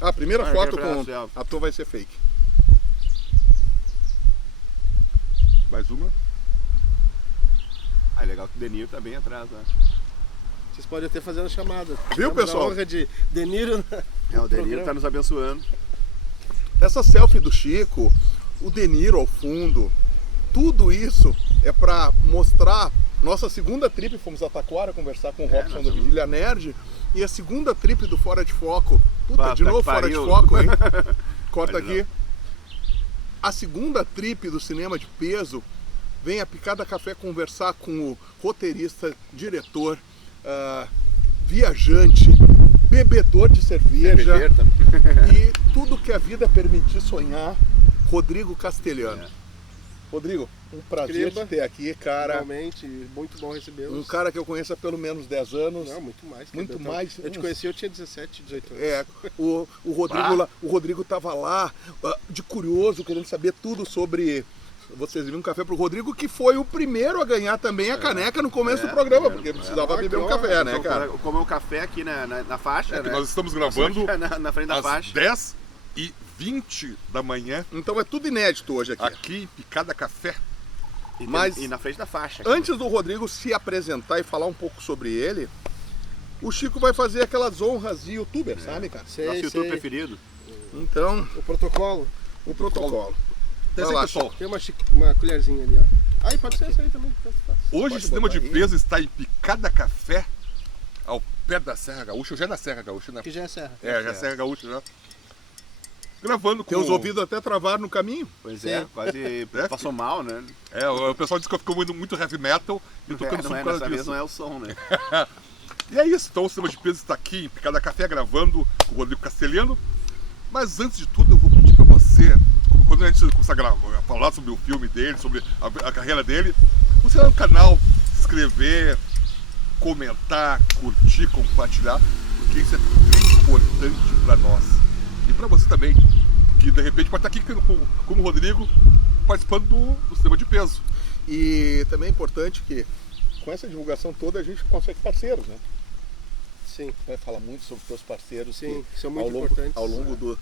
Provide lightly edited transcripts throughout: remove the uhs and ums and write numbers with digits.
A primeira foto com selfie. a tua vai ser fake. Mais uma. Ah, legal que o Deniro tá bem atrás, né? Vocês podem até fazer a chamada. Viu, Temos pessoal? A honra de Deniro. O Deniro tá nos abençoando. Essa selfie do Chico, o Deniro ao fundo, tudo isso é para mostrar nossa segunda trip. Fomos a Taquara conversar com o Robson do Vigília Nerd. E a segunda trip do Fora de Foco. Puta, de novo Fora de Foco, hein? Corta aqui. A segunda trip do Cinema de Peso vem a Picada Café conversar com o roteirista, diretor, viajante, bebedor de cerveja e tudo que a vida permitir sonhar, Rodrigo Castelhano. Rodrigo, um prazer te ter aqui, cara. Realmente, muito bom recebê-los. Um cara que eu conheço há pelo menos 10 anos. Não, muito mais. Muito mais. Eu te conheci, eu tinha 17, 18 anos. É, o Rodrigo tava lá, de curioso, querendo saber tudo sobre... Vocês viram um café pro Rodrigo, que foi o primeiro a ganhar também a caneca no começo do programa, porque precisava beber um café, né, cara? Comer um café aqui na faixa, né? Nós estamos gravando na frente da às faixa. 10h20 da manhã, Então é tudo inédito hoje aqui. aqui em Picada Café. Mas- E na frente da faixa. Antes do Rodrigo se apresentar e falar um pouco sobre ele, o Chico vai fazer aquelas honras de youtuber, sabe, cara? Sei, Nosso YouTube sei. preferido. Então, O protocolo. o protocolo. Até Vai assim, lá, pessoal. Tem uma colherzinha ali, ó. Aí pode ser essa aí também. tanto faz. Hoje Pode o Cinema botar de aí. Peso está em Picada Café, ao pé da Serra Gaúcha. Eu já é na Serra Gaúcha, né? Que já é serra. É, já é Serra Gaúcha, já. Gravando com... Teus ouvidos até travaram no caminho. Pois Sim. é, quase passou mal, né? É, o pessoal disse que eu fico muito heavy metal e eu tocando Não som é, por causa dessa vez disso. não é o som, né? E é isso, então o Cinema de Peso está aqui em Picada Café gravando com o Rodrigo Castelhano. Mas antes de tudo eu vou pedir para você, quando a gente começar a falar sobre o filme dele, sobre a carreira dele, você lá no canal, se inscrever, comentar, curtir, compartilhar, porque isso é bem importante para nós. E para você também, que de repente pode estar aqui como o Rodrigo, participando do Cinema de Peso. E também é importante que com essa divulgação toda a gente consegue parceiros, né? Sim. Vai falar muito sobre teus parceiros. Sim, que são muito ao longo, importantes. Ao longo do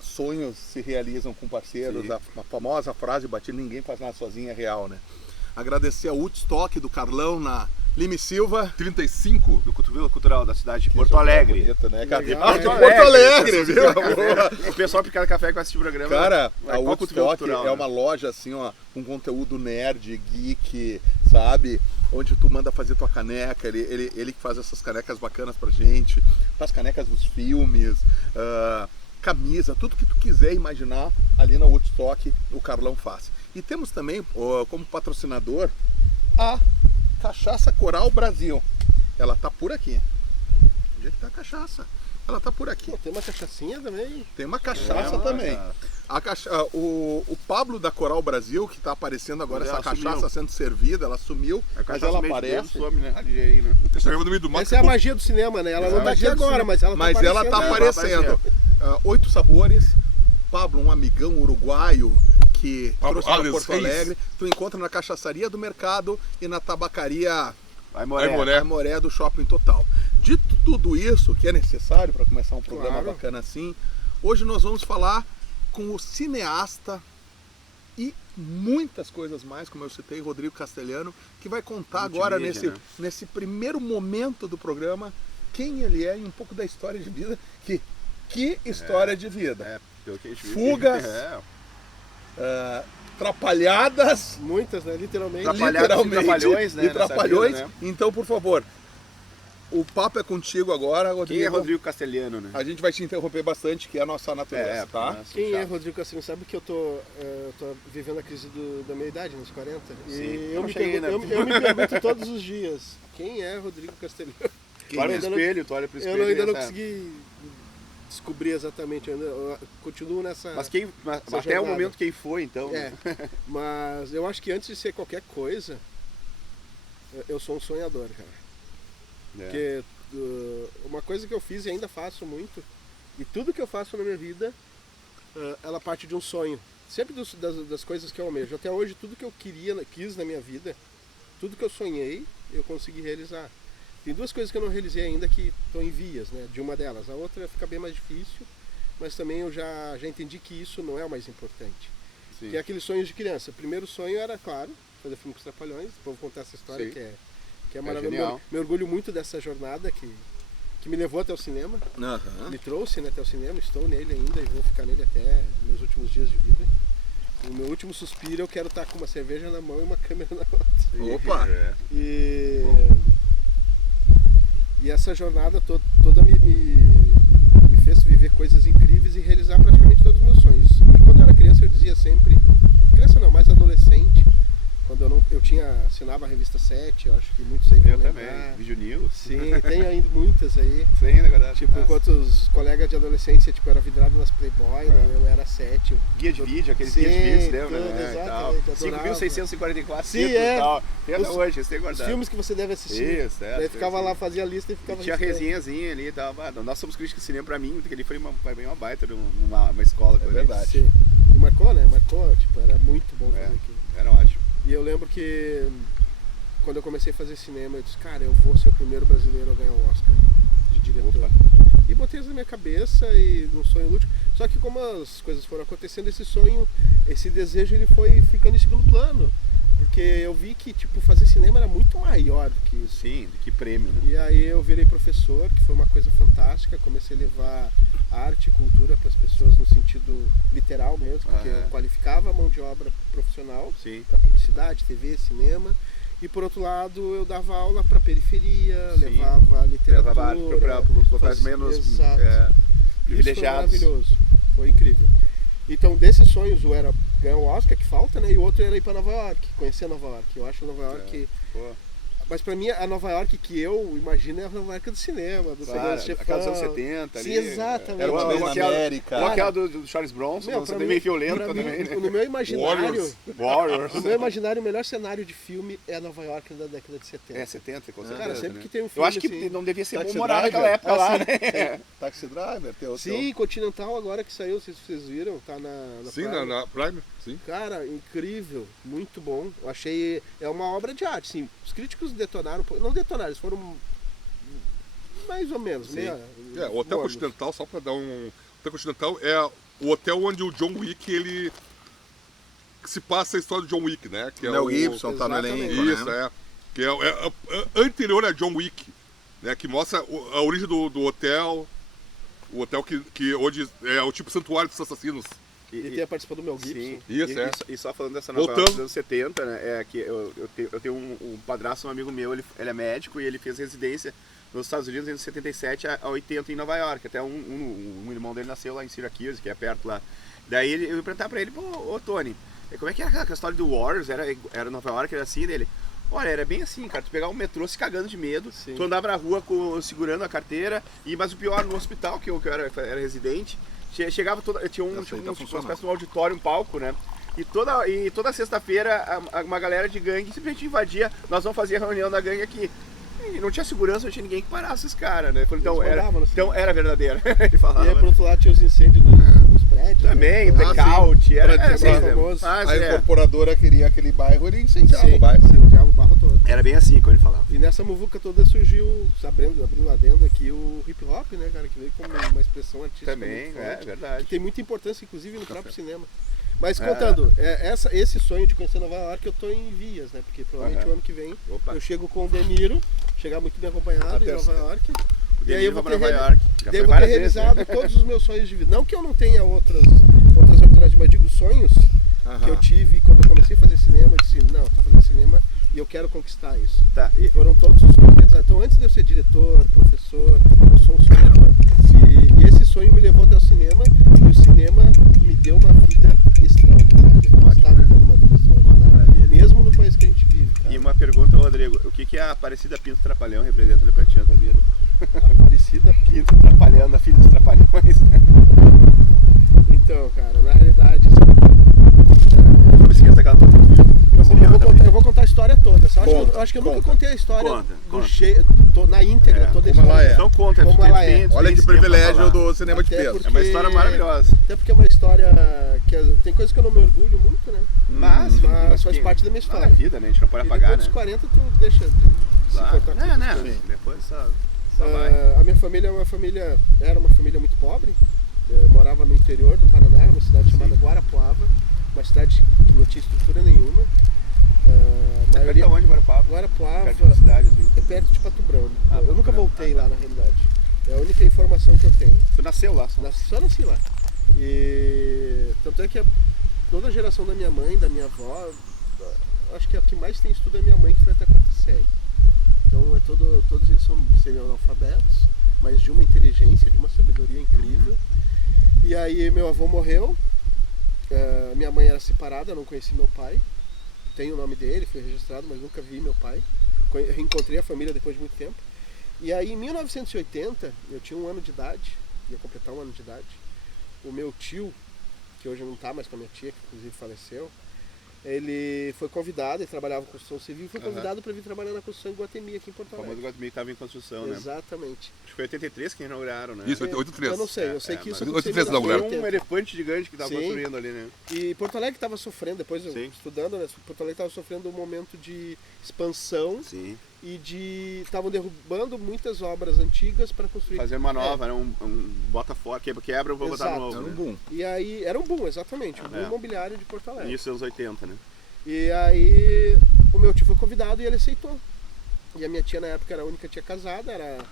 sonhos se realizam com parceiros. Sim. A famosa frase batida, ninguém faz nada sozinho, é real, né? Agradecer ao Woodstock do Carlão na Lime Silva. 35, Do Cotovelo Cultural da cidade de Que Porto jogo Alegre. bonito, né, cara? Legal, Ah, né? de Porto Alegre, viu? O pessoal Picada Café que vai assistir o programa. Cara, vai a qual Cotovelo Woodstock Cultural, é né? uma loja assim, ó, com conteúdo nerd, geek, sabe? Onde tu manda fazer tua caneca, ele que faz essas canecas bacanas pra gente, faz canecas dos filmes, camisa, tudo que tu quiser imaginar ali na Woodstock, o Carlão faz. E temos também, como patrocinador, a Cachaça Coral Brasil. Ela tá por aqui. Onde é que tá a cachaça? Ela tá por aqui. Pô, tem uma cachaçinha também. Tem uma cachaça também. O Pablo da Coral Brasil, que está aparecendo agora, Mas essa ela cachaça sumiu. sendo servida, ela sumiu, A mas cachaça ela meio de dedo aparece. some, né? Aí, né? esse programa no meio do mato. Essa é a magia do cinema, né? Ela não tá aqui agora, mas ela tá aparecendo. Ela tá né? aparecendo. 8 sabores. Pablo, um amigão uruguaio que Pablo trouxe para Alex Porto Reis. Alegre. Tu encontra na cachaçaria do mercado e na tabacaria Vai Moré. Moré. Aimoré do Shopping Total. Dito tudo isso que é necessário para começar um programa Claro. bacana assim, hoje nós vamos falar com o cineasta e muitas coisas mais, como eu citei, Rodrigo Castelhano, que vai contar agora Multimídia, nesse primeiro momento do programa quem ele é e um pouco da história de vida. Que história de vida. É, pelo que a gente viu. Fugas. Trapalhadas. Muitas, né? Literalmente. Trapalhadas e trapalhões, né, E nessa trapalhões. vida, né? Então, por favor, o papo é contigo agora, Rodrigo. Quem é Rodrigo Castelhano, né? A gente vai te interromper bastante, que é a nossa natureza, tá? nossa, Quem é chato. Rodrigo Castelhano? Sabe que eu tô vivendo a crise da meia idade, nos 40. E Sim. eu Não me, cheguei, pergunto, né? eu me pergunto todos os dias, quem é Rodrigo Castelhano? Tu é? olha no ainda não- espelho, tu olha pro espelho. Eu ainda e não sabe. consegui descobrir exatamente, eu continuo nessa... Mas essa até o jornada. momento quem foi, então. É, mas eu acho que antes de ser qualquer coisa, eu sou um sonhador, cara. É. Porque uma coisa que eu fiz e ainda faço muito, e tudo que eu faço na minha vida, ela parte de um sonho. Sempre das coisas que eu almejo. Até hoje, tudo que eu quis na minha vida, tudo que eu sonhei, eu consegui realizar. Tem duas coisas que eu não realizei ainda que estão em vias, né? De uma delas. A outra fica bem mais difícil, mas também eu já entendi que isso não é o mais importante. Sim. Que é aqueles sonhos de criança. O primeiro sonho era, claro, fazer filme com os Trapalhões. Depois vou contar essa história Sim. que é maravilhosa. genial. Me orgulho muito dessa jornada que me levou até o cinema. Me trouxe, né, até o cinema. Estou nele ainda e vou ficar nele até meus últimos dias de vida. No meu último suspiro eu quero estar com uma cerveja na mão e uma câmera na outra. Opa! É. E essa jornada toda me fez viver coisas incríveis e realizar praticamente todos os meus sonhos. E quando eu era criança eu dizia sempre, criança não, mais adolescente, quando eu assinava a revista 7, eu acho que muitos aí vão Eu lembrar. também, Vídeo News. Sim, tem ainda muitas aí. Sim, na verdade. Tipo, enquanto os colegas de adolescência, tipo, era vidrado nas Playboy, né? Eu era 7. Guia de vídeo, aqueles Sim, guias de vídeo, lembra? tudo, Né? exatamente, E tal. adorava. 5.644 Sim, títulos é. e tal. Tem até Os- hoje, você tem Os guardado. filmes que você deve assistir. Isso, é. Daí ficava sim. lá, fazia a lista e ficava E tinha listando. resenhazinha ali e tal. Ah, nós somos críticos de cinema pra mim, porque ali foi uma baita de uma escola. É verdade. Sim. E marcou, né? Marcou, tipo, era muito bom fazer É. aquilo. Era ótimo. E eu lembro que quando eu comecei a fazer cinema, eu disse, cara, eu vou ser o primeiro brasileiro a ganhar um Oscar de diretor. Opa. E botei isso na minha cabeça e num sonho lúdico. Só que como as coisas foram acontecendo, esse sonho, esse desejo, ele foi ficando em segundo plano. Porque eu vi que, tipo, fazer cinema era muito maior do que isso. Sim, que prêmio, né? E aí eu virei professor, que foi uma coisa fantástica. Comecei a levar arte e cultura para as pessoas no sentido literal mesmo, porque eu qualificava a mão de obra profissional Sim. para publicidade, TV, cinema. E por outro lado, eu dava aula para periferia, Sim. levava literatura. Levava arte para os locais fazia- menos Exato. privilegiados. Isso foi maravilhoso, foi incrível. Então, desses sonhos, o era ganhar o Oscar, que falta, né? E o outro era ir para Nova York, conhecer Nova York. Eu acho Nova York... Pô, Mas pra mim, a Nova York que eu imagino é a Nova York do cinema, do claro, Segurança aquela dos anos Chefão. 70 ali. Sim, exatamente. Era uma vez na América. Ou aquela do Charles Bronson, Meu, você pra tem mim- meio violenta pra mim, também, né? No meu imaginário, Warriors. no meu imaginário, o melhor cenário de filme é a Nova York da década de 70. É, 70, com certeza. Cara, sempre né? que tem um Eu filme acho que assim- não devia ser bom Taxi morar Driver. naquela época Ah, lá, sim, né? Taxi Driver, teu. Sim, Continental agora que saiu, vocês viram, tá na Sim, Prime. na Prime, sim. Cara, incrível, muito bom. Eu achei, é uma obra de arte, sim. Os críticos detonaram, não detonaram, eles foram mais ou menos. Sim. Meia, O Hotel mornos. Continental, só pra dar um... O Hotel Continental é o hotel onde o John Wick, ele... se passa a história do John Wick, né? Que é Mel o... Gibson tá no Exatamente. elenco, Isso, né? é. Que é anterior a John Wick, né? Que mostra a origem do hotel. O hotel que hoje é o tipo santuário dos assassinos. E tem a participação do Mel Gibson. Sim, Isso, é. E só falando dessa Nova Voltando. York dos anos 70, né, é que eu tenho um padrasto, um amigo meu, ele é médico e ele fez residência nos Estados Unidos entre 77 a 80 em Nova York. Até um irmão dele nasceu lá em Syracuse, que é perto lá. Daí eu ia perguntar pra ele, pô, ô Tony, como é que era aquela história do Warriors? Era Nova York, era assim dele? Olha, era bem assim, cara, tu pegava o metrô se cagando de medo, Sim. tu andava na rua segurando a carteira, mas o pior, no hospital, que eu era residente, chegava toda, tinha uma espécie de um auditório, um palco, né? E toda sexta-feira uma galera de gangue simplesmente invadia, nós vamos fazer a reunião da gangue aqui. E não tinha segurança, não tinha ninguém que parasse esses caras, né? Eu falei, então era verdadeiro. Ele falava. E aí, por outro lado, tinha os incêndios nos prédios. Também, né? blackout, era Pra assim, quebrar né? famoso. Mas A é, incorporadora queria aquele bairro, ele incendiava Sim, o bairro. incendiava o barro todo. era bem assim quando ele falava. E nessa muvuca toda surgiu, abrindo lá dentro aqui, o hip hop, né, cara? Que veio como uma expressão artística Também, muito é forte, verdade. que tem muita importância, inclusive, no próprio cinema. Mas contando, esse sonho de conhecer Nova York, eu tô em vias, né? Porque provavelmente o ano que vem Opa. eu chego com o Demiro, chegar muito bem acompanhado Até em Nova York. O E aí eu Demiro vou vai ter, pra Nova York. Já foi devo ter várias vezes, né? realizado todos os meus sonhos de vida. Não que eu não tenha outras oportunidades, mas digo sonhos que eu tive quando eu comecei a fazer cinema. Eu disse, não, tô fazendo cinema e eu quero conquistar isso. Tá, e Foram todos os sonhos realizados. Então, antes de eu ser diretor, professor, eu sou um sonhador. E esse sonho me levou até o cinema, e o cinema me deu uma vida extraordinária. Está me dando uma vida extraordinária. Mesmo no país que a gente vive, cara. E uma pergunta, Rodrigo, o que a Aparecida Pinto Trapalhão representa pra ti na tua vida? Aparecida. Pinto Trapalhão, a filha dos Trapalhões, né? Então, cara, na realidade, Não me esqueça daquela tua eu vou contar a história toda. Só eu acho que eu nunca contei a história na íntegra, toda a como ela história. é. Então conta, Como tu ela tem- é. tu Olha tem que esse tempo pra privilégio falar. do cinema de Até peso. porque- É uma história maravilhosa. Até porque é uma história que tem coisas que eu não me orgulho muito, né? Mas faz parte da minha História história. da vida, né? A gente não pode E apagar, depois né? dos 40 tu deixa de se Claro. importar com Não, outras não. coisas. Depois só vai. A minha família era uma família muito pobre. Morava interior do Paraná, uma cidade chamada Sim. Guarapuava, uma cidade que não tinha estrutura nenhuma. Você Maioria... perto de onde, Guarapuava? Guarapuava Perto da cidade, assim. é perto de Pato Branco. Ah, Eu Pato nunca Branco. voltei Ah, tá. lá, na realidade. É a única informação que eu tenho. Tu nasceu lá, só? Só nasci lá. E tanto é que toda a geração da minha mãe, da minha avó, acho que a que mais tem estudo é a minha mãe, que foi até a 4ª série. Então todos eles são semi-analfabetos, mas de uma inteligência, de uma sabedoria incrível. E aí meu avô morreu, minha mãe era separada, eu não conheci meu pai. Tenho o nome dele, foi registrado, mas nunca vi meu pai. Reencontrei a família depois de muito tempo. E aí em 1980, eu tinha 1 ano de idade, ia completar 1 ano de idade. O meu tio, que hoje não está mais com a minha tia, que inclusive faleceu, ele foi convidado, ele trabalhava com construção civil, foi convidado para vir trabalhar na construção em Guatemi, aqui em Porto O famoso Alegre. Guatemi estava em construção, né? Exatamente. Acho que foi 83 que inauguraram, né? Isso, 83. Eu não sei, eu sei É, que isso mas aconteceu em 83 inauguraram. Foi um 1980. elefante gigante que estava Sim. construindo ali, né? E Porto Alegre estava sofrendo, depois eu Sim. estudando, né? Porto Alegre estava sofrendo um momento de expansão Sim. e estavam derrubando muitas obras antigas para construir. Fazendo uma nova, né? Um bota fora, quebra, vou botar Exato. novo. Era um Né? boom. E aí era um boom, exatamente, um boom É. imobiliário de Porto Alegre. Início dos anos 80, né? E aí o meu tio foi convidado e ele aceitou. E a minha tia na época era a única tia casada, era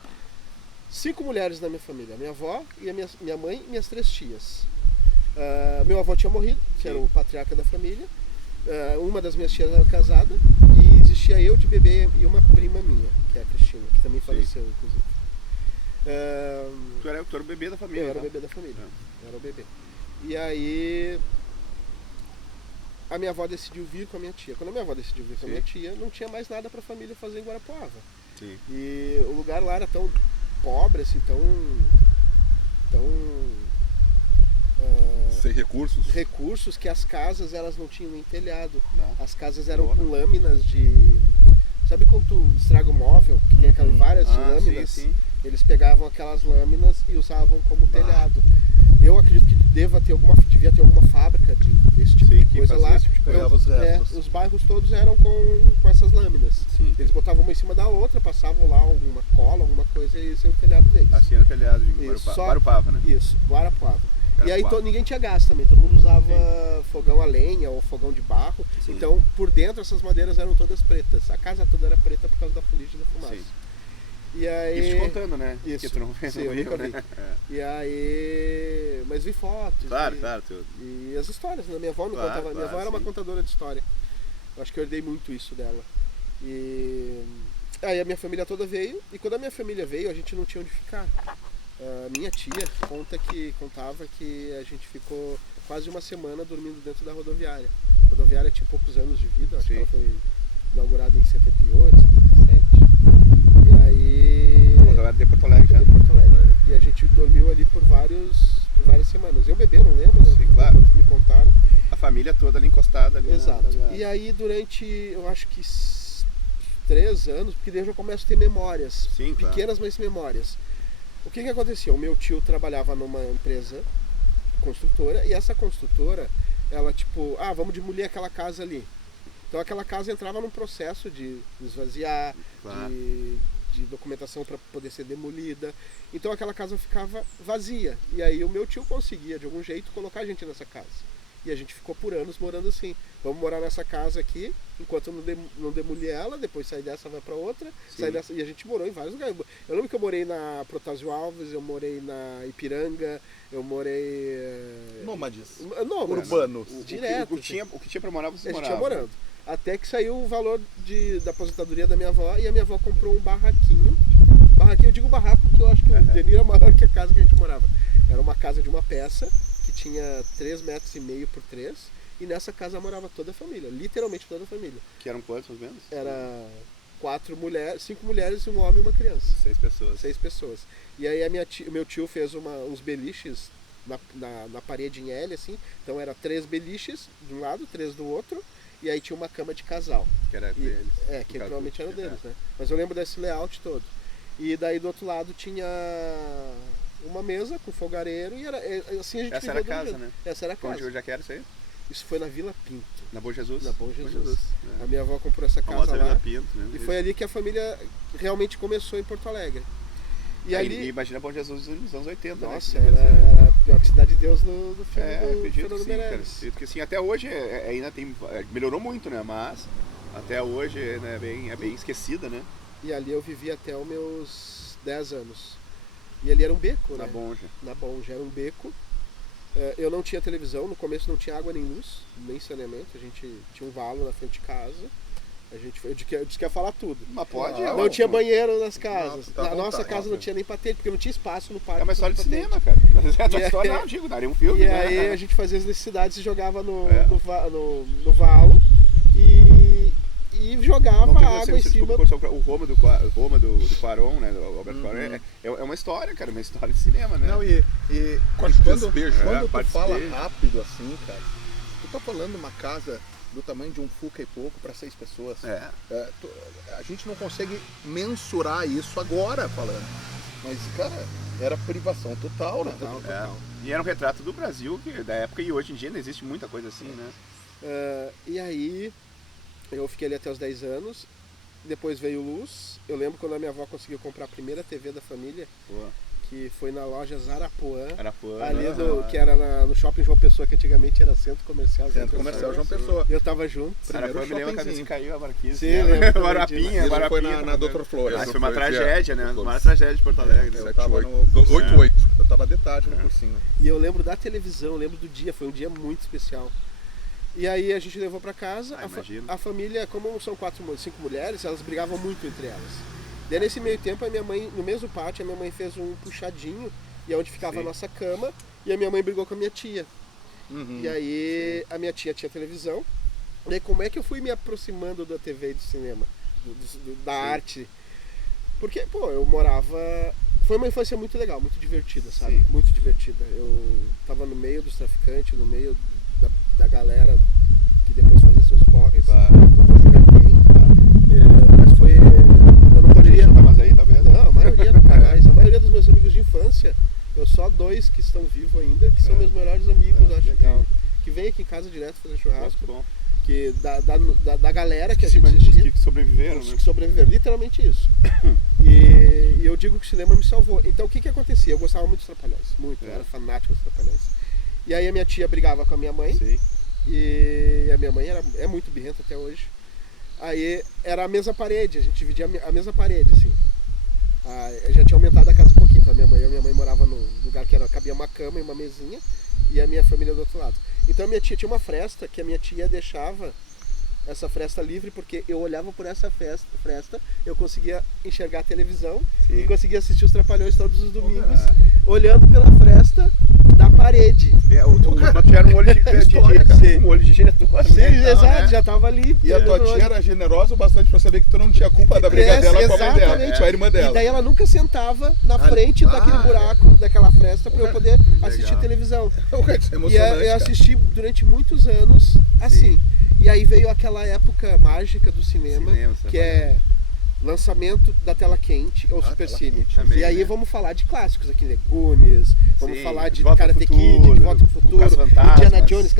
5 mulheres na minha família, a minha avó e a minha mãe e minhas 3 tias. Meu avô tinha morrido, que era o patriarca da família. Uma das minhas tias era casada e existia eu de bebê e uma prima minha, que é a Cristina, que também faleceu, inclusive. Tu era o bebê da família. Eu era o então. bebê da família. Eu era o bebê. E aí a minha avó decidiu vir com a minha tia. Quando a minha avó decidiu vir com a minha tia, não tinha mais nada para a família fazer em Guarapuava. Sim. E o lugar lá era tão pobre, assim, tão Sem recursos. recursos, que as casas elas não tinham nem telhado. Não. As casas eram Boa. com lâminas de... Sabe quando tu estraga o móvel, que tem aquelas várias lâminas? Sim. Eles pegavam aquelas lâminas e usavam como telhado. Eu acredito que devia ter alguma fábrica desse tipo de que coisa fazia lá. esse tipo de coisa. Pegava os restos. Os bairros todos eram com essas lâminas. Sim. Eles botavam uma em cima da outra, passavam lá alguma cola, alguma coisa, e esse é o telhado deles. Assim era o telhado de Isso, Guarupava, né? Isso, Guarapuava. E aí Guarapuava. ninguém tinha gás também, todo mundo usava fogão a lenha ou fogão de barro. Sim. Então, por dentro, essas madeiras eram todas pretas. A casa toda era preta por causa da fuligem da fumaça. Sim. E aí... Isso te contando, né? Isso. Que tu não vê, Sim, não eu viu, nunca né? vi. É. E aí... Mas vi fotos. Claro, e, claro. E as histórias, né? Minha avó me Claro, contava. Minha avó claro, era uma sim. contadora de história. Eu acho que eu herdei muito isso dela. E... Aí a minha família toda veio. E quando a minha família veio, a gente não tinha onde ficar. A minha tia contava que a gente ficou quase uma semana dormindo dentro da rodoviária. A rodoviária tinha poucos anos de vida. Acho que Sim. ela foi inaugurada em 78, 77. E aí... Rodoviária de Porto Alegre já. de Porto Alegre. E a gente dormiu ali por várias semanas. Eu bebê, não lembro, né? Sim, claro. Tanto que me contaram. A família toda ali encostada ali. Exato. Na... E aí durante, eu acho que 3 anos, porque daí eu já começo a ter memórias. Sim, claro. Pequenas, mas memórias. O que acontecia? O meu tio trabalhava numa empresa construtora e essa construtora, ela tipo, vamos demolir aquela casa ali. Então aquela casa entrava num processo de esvaziar, Claro. de documentação para poder ser demolida. Então aquela casa ficava vazia. E aí o meu tio conseguia, de algum jeito, colocar a gente nessa casa. E a gente ficou por anos morando assim. Vamos morar nessa casa aqui, enquanto eu não demolir ela, depois sair dessa vai para outra, sair dessa, e a gente morou em vários lugares. Eu lembro que eu morei na Protásio Alves, eu morei na Ipiranga, eu morei... Nômades. Nômades. Urbanos. Direto. O que tinha pra morar, vocês A gente moravam. ia morando. Até que saiu o valor da aposentadoria da minha avó e a minha avó comprou um barraquinho. Barraquinho, eu digo barraco porque eu acho que o Denir é maior que a casa que a gente morava. Era uma casa de uma peça que tinha 3,5 metros por 3 e nessa casa morava toda a família, literalmente toda a família. Que eram quantos, mais ou menos? Era 5 mulheres, um homem e uma criança. 6 pessoas. 6 pessoas. E aí o meu tio fez uns beliches na parede em L, assim. Então era 3 beliches de um lado, 3 do outro. E aí tinha uma cama de casal. Que era E- deles. que No caso, provavelmente era deles, é. né? Mas eu lembro desse layout todo. E daí do outro lado tinha uma mesa com fogareiro e assim a gente Essa vivia era a do casa, jeito. né? Essa era a Onde casa. eu já quero isso aí? Isso foi na Vila Pinto. Na Bom Jesus? Na Bom Jesus. né? A minha avó comprou essa casa Famosa Vila lá. Pinto, né? E foi ali que a família realmente começou em Porto Alegre. E E ali... imagina Bom Jesus nos anos 80, Nossa, né? era Pior que Cidade de Deus no filme do acredito que Fernando sim, cara. Meirelles. Acredito que sim. Até hoje ainda tem. Melhorou muito, né? Mas até hoje né, é bem esquecida, né? E ali eu vivi até os meus 10 anos. E ali era um beco, Na né? Bonja. Na Bonja, era um beco. Eu não tinha televisão, no começo não tinha água nem luz, nem saneamento. A gente tinha um valo na frente de casa. Eu disse que ia falar tudo. Mas pode. Não tinha banheiro nas casas. Não, tá à Na nossa vontade, casa não né? tinha nem patente, porque não tinha espaço no pátio. É uma história de pra patente. cinema, cara. É uma E história, aí- não, digo, daria um filme. E né? aí a gente fazia as necessidades e jogava no valo e jogava Não tem água em cima. o Roma do Quaron, né? Do Alberto Quaron, é uma história, cara, uma história de cinema, né? Não, e Quase quando despejo, tu parte fala despejo. rápido assim, cara, tu tá falando de uma casa do tamanho de um Fuca e pouco para 6 pessoas. A gente não consegue mensurar isso agora falando. Mas, cara, era privação total, né? E era um retrato do Brasil da época e hoje em dia não existe muita coisa assim, né? E aí eu fiquei ali até os 10 anos. Depois veio luz. Eu lembro quando a minha avó conseguiu comprar a primeira TV da família, Pô, que foi na loja Zarapuã. Arapuã. Ali que era no shopping João Pessoa, que antigamente era Centro Comercial Centro Comercial João Pessoa. Eu tava junto. Arapuã me lembra que a shoppingzinho. vez caiu a marquise. Sim, né? lembro também Guarapinha, Isso foi Guarapinha. na Doutor Flores. Isso foi uma Foi, tragédia, né? Flores. Uma tragédia de Porto Alegre. Eu né? tava 88. Eu tava de tarde no cursinho. E eu lembro da televisão, eu lembro do dia, foi um dia muito especial. E aí a gente levou pra casa, Imagino. a família, como são 5 mulheres, elas brigavam muito entre elas. Daí nesse meio tempo a minha mãe, no mesmo pátio, a minha mãe fez um puxadinho, e é onde ficava a nossa cama, e a minha mãe brigou com a minha tia. E aí a minha tia tinha televisão. E aí como é que eu fui me aproximando da TV e do cinema, da arte? Porque, pô, eu morava... Foi uma infância muito legal, muito divertida, sabe? Sim. Muito divertida. Eu tava no meio dos traficantes, no meio da galera que depois fazia seus corres. Não vou jogar ninguém. Mas foi... Eu não poderia... Não tá mais aí, talvez? Não, a maioria não tá mais. A maioria dos meus amigos de infância, eu só 2 que estão vivos ainda, que são meus melhores amigos, acho legal. que vem aqui em casa direto fazer churrasco. Muito bom. Que da galera que a Sim, gente mas os assistia, que sobreviveram, os né? que sobreviveram, literalmente isso. E eu digo que o cinema me salvou. Então o que acontecia? Eu gostava muito dos Trapalhões, muito, eu era fanático dos Trapalhões. E aí a minha tia brigava com a minha mãe, Sei. e a minha mãe é muito birrenta até hoje. Aí era a mesma parede, a gente dividia a mesma parede, assim. Já tinha aumentado a casa um pouquinho, então a minha mãe morava num lugar que cabia uma cama e uma mesinha, e a minha família do outro lado. Então a minha tia tinha uma fresta, que a minha tia deixava essa fresta livre, porque eu olhava por essa fresta, eu conseguia enxergar a televisão e conseguia assistir os Trapalhões todos os domingos, olhando pela fresta da parede. Mas tu era um olho de diretor. Sim, né? exato, Então, né? já tava ali. E a tua pegando tia era generosa o bastante pra saber que tu não tinha culpa da briga dela com a mãe dela, exatamente. com a irmã dela. E daí ela nunca sentava na frente daquele buraco, daquela fresta, pra eu poder assistir televisão. Isso é E emocionante, eu cara. assisti durante muitos anos assim. E aí veio aquela época mágica do cinema, que é lançamento da tela quente ou Supercine. também, E aí né? vamos falar de clássicos aqui, né? Goonies, vamos Sim, falar de De Volta Karate ao Kid, Futuro, De Volta pro o Futuro, Caça-Fantasmas. Indiana Jones,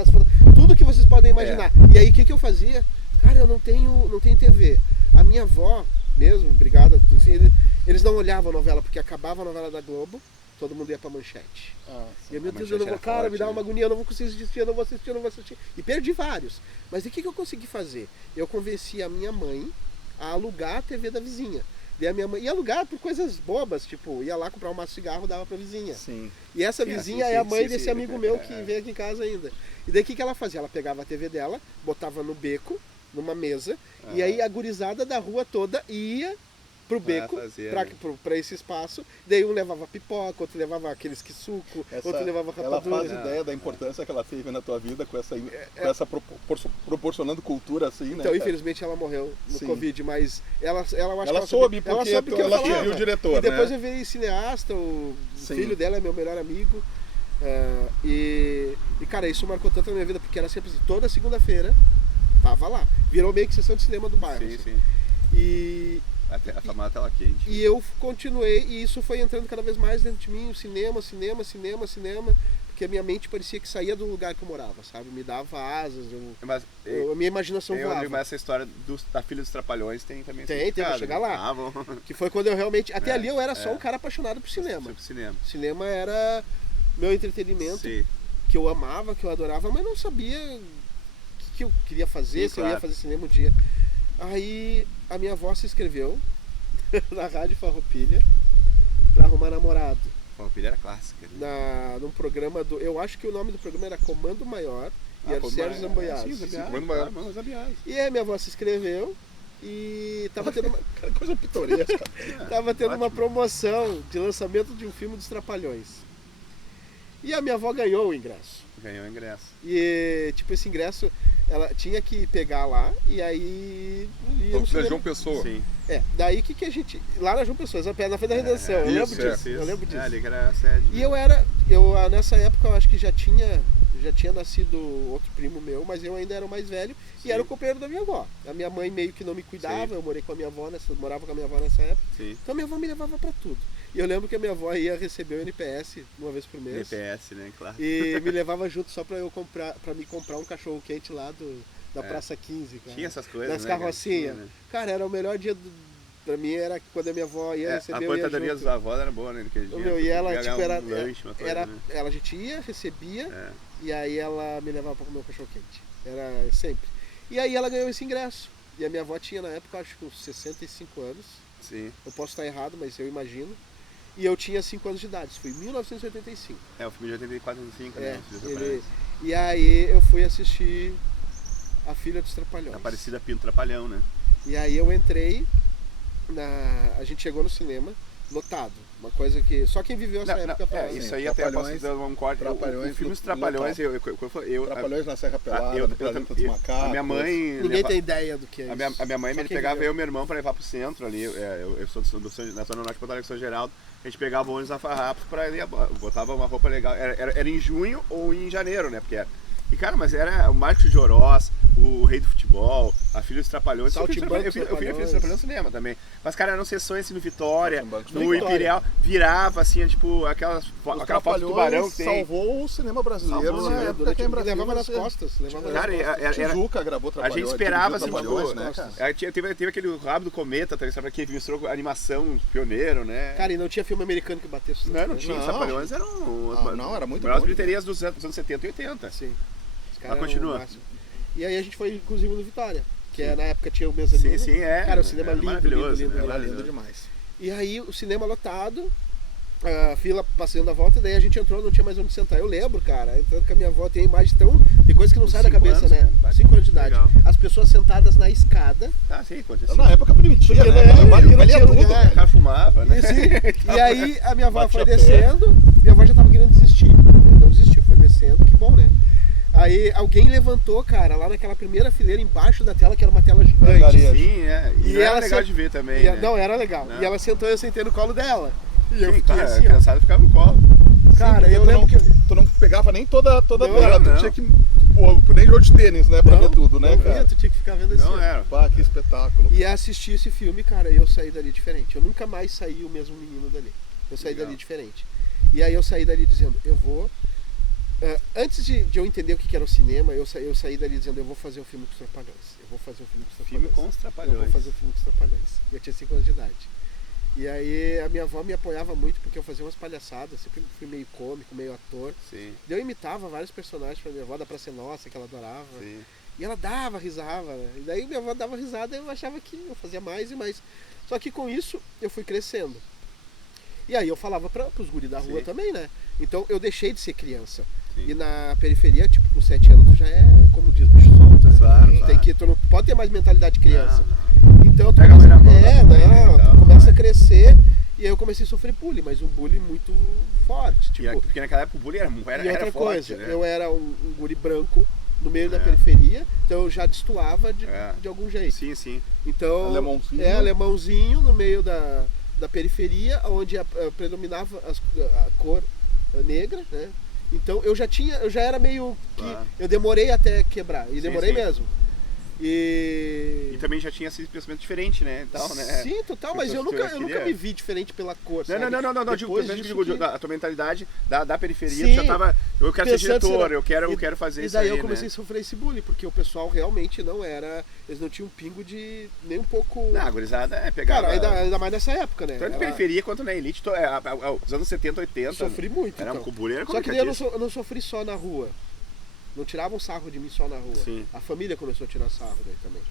tudo que vocês podem imaginar. E aí o que eu fazia? Cara, eu não tenho TV. A minha avó, mesmo, obrigada, assim, eles não olhavam a novela, porque acabava a novela da Globo, todo mundo ia pra Manchete. E meu Deus, eu não vou, cara, me dá uma agonia, eu não vou conseguir assistir, eu não vou assistir. E perdi vários. Mas o que eu consegui fazer? Eu convenci a minha mãe a alugar a TV da vizinha. E a minha mãe ia alugar por coisas bobas, tipo, ia lá comprar um maço de cigarro, dava pra vizinha. Sim. E essa vizinha é a mãe desse amigo meu que é. veio aqui em casa ainda. E daí o que ela fazia? Ela pegava a TV dela, botava no beco, numa mesa, e aí a gurizada da rua toda ia pro beco, pra esse espaço. Daí um levava pipoca, outro levava aqueles que suco, outro levava Ela rapadura. faz ideia da importância que ela teve na tua vida com essa proporcionando cultura assim, né? Então, cara? infelizmente, ela morreu no Sim. Covid, mas ela acho que Ela soube porque ela falava. viu o diretor, E depois né? eu virei cineasta, o Sim. filho dela é meu melhor amigo. E, cara, isso marcou tanto a minha vida, porque era sempre assim, toda segunda-feira, tava lá. Virou meio que sessão de cinema do bairro. Sim, assim. sim. E A famosa tela quente. eu continuei, e isso foi entrando cada vez mais dentro de mim, o cinema, porque a minha mente parecia que saía do lugar que eu morava, sabe? Me dava asas, Mas a minha imaginação voava. mas essa história da Filha dos Trapalhões tem também Tem, significado, vou chegar né? lá. Ah, bom. Que foi quando eu realmente... Até ali eu era só um cara apaixonado por cinema. Sobre cinema. Cinema era meu entretenimento, Sim. que eu amava, que eu adorava, mas não sabia o que eu queria fazer, Sim, se eu ia claro. fazer cinema um dia. Aí a minha avó se inscreveu na Rádio Farroupilha pra arrumar namorado. Farroupilha era clássica. Né? Num programa eu acho que o nome do programa era Comando Maior e era o Sérgio Zamboiazzi. Sim, Comando Maior. Mano, Zambiase. E aí minha avó se inscreveu e tava tendo uma, Cara, coisa pitoresca. tava tendo uma ótimo. promoção de lançamento de um filme dos Trapalhões. E a minha avó ganhou o ingresso. Ganhou o ingresso. E tipo, esse ingresso ela tinha que pegar lá e aí ia no Da cinema. João Pessoa. Sim. Daí o que a gente. Lá na João Pessoa, na frente da Redenção, eu lembro isso, disso. Eu lembro disso. ali que era a sede. E nessa época eu acho que já tinha nascido outro primo meu, mas eu ainda era o mais velho Sim. e era o companheiro da minha avó. A minha mãe meio que não me cuidava, Sim. eu morava com a minha avó nessa época. Sim. Então minha avó me levava pra tudo. E eu lembro que a minha avó ia receber o NPS uma vez por mês. DPS, né? Claro. E me levava junto só pra me comprar um cachorro quente lá da Praça 15, cara. Tinha essas coisas, Das né? carrocinhas. Tinha, né? Cara, era o melhor dia pra mim, era quando a minha avó ia A receber eu ia portadoria junto. dos avós era boa, né? Naquele dia. E ela, Pegar tipo, um era, lanche, uma coisa, né? a gente ia, recebia, É. e aí ela me levava pra comer o cachorro quente. Era sempre. E aí ela ganhou esse ingresso. E a minha avó tinha na época, acho que uns 65 anos. Sim. Eu posso estar errado, mas eu imagino. E eu tinha 5 anos de idade, isso foi em 1985. É, o filme de 84, 85, É, né? Os Filhos da Aparecida. e aí eu fui assistir A Filha dos Trapalhões. Aparecida Pinto Trapalhão, né? E aí eu entrei, a gente chegou no cinema, lotado. Uma coisa que só quem viveu essa época pra lá. isso aí até posso Trapalhões, dar um corte. Trapalhões O filme dos no Trapalhões, eu Trapalhões na Serra Pelada, eu- no Planeta dos eu- Macacos. a minha mãe Ninguém tem ideia do que é A isso. minha mãe Só me quem pegava viveu. eu e meu irmão pra levar pro centro ali. Eu sou na Zona Norte de Porto Alegre, São Geraldo. A gente pegava o ônibus na Farrapos pra ir, botava uma roupa legal. Era em junho ou em janeiro, né? Porque e cara, mas era o Marcos de Oroz, o Rei do Futebol, a Filha dos Trapalhões. Eu fiz a Filha dos Trapalhões no cinema também. Mas, cara, eram sessões assim no Vitória, Bancos no do Vitória. Imperial. Virava assim, tipo, aquela foto do tubarão que tem. Salvou o cinema brasileiro Salvou, na né? época que em E Brasil levava nas você- costas. Levava nas Cara, costas. Tijuca gravou a Trapalhões. gente esperava assim, dirigiu tipo, Trapalhões, né, cara? teve aquele Rabo do Cometa, tá, sabe, que misturou animação, pioneiro, né? Cara, e não tinha filme americano que batesse. Não tinha. Os Não. Trapalhões eram Não, era muito maiores bom. bilheterias dos anos 70 e 80. Sim. Os Mas caras continua. eram o máximo. E aí a gente foi, inclusive, no Vitória. Que na época tinha o mezanino. Sim, é. Cara, o cinema era lindo, maravilhoso, lindo, né? lindo, Era Maravilhoso. lindo demais. E aí o cinema lotado, a fila passando a volta, daí a gente entrou, não tinha mais onde sentar. Eu lembro, cara, entrando com a minha avó, tem imagem tão. Tem coisa que não sai da 5 cabeça, anos, né? cara. 5 anos de idade. Legal. As pessoas sentadas na escada. Ah, sim, aconteceu. Na época primitiva, Porque né? não- cara? porque não Valia tinha tudo, lugar. O velho. cara fumava, né? E aí a minha avó Bate foi a pé. descendo, minha avó já tava querendo desistir. Não desistiu, foi descendo, que bom, né? Aí alguém levantou, cara, lá naquela primeira fileira embaixo da tela, que era uma tela gigante. Gargarejo. Sim, é. E ela era legal se- de ver também. né? Não, era legal. Não. E ela sentou e eu sentei no colo dela. E eu Sim, fiquei cara, assim, a ó. criançada ficava no colo. Cara, Porque eu lembro que. tu não pegava nem toda Não, tela, não. tu tinha que. Pô, nem jogo de tênis, né? Pra ver tudo, né, não via, cara? tu tinha que ficar vendo assim. Não ó. era. Pá, que espetáculo. E assistir esse filme, cara, eu saí dali diferente. Eu nunca mais saí o mesmo menino dali. Eu saí Legal. dali diferente. E aí eu saí dali dizendo, eu vou. Antes de eu entender o que era o cinema, eu saí dali dizendo, eu vou fazer o filme com os Trapalhões. Eu vou fazer o filme com os Filme Trapalhões. com os Eu Trapalhões. vou fazer o filme com os Trapalhões. E eu tinha 5 anos de idade. E aí a minha avó me apoiava muito porque eu fazia umas palhaçadas, sempre fui meio cômico, meio ator. Sim, Eu imitava vários personagens pra minha avó, da Praça Nossa, que ela adorava. sim. E ela dava, risava, né? E daí minha avó dava risada e eu achava que eu fazia mais e mais. Só que com isso eu fui crescendo. E aí eu falava pros guri da rua Sim. também, né? Então eu deixei de ser criança. Sim. E na periferia, tipo, com 7 anos tu já é, como diz, bicho solto. Né? Claro, Tu claro. tem que, tu não pode ter mais mentalidade de criança. Não, Então tu Pega a mãe na mão, é, dá pra ele não, e tal, tu começa a vai. crescer. E aí eu comecei a sofrer bullying, mas um bullying muito forte. Tipo, Porque naquela época o bullying era e outra forte, coisa, né? eu era um guri branco no meio da É. periferia, então eu já destoava de algum jeito. Sim, sim. Então, Alemãozinho. alemãozinho no meio da periferia, onde predominava a cor negra, né? Então eu já era meio que Claro. eu demorei até quebrar, e Sim, demorei sim. mesmo. E também já tinha esse pensamento diferente, né? Então, né? Sim, total, mas eu Tu nunca queria- me vi diferente pela cor, Não, sabe? não, digo, Depois digo, disso que- a tua mentalidade da periferia Sim. tu já tava. Eu quero ser pensando diretor, assim, eu quero fazer e isso daí aí, eu comecei né? a sofrer esse bullying, porque o pessoal realmente não era, eles não tinham um pingo de nem um pouco... Não, a gurizada pegava... Cara, ainda mais nessa época, né? Tanto na Era- periferia quanto na elite, os anos 70, 80. Eu sofri muito, Era então. um bullying, era Só que daí eu complicadíssimo. não sofri só na rua. Não tiravam sarro de mim só na rua. Sim. A família começou a tirar sarro daí também.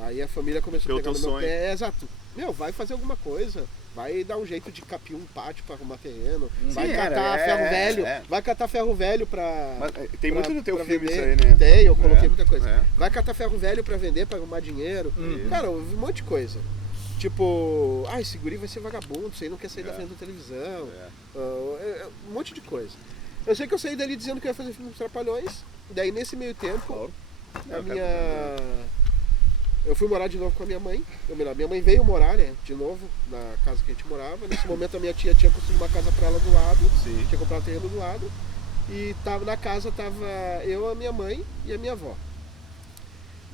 Aí a família começou Pelo a pegar no teu meu sonho. pé. Exato. Meu, vai fazer alguma coisa. Vai dar um jeito de capir um pátio pra arrumar terreno. Vai Sim, catar era, ferro velho. é. Vai catar ferro velho pra... Mas, tem muito no teu pra filme vender. isso aí, né? Tem, eu coloquei É, muita coisa. é. Vai catar ferro velho pra vender, pra arrumar dinheiro. Uhum. Cara, eu vi um monte de coisa. Tipo, esse guri vai ser vagabundo, isso aí não quer sair da frente da televisão. Um monte de coisa. Eu sei que eu saí dali dizendo que eu ia fazer filme dos Trapalhões. Daí nesse meio tempo, eu fui morar de novo com a minha mãe. Minha mãe veio morar, né, de novo na casa que a gente morava. Nesse momento a minha tia tinha construído uma casa pra ela do lado. Sim. Tinha comprado um terreno do lado. E na casa tava eu, a minha mãe e a minha avó.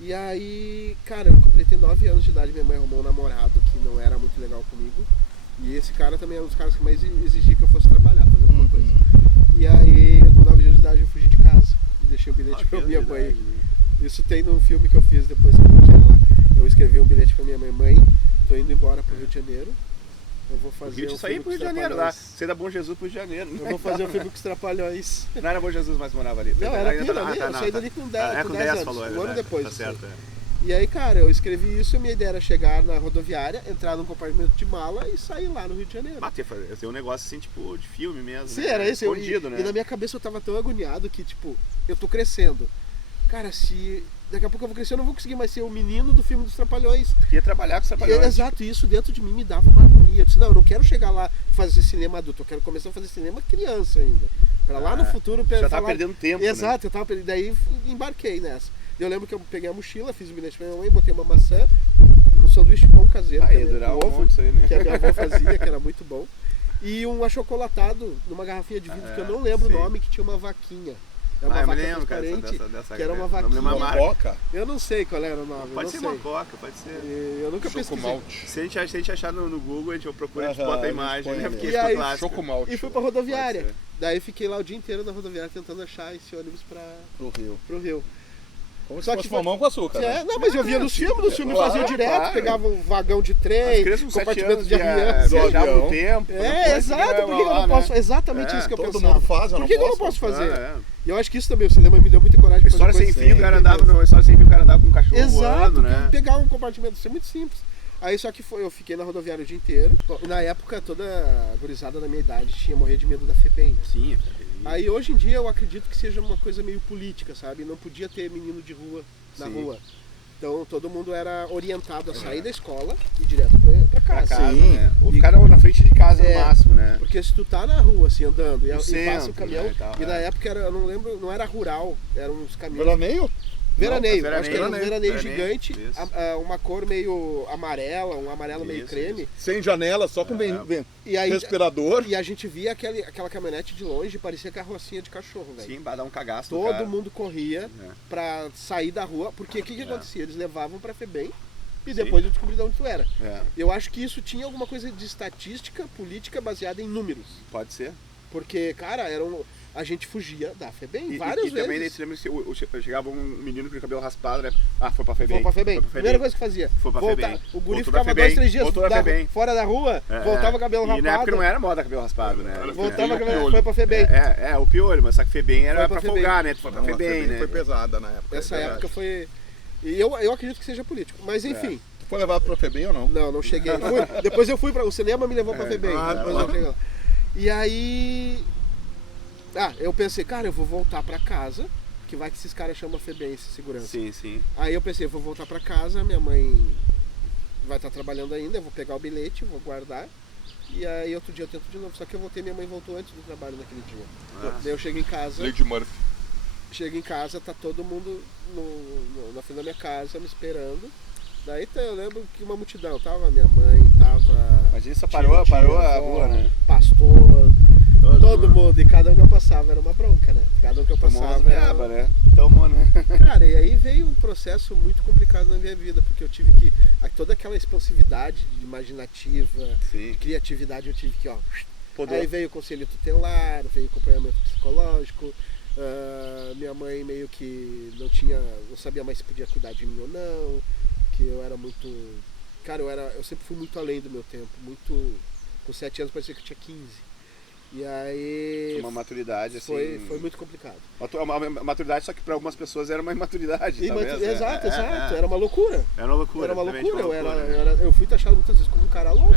E aí, cara, eu completei 9 anos de idade, minha mãe arrumou um namorado que não era muito legal comigo. E esse cara também era um dos caras que mais exigia que eu fosse trabalhar, fazer alguma coisa. E aí, com 9 anos de idade, eu fugi de casa e deixei o bilhete pra minha mãe. Isso tem num filme que eu fiz depois que eu tinha lá. Eu escrevi um bilhete pra minha mãe, tô indo embora pro Rio de Janeiro. Eu vou fazer Isso aí pro Rio de Janeiro, lá. Você da Bom Jesus pro Rio de Janeiro. Eu vou fazer um filme com os Trapalhões. Não era Bom Jesus, mas morava ali. Não, era Ainda Pina ali, eu saí dali com 10, com 10 10 anos, falou, um ano depois. Tá certo, E aí, cara, eu escrevi isso, minha ideia era chegar na rodoviária, entrar num compartimento de mala e sair lá no Rio de Janeiro. Eu tenho um negócio assim, tipo, de filme mesmo. Sim, né? era isso. Escondido, né? E na minha cabeça eu tava tão agoniado que, tipo, eu tô crescendo. Cara, se daqui a pouco eu vou crescer, eu não vou conseguir mais ser o menino do filme dos Trapalhões. Queria trabalhar com os Trapalhões. Exato, e isso dentro de mim me dava uma agonia. Eu disse, não, eu não quero chegar lá e fazer cinema adulto, eu quero começar a fazer cinema criança ainda. Pra lá no futuro... Já tava perdendo tempo, Exato, eu tava perdendo. Daí embarquei nessa. Eu lembro que eu peguei a mochila, fiz o bilhete pra minha mãe, botei uma maçã, um sanduíche de pão caseiro, Ia durar com um ovo, monte isso aí, né? que a minha avó fazia, que era muito bom. E um achocolatado numa garrafinha de vidro que eu não lembro sim. o nome, que tinha uma vaquinha. Era uma Eu me vaca lembro, cara, transparente, dessa que era uma não me lembro vaquinha. a marca. Coca. Eu não sei qual era o nome, Pode eu ser não uma sei. coca, pode ser. E eu nunca pesquisei. Chocomalte. Se a gente achar no Google, a gente procura, a gente Aham, bota a a gente imagem, põe né? ali. Porque E ficou aí, clássico. Chocomalte. E fui pra rodoviária. Pode ser. Daí fiquei lá o dia inteiro na rodoviária tentando achar esse ônibus pro Rio. Como Só se que fosse foi- mamão com açúcar. né? Não, mas eu via nos filmes Claro, faziam direto, claro. pegavam um vagão de As trem, crianças com 7 compartimento anos de avião. viajavam avião. no tempo. Exato, por que eu não posso fazer? Exatamente É, isso que eu Todo pensava. mundo faz, eu Por não que eu não posso? posso fazer? É. E eu acho que isso também, o cinema me deu muita coragem de fazer História sem coisas fio, o cara andava no História sem fio, o cara andava com um cachorro Exato, voando, né? pegar um compartimento, isso é muito simples. Aí só que eu fiquei na rodoviária o dia inteiro. Bom, na época, toda a gurizada da minha idade tinha morrer de medo da FEBEM, né? Sim, Aí hoje em dia eu acredito que seja uma coisa meio política, sabe? Não podia ter menino de rua na Sim. rua. Então todo mundo era orientado a sair da escola e direto pra casa. casa, Sim. né? Ou ficar na frente de casa no máximo, né? Porque se tu tá na rua assim andando e passa centro, o caminhão, né, e tal, e na época era, eu não lembro, não era rural, eram uns caminhões. Veraneio? Veraneio, Não, acho que era um veraneio veraneio, gigante, isso. uma cor meio amarela, um amarelo meio Isso, creme. Sem janela, só com E aí respirador. e a gente via aquela caminhonete de longe, parecia carrocinha de cachorro, velho. Sim, vai dar um cagaço no Todo cara. mundo corria É. pra sair da rua, porque o que acontecia? Eles levavam pra FEBEM e depois eu descobri de onde tu era. É, Eu acho que isso tinha alguma coisa de estatística política baseada em números. pode ser. Porque, cara, a gente fugia da FEBEM várias e também vezes. você lembra que chegava um menino com o cabelo raspado, né? Ah, foi pra FEBEM. Foi pra FEBEM. Primeira coisa que fazia. Foi pra FEBEM. O guri Voltou da ficava FEBEM. 2-3 dias Voltou da FEBEM. fora da rua, voltava com o cabelo E na época rapado. não era moda cabelo raspado, né? Voltava o cabelo, piolho. foi pra FEBEM. O piolho, mas só que FEBEM era Foi pra pra FEBEM. folgar, né? Tu foi pra Não, a FEBEM, FEBEM né? foi pesada na época. Essa é verdade. época foi... E eu acredito que seja político. Mas enfim, Tu foi levado pra FEBEM ou não? não cheguei. Depois eu fui para o cinema, me levou pra FEBEM. Depois eu cheguei lá. E aí... eu pensei, cara, eu vou voltar pra casa, que vai que esses caras chamam FEBEM, esse segurança. Sim, sim. Aí eu pensei, eu vou voltar pra casa, minha mãe vai estar trabalhando ainda, eu vou pegar o bilhete, vou guardar. E aí outro dia eu tento de novo. Só que eu voltei, minha mãe voltou antes do trabalho naquele dia. Daí eu chego em casa, Lady Murphy. tá todo mundo na frente da minha casa me esperando. Daí eu lembro que uma multidão, tava minha mãe, tava... Mas isso parou a avó, rua, né? Pastor, todo mundo. E cada um que eu passava era uma bronca, né? Cada um que eu Tomou umas passava era... braba, né? Tomou, né? Cara, e aí veio um processo muito complicado na minha vida, porque eu tive que... Toda aquela expansividade imaginativa, Sim. criatividade, eu tive que, Podou. Aí veio o conselho tutelar, veio acompanhamento psicológico. Minha mãe meio que não sabia mais se podia cuidar de mim ou não, que eu era muito... Cara, eu sempre fui muito além do meu tempo, muito... Com 7 anos parecia que eu tinha 15. E aí... Uma maturidade, assim... Foi muito complicado. Uma maturidade, só que para algumas pessoas era uma imaturidade, talvez. Exato. Era uma loucura. Era uma loucura. Era uma realmente loucura. loucura. Eu fui taxado muitas vezes como um cara louco.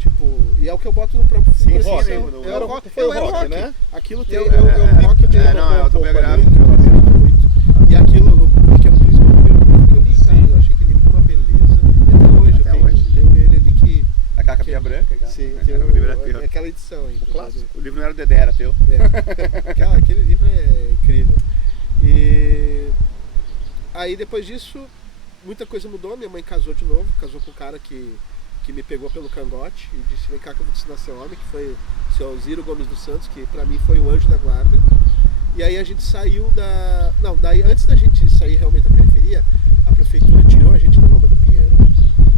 Tipo, e é o que eu boto no próprio Sim, rock. mesmo, no rock, foi o rock, né? Aquilo tem... Eu- o rock tem não, é autobiográfico. muito. E aquilo, que é por isso que o primeiro livro que eu li, cara, eu achei que o livro é uma beleza. Até hoje, eu tenho ele ali que... Aquela capinha branca, cara. Sim, O livro era teu. aquela edição aí. O livro não era do Dedé, era teu. Aquele livro é incrível. E aí depois disso, muita coisa mudou. Minha mãe casou de novo, casou com um cara que me pegou pelo cangote e disse: vem cá que eu vou te ensinar a ser homem, que foi o seu Ziro Gomes dos Santos, que pra mim foi o anjo da guarda. E aí a gente saiu da... Não, daí antes da gente sair realmente da periferia, a prefeitura tirou a gente da Lomba do Pinheiro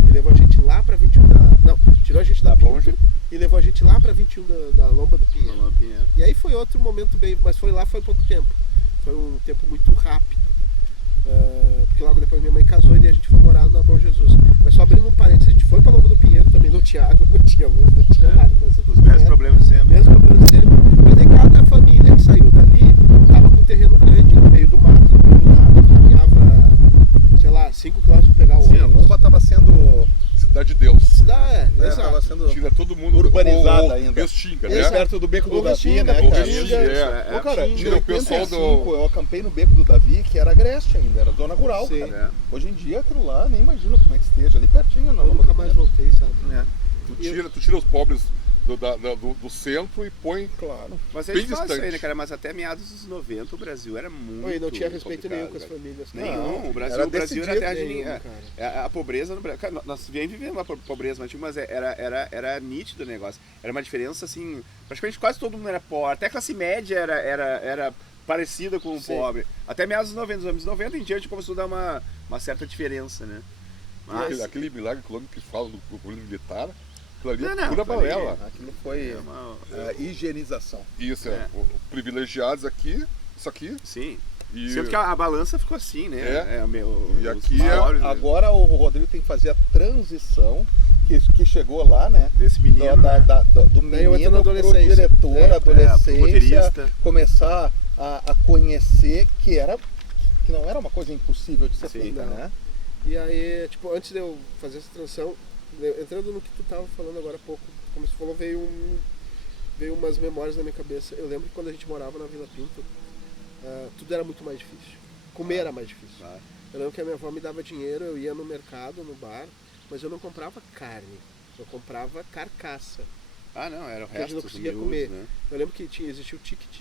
e levou a gente lá pra 21 da... Não, tirou a gente da Pinto e levou a gente lá pra 21 da Lomba do Pinheiro. E aí foi outro momento bem... Mas foi pouco tempo. Foi um tempo muito rápido. Porque logo depois minha mãe casou e a gente foi morar na Bom Jesus. Mas só abrindo um parênteses, a gente foi pra Lomba do Pinheiro, também não tinha água, não tinha luz, não tinha nada. Os mesmos problemas sempre. Mesmo problema sempre. Mas daí cada família que saiu dali tava com um terreno grande, no meio do mato, no meio do nada, caminhava, sei lá, 5 km pra pegar o Sim, a ônibus. Lomba tava sendo... Cidade de Deus. Exato. Tava sendo Tira todo mundo urbanizada ou ainda. Restinga, Bem né? perto do Beco do Ou Davi, Restinga, né, Ou cara? Restinga, Ô, cara, em Tira o pessoal 85 eu acampei no Beco do Davi, que era agreste ainda, era zona rural, Sim. cara. Hoje em dia aquilo lá, nem imagino como é que esteja, ali pertinho na Eu Lomba nunca do mais Pinheiro. voltei, sabe? Tu tira os pobres do centro e põe, Claro. Mas é bem difícil isso aí, distante. né, cara? Mas até meados dos 90 o Brasil era muito E não tinha respeito complicado, nenhum com as cara. famílias. Nenhum. Não, O Brasil, era o Brasil era decidido terra de nenhum, ninguém. cara. A pobreza no Brasil. Cara, nós vivemos uma pobreza, mas era nítido o negócio. Era uma diferença assim. Praticamente quase todo mundo era pobre. Até a classe média era parecida com o Sim. pobre. Até meados dos 90, dos anos 90 em diante começou a dar uma certa diferença, né? Mas, aquele milagre econômico que fala do governo militar, aquilo ali Não, é não, pura aquilo ali balela. Aquilo foi é uma- higienização. Isso, É. privilegiados aqui, isso aqui. Sim. E Sendo que a balança ficou assim, né? É. E aqui Agora o Rodrigo tem que fazer a transição que chegou lá, né? desse menino, né? Do Daí eu entro menino na pro adolescência. diretor, pro adolescência, roteirista. começar a conhecer que não era uma coisa impossível de ser Sim, feita, não. né? E aí, tipo, antes de eu fazer essa transição, entrando no que tu tava falando agora há pouco, como você falou, veio umas memórias na minha cabeça. Eu lembro que quando a gente morava na Vila Pinto, tudo era muito mais difícil. Comer era mais difícil. Claro. Eu lembro que a minha avó me dava dinheiro, eu ia no mercado, no bar, mas eu não comprava carne, eu comprava carcaça. Ah, não, era o Que a gente resto não dos conseguia miúdos, comer. né? Eu lembro que existia o ticket,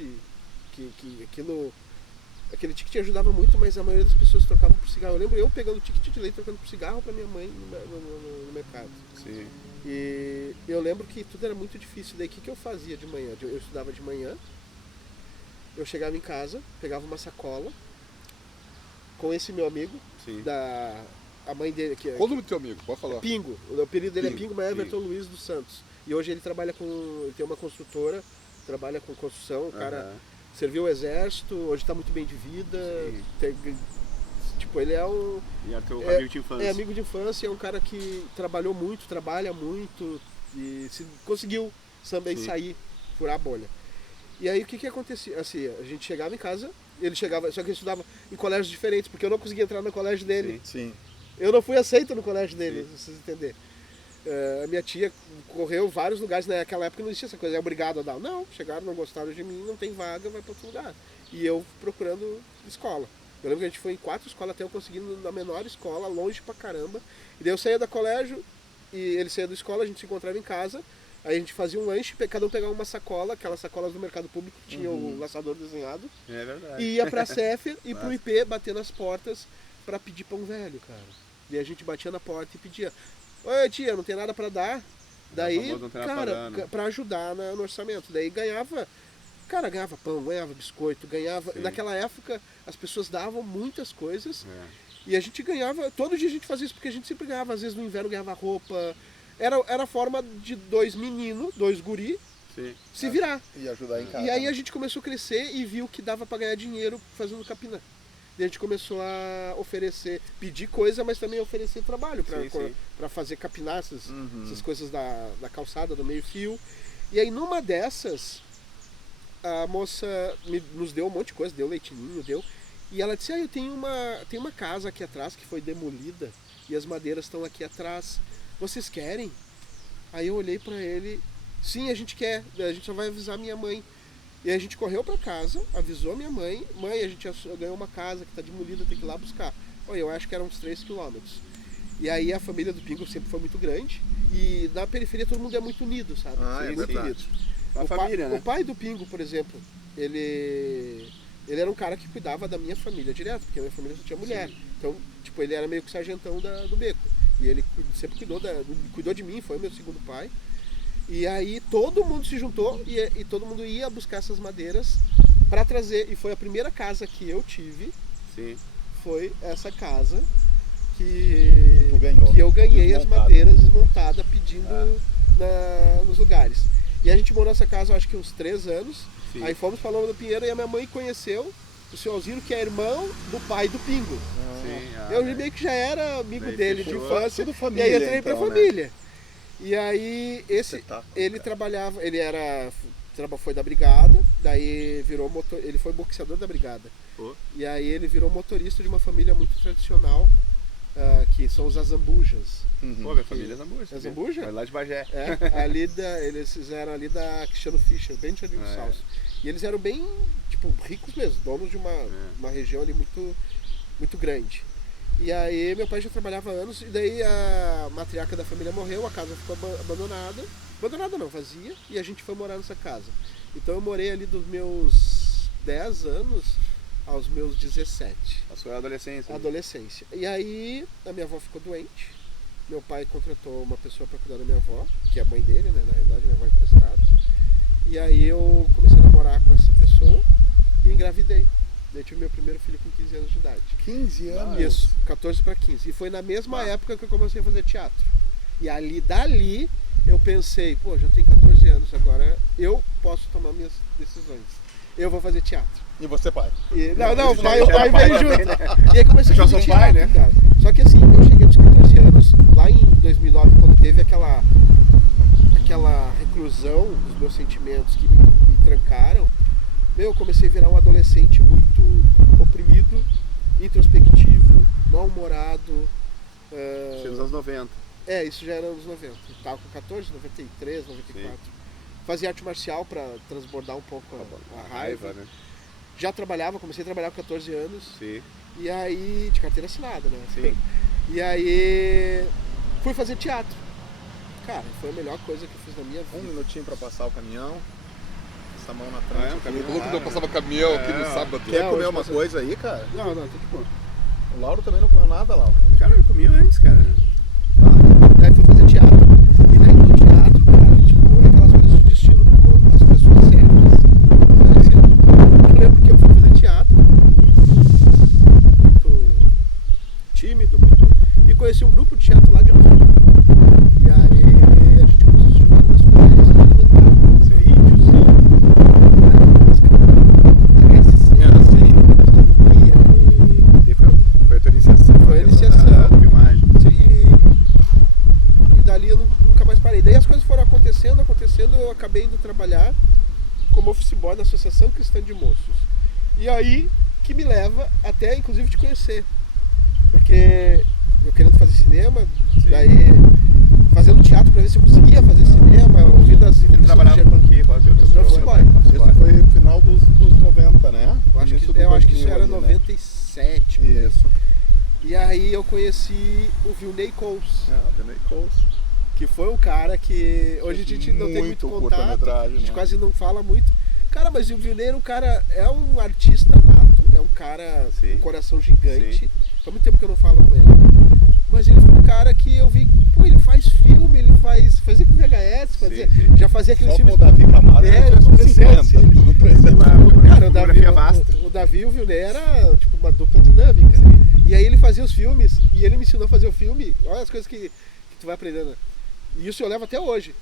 aquele ticket ajudava muito, mas a maioria das pessoas trocavam por cigarro. Eu lembro eu pegando o ticket de leite trocando por cigarro para minha mãe no mercado. Sim. E eu lembro que tudo era muito difícil. Daí o que eu fazia de manhã? Eu estudava de manhã, eu chegava em casa, pegava uma sacola com esse meu amigo, Sim. a mãe dele, que é Qual o nome do teu amigo? Pode falar. Pingo. O apelido dele é Pingo, Pingo, mas é Pingo. Everton Luiz dos Santos. E hoje ele trabalha ele tem uma construtora, trabalha com construção, o cara Aham. serviu o exército, hoje está muito bem de vida. Sim. Tipo, ele é um... E era teu É- amigo de infância. É amigo de infância, é um cara que trabalhou muito, trabalha muito e conseguiu também Sim. sair, furar a bolha. E aí o que acontecia? Assim, a gente chegava em casa, ele chegava, só que ele estudava em colégios diferentes, porque eu não conseguia entrar no colégio dele. Sim. Eu não fui aceito no colégio dele, pra vocês entenderem. A minha tia correu vários lugares, naquela época não existia essa coisa, é obrigado a dar. Não, chegaram, não gostaram de mim, não tem vaga, vai para outro lugar. E eu procurando escola. Eu lembro que a gente foi em 4 escolas até eu conseguir na menor escola, longe pra caramba. E daí eu saía do colégio e ele saía da escola, a gente se encontrava em casa. Aí a gente fazia um lanche, cada um pegava uma sacola, aquelas sacolas do mercado público que tinha o laçador desenhado. É verdade. E ia pra CEF e pro IP bater nas portas pra pedir pão velho, cara. E a gente batia na porta e pedia: oi tia, não tem nada pra dar? Daí, famoso não tem nada pra cara, dar, né? pra ajudar no orçamento. Daí ganhava pão, ganhava biscoito, ganhava... Sim. Naquela época as pessoas davam muitas coisas É. e a gente ganhava, todo dia a gente fazia isso, porque a gente sempre ganhava, às vezes no inverno ganhava roupa. Era a forma de 2 meninos, 2 guri, se virar. E ajudar em casa. E aí a gente começou a crescer e viu que dava para ganhar dinheiro fazendo capinã. E a gente começou a oferecer, pedir coisa, mas também oferecer trabalho para fazer capinar essas coisas da calçada, do meio-fio. E aí numa dessas, a moça nos deu um monte de coisa, deu leitinho, deu. E ela disse, eu tenho uma casa aqui atrás que foi demolida e as madeiras estão aqui atrás. Vocês querem? Aí eu olhei para ele, sim, a gente quer, a gente só vai avisar minha mãe. E a gente correu para casa, avisou a minha mãe, a gente ganhou uma casa que está demolida, tem que ir lá buscar. Eu acho que eram uns 3 quilômetros. E aí a família do Pingo sempre foi muito grande e na periferia todo mundo é muito unido, sabe? É muito verdade. unido. A família, né? O pai do Pingo, por exemplo, ele era um cara que cuidava da minha família direto, porque a minha família só tinha mulher. Então, tipo, ele era meio que o sargentão do beco. E ele sempre cuidou de mim, foi meu segundo pai. E aí todo mundo se juntou e todo mundo ia buscar essas madeiras para trazer. E foi a primeira casa que eu tive. Sim. Foi essa casa que eu ganhei desmontada. as madeiras desmontadas pedindo nos lugares. E a gente morou nessa casa, eu acho que uns 3 anos. Sim. Aí fomos para Loma do Pinheiro e a minha mãe conheceu o seu Alziro, que é irmão do pai do Pingo. Sim. Eu meio que já era amigo dele de infância. Tudo E família, aí eu entrei pra então, né? família. E aí ele trabalhava, foi da brigada, daí virou ele foi boxeador da brigada. E aí ele virou motorista de uma família muito tradicional, que são os Azambujas. Pô, minha família é Zambuja. Zambuja? Vai lá de Bagé. Eles fizeram ali da Cristiano Fischer, bem de do Salso. E eles eram bem, tipo, ricos mesmo, donos de uma região ali muito, muito grande. E aí meu pai já trabalhava há anos, e daí a matriarca da família morreu, a casa ficou abandonada. Abandonada não, vazia, e a gente foi morar nessa casa. Então eu morei ali dos meus 10 anos aos meus 17. A sua adolescência. Adolescência. E aí a minha avó ficou doente. Meu pai contratou uma pessoa para cuidar da minha avó, que é a mãe dele, né? Na realidade, minha avó emprestada. E aí eu comecei a namorar com essa pessoa e engravidei. Eu tive meu primeiro filho com 15 anos de idade. 15 anos? Isso, 14 para 15. E foi na mesma época que eu comecei a fazer teatro. E dali, eu pensei, já tenho 14 anos, agora eu posso tomar minhas decisões. Eu vou fazer teatro. E você, pai? O pai veio junto. Né? E aí comecei a fazer sou teatro, pai, né? cara. Só que assim, eu cheguei aos 14 anos, lá em 2009, quando teve aquela reclusão dos meus sentimentos que me trancaram, eu comecei a virar um adolescente muito oprimido, introspectivo, mal-humorado. Nos anos 90. Isso já era nos 90. Eu tava com 14, 93, 94. Sim. Fazia arte marcial para transbordar um pouco a raiva. Né? Já comecei a trabalhar com 14 anos. Sim. E aí, de carteira assinada, né? Sim. E aí, fui fazer teatro. Cara, foi a melhor coisa que eu fiz na minha vida. 1 minutinho para passar o caminhão. Essa mão na frente. O louco não passava caminhão aqui no sábado. Quer comer uma coisa aí, cara? Não, tem que pôr. O Lauro também não comeu nada, Lauro. Cara, eu comi antes, cara. Daí fui fazer teatro. E daí no teatro, cara, é aquelas coisas de destino. As pessoas certas. Eu lembro que eu fui fazer teatro. Muito tímido, e conheci um grupo de teatro lá de Antônio. E aí a gente começou a se juntar com umas famílias alimentar vídeos E foi a tua iniciação. Foi a iniciação. Filmagem. E dali eu nunca mais parei. Daí as coisas foram acontecendo, eu acabei indo trabalhar como office boy na Associação Cristã de Moços. E aí que me leva até inclusive te conhecer. Porque eu querendo fazer cinema, daí fazendo teatro para ver se eu conseguia fazer cinema, ouvindo as Ele trabalhava com o quê? Office boy. Esse foi o final dos 90, né? Eu acho que isso era 97. Né? Isso. E aí eu conheci o Vilney Coles. Vilney Coles. Que foi um cara que hoje a gente não tem muito contato, a gente quase não fala muito. Cara, mas o Vilney é um artista nato, é um cara com um coração gigante. Sim. Faz muito tempo que eu não falo com ele. Mas ele foi um cara que eu vi, ele faz filme, ele fazia com VHS, já fazia aqueles filmes. O Davi Camargo, cara, o Davi e o Vilney era tipo uma dupla dinâmica. E aí ele fazia os filmes, e ele me ensinou a fazer o filme. Olha as coisas que tu vai aprendendo. E isso eu levo até hoje.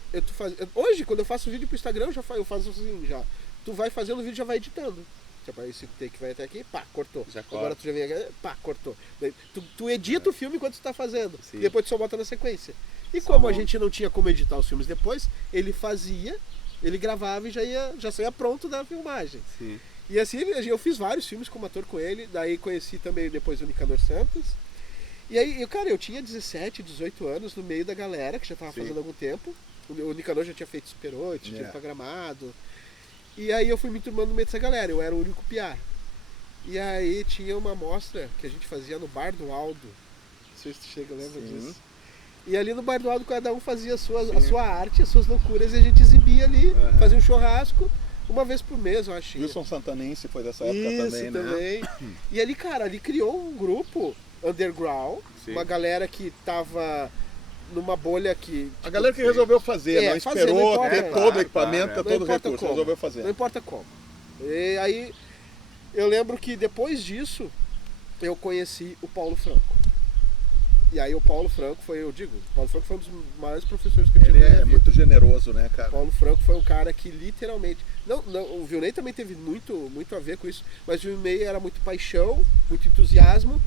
Hoje, quando eu faço vídeo pro Instagram, eu faço assim já. Tu vai fazendo o vídeo e já vai editando. Tipo, esse take vai até aqui, pá, cortou. Agora tu já vem aqui, pá, cortou. Daí, tu edita o filme enquanto tu tá fazendo. Sim. E depois tu só bota na sequência. E Só como a monta. gente não tinha como editar os filmes depois, ele fazia, ele gravava e já saía pronto da filmagem. Sim. E assim, eu fiz vários filmes como ator com ele. Daí conheci também depois o Nicanor Santos. E aí, cara, eu tinha 17, 18 anos no meio da galera, que já tava Sim. fazendo há algum tempo. O Nicanor já tinha feito Super 8, tinha Yeah. programado. E aí eu fui me turmando no meio dessa galera, eu era o único piá. E aí tinha uma mostra que a gente fazia no Bar do Aldo. Não sei se tu chega, lembra Sim. disso? E ali no Bar do Aldo cada um fazia a sua arte, as suas loucuras, e a gente exibia ali, fazia um churrasco, uma vez por mês, eu acho. Wilson Santanense foi dessa época Isso também, né? E ali, cara, ali criou um grupo underground, Sim. uma galera que tava numa bolha que... A galera que resolveu fazer, É, não fazer, esperou não importa. ter todo Claro, o equipamento, claro, ter não todo o importa recurso, como, resolveu não fazer. importa como. E aí, eu lembro que depois disso, eu conheci o Paulo Franco. E aí o Paulo Franco foi um dos maiores professores que eu tive Ele na minha é vida. muito generoso, né, cara? Paulo Franco foi um cara que literalmente... Não, o Vilney também teve muito a ver com isso, mas o Vilney era muito paixão, muito entusiasmo,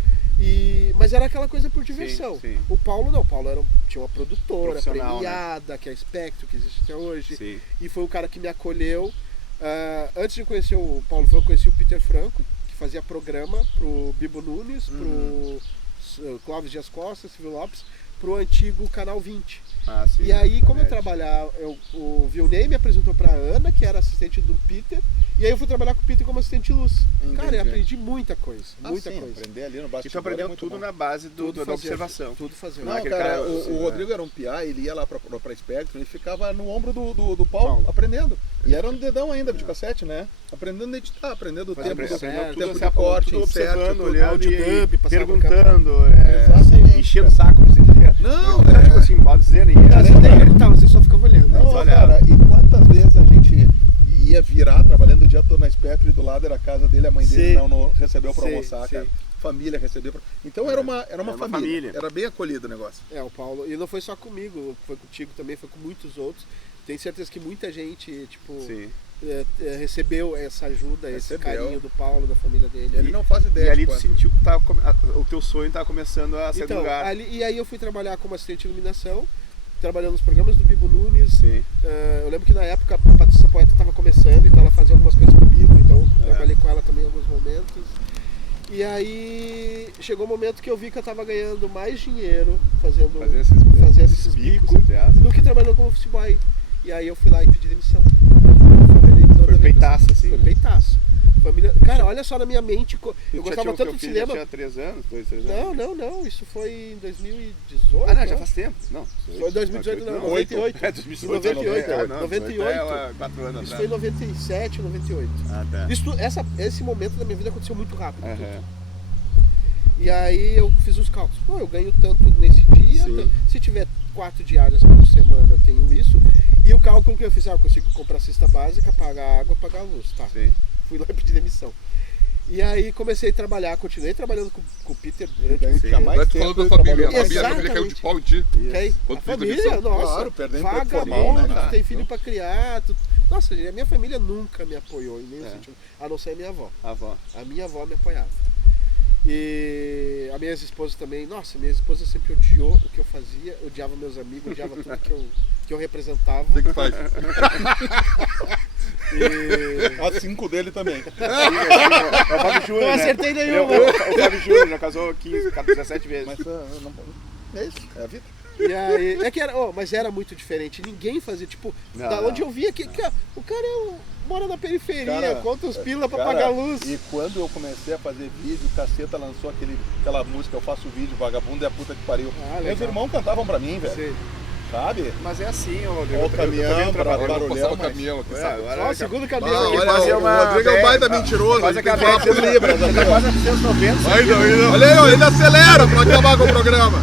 mas era aquela coisa por diversão. sim. O Paulo não, o Paulo tinha uma produtora Profissional, premiada, que é a Spectro, que existe até hoje, Sim. e foi o cara que me acolheu. Antes de conhecer o Paulo Franco, eu conheci o Peter Franco, que fazia programa pro Bibo Nunes, pro Clóvis Dias Costa, Silvio Lopes, pro antigo Canal 20. Ah, sim. E aí, como eu Net. trabalhava, o Vilney me apresentou pra Ana, que era assistente do Peter, e aí eu fui trabalhar com o Peter como assistente de luz. Entendi. Cara, eu aprendi muita coisa, Ah, muita sim, coisa. aprender ali no E tu bastidor aprendeu é muito tudo bom. na base da fazia- observação. Tudo fazendo. Não é Não, aquele cara, cara, o assim, Rodrigo era um piá, ele ia lá pra Spectrum, ele ficava no ombro do Paulo, Paulo. aprendendo. E era no dedão ainda, videocassete, né? Aprendendo a editar, aprendendo o Fazia tempo, preset, tempo tudo de corte, tudo insert, observando, tudo. olhando áudio e dub, passava por perguntando, Exatamente, enchendo o cara. saco. Assim, Não, não, tipo assim, mal dizendo. Você tem que perguntar, você só ficava olhando. Não, olha- cara, e quantas vezes a gente ia virar trabalhando o dia todo na Spectrum e do lado era a casa dele, a mãe dele Sim. não recebeu pra Sim, almoçar, sim. cara. Família recebeu pra... Então era uma uma família. família. Era bem acolhido o negócio. O Paulo, e não foi só comigo, foi contigo também, foi com muitos outros. Tenho certeza que muita gente, tipo, Sim. recebeu essa ajuda, esse Recebeu. carinho do Paulo, da família dele. Ele não faz ideia E ali de tu quanto. sentiu que o teu sonho tava começando a ser Então, lugar. e aí eu fui trabalhar como assistente de iluminação, trabalhando nos programas do Bibo Nunes. Sim. Eu lembro que na época a Patrícia Poeta estava começando, então ela fazia algumas coisas comigo, então trabalhei com ela também em alguns momentos. E aí chegou um momento que eu vi que eu estava ganhando mais dinheiro fazendo esses bicos entre aspas. do que trabalhando como office boy. E aí eu fui lá e pedi demissão. Foi peitaço, assim. Foi né? peitaço. Família... Cara, olha só na minha mente, eu Tu já gostava tinha- tanto teu de filho cinema. Já tinha 3 anos, 2, 3 anos. Não, isso foi em 2018. Ah, não, já né? faz tempo. Não. Foi 2018, não, 98. É, 2018. 98, Ah, não, 98. 4 anos Isso foi em atrás. 97, 98. Ah, tá. Esse momento da minha vida aconteceu muito rápido. Aham. E aí eu fiz os cálculos. Pô, eu ganho tanto nesse dia, Sim. se tiver 4 diárias por semana eu tenho isso. E o cálculo que eu fiz, eu consigo comprar cesta básica, pagar água, pagar luz, tá? Sim. Fui lá e pedi demissão. E aí comecei a trabalhar, continuei trabalhando com o Peter durante Daí Sim. jamais Mas tu falou da família, a família Exatamente. caiu de pau em ti. Okay? Quando A pediu família, demissão. nossa, Claro, perdendo emprego formal, vagabundo, né, cara? tu tem filho pra criar. Nossa, a minha família nunca me apoiou em nenhum sentido, a não ser a minha avó. A avó. A minha avó me apoiava. E a minha ex-esposa também, nossa, minha esposa sempre odiou o que eu fazia, odiava meus amigos, odiava tudo que eu representava. O que que faz? E... A 5 dele também. É o Fábio Júnior, Não né? acertei nenhuma. O Fábio Júnior já casou 15, 17 vezes. Mas é isso, é a vida. E aí, é que era, mas era muito diferente. Ninguém fazia, tipo, Não, da não. onde eu via que o cara mora na periferia, Cara, conta os pila pra Cara, pagar a luz. E quando eu comecei a fazer vídeo, o Caceta lançou aquela música, Eu Faço Vídeo, Vagabundo é a puta que pariu. Ah, Meus legal. irmãos cantavam pra mim, velho. Sei. Sabe? Mas é assim, ô Rodrigo. Olha o caminhão, Vou passar o mas... caminhão aqui, É, sabe? agora Ó, o é segundo Ah, caminhão aqui. olha, fazer o uma Rodrigo é um baita velha- mentiroso, Faz ele tem que aquela falar por velha- libras. Tá quase a 290. Ainda. Olha aí, ó, ele acelera pra acabar com o programa.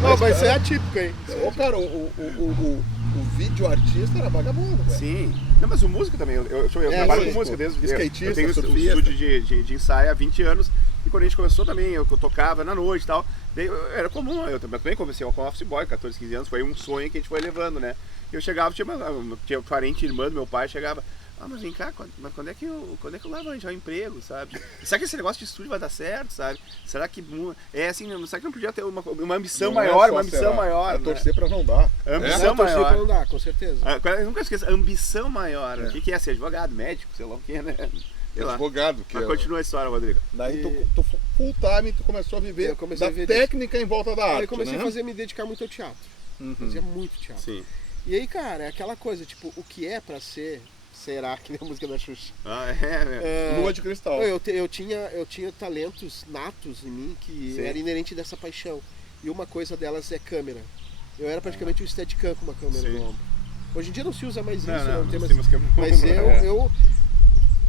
Não, mas isso é atípico, hein? Ô, cara, o vídeo artista era vagabundo, velho. Sim. Não, mas o músico também. Eu trabalho sim. com música desde... Skatista, eu tenho o surfista. estúdio de ensaio há 20 anos E quando a gente começou também, eu tocava na noite e tal, daí era comum, eu também comecei com office boy, 14, 15 anos, foi um sonho que a gente foi levando, né? Eu chegava, tinha parente, irmã do meu pai, chegava, mas vem cá, mas quando é que eu levo a gente ao emprego, sabe? Será que esse negócio de estúdio vai dar certo, sabe? Será que é assim, será que não podia ter uma ambição Não maior, é uma ambição maior? É né? torcer pra não dar. Ambição torcer maior. pra não dar, com certeza. Eu nunca esqueço, ambição maior. O que é ser advogado, médico, sei lá o que, né? Sei lá. Advogado. Mas continua a história, Rodrigo. Daí tu full time, tu começou a viver Eu comecei da a ver técnica em volta da arte, Aí eu comecei né? a me dedicar muito ao teatro. Fazia muito teatro. Sim. E aí, cara, é aquela coisa, tipo, o que é pra ser, será que nem a música da Xuxa? Lua de cristal. Eu tinha talentos natos em mim que Sim. era inerente dessa paixão. E uma coisa delas é câmera. Eu era praticamente um steadicam com uma câmera Sim. no ombro. Hoje em dia não se usa mais isso, Não, tem nós mais... temos que- Mas eu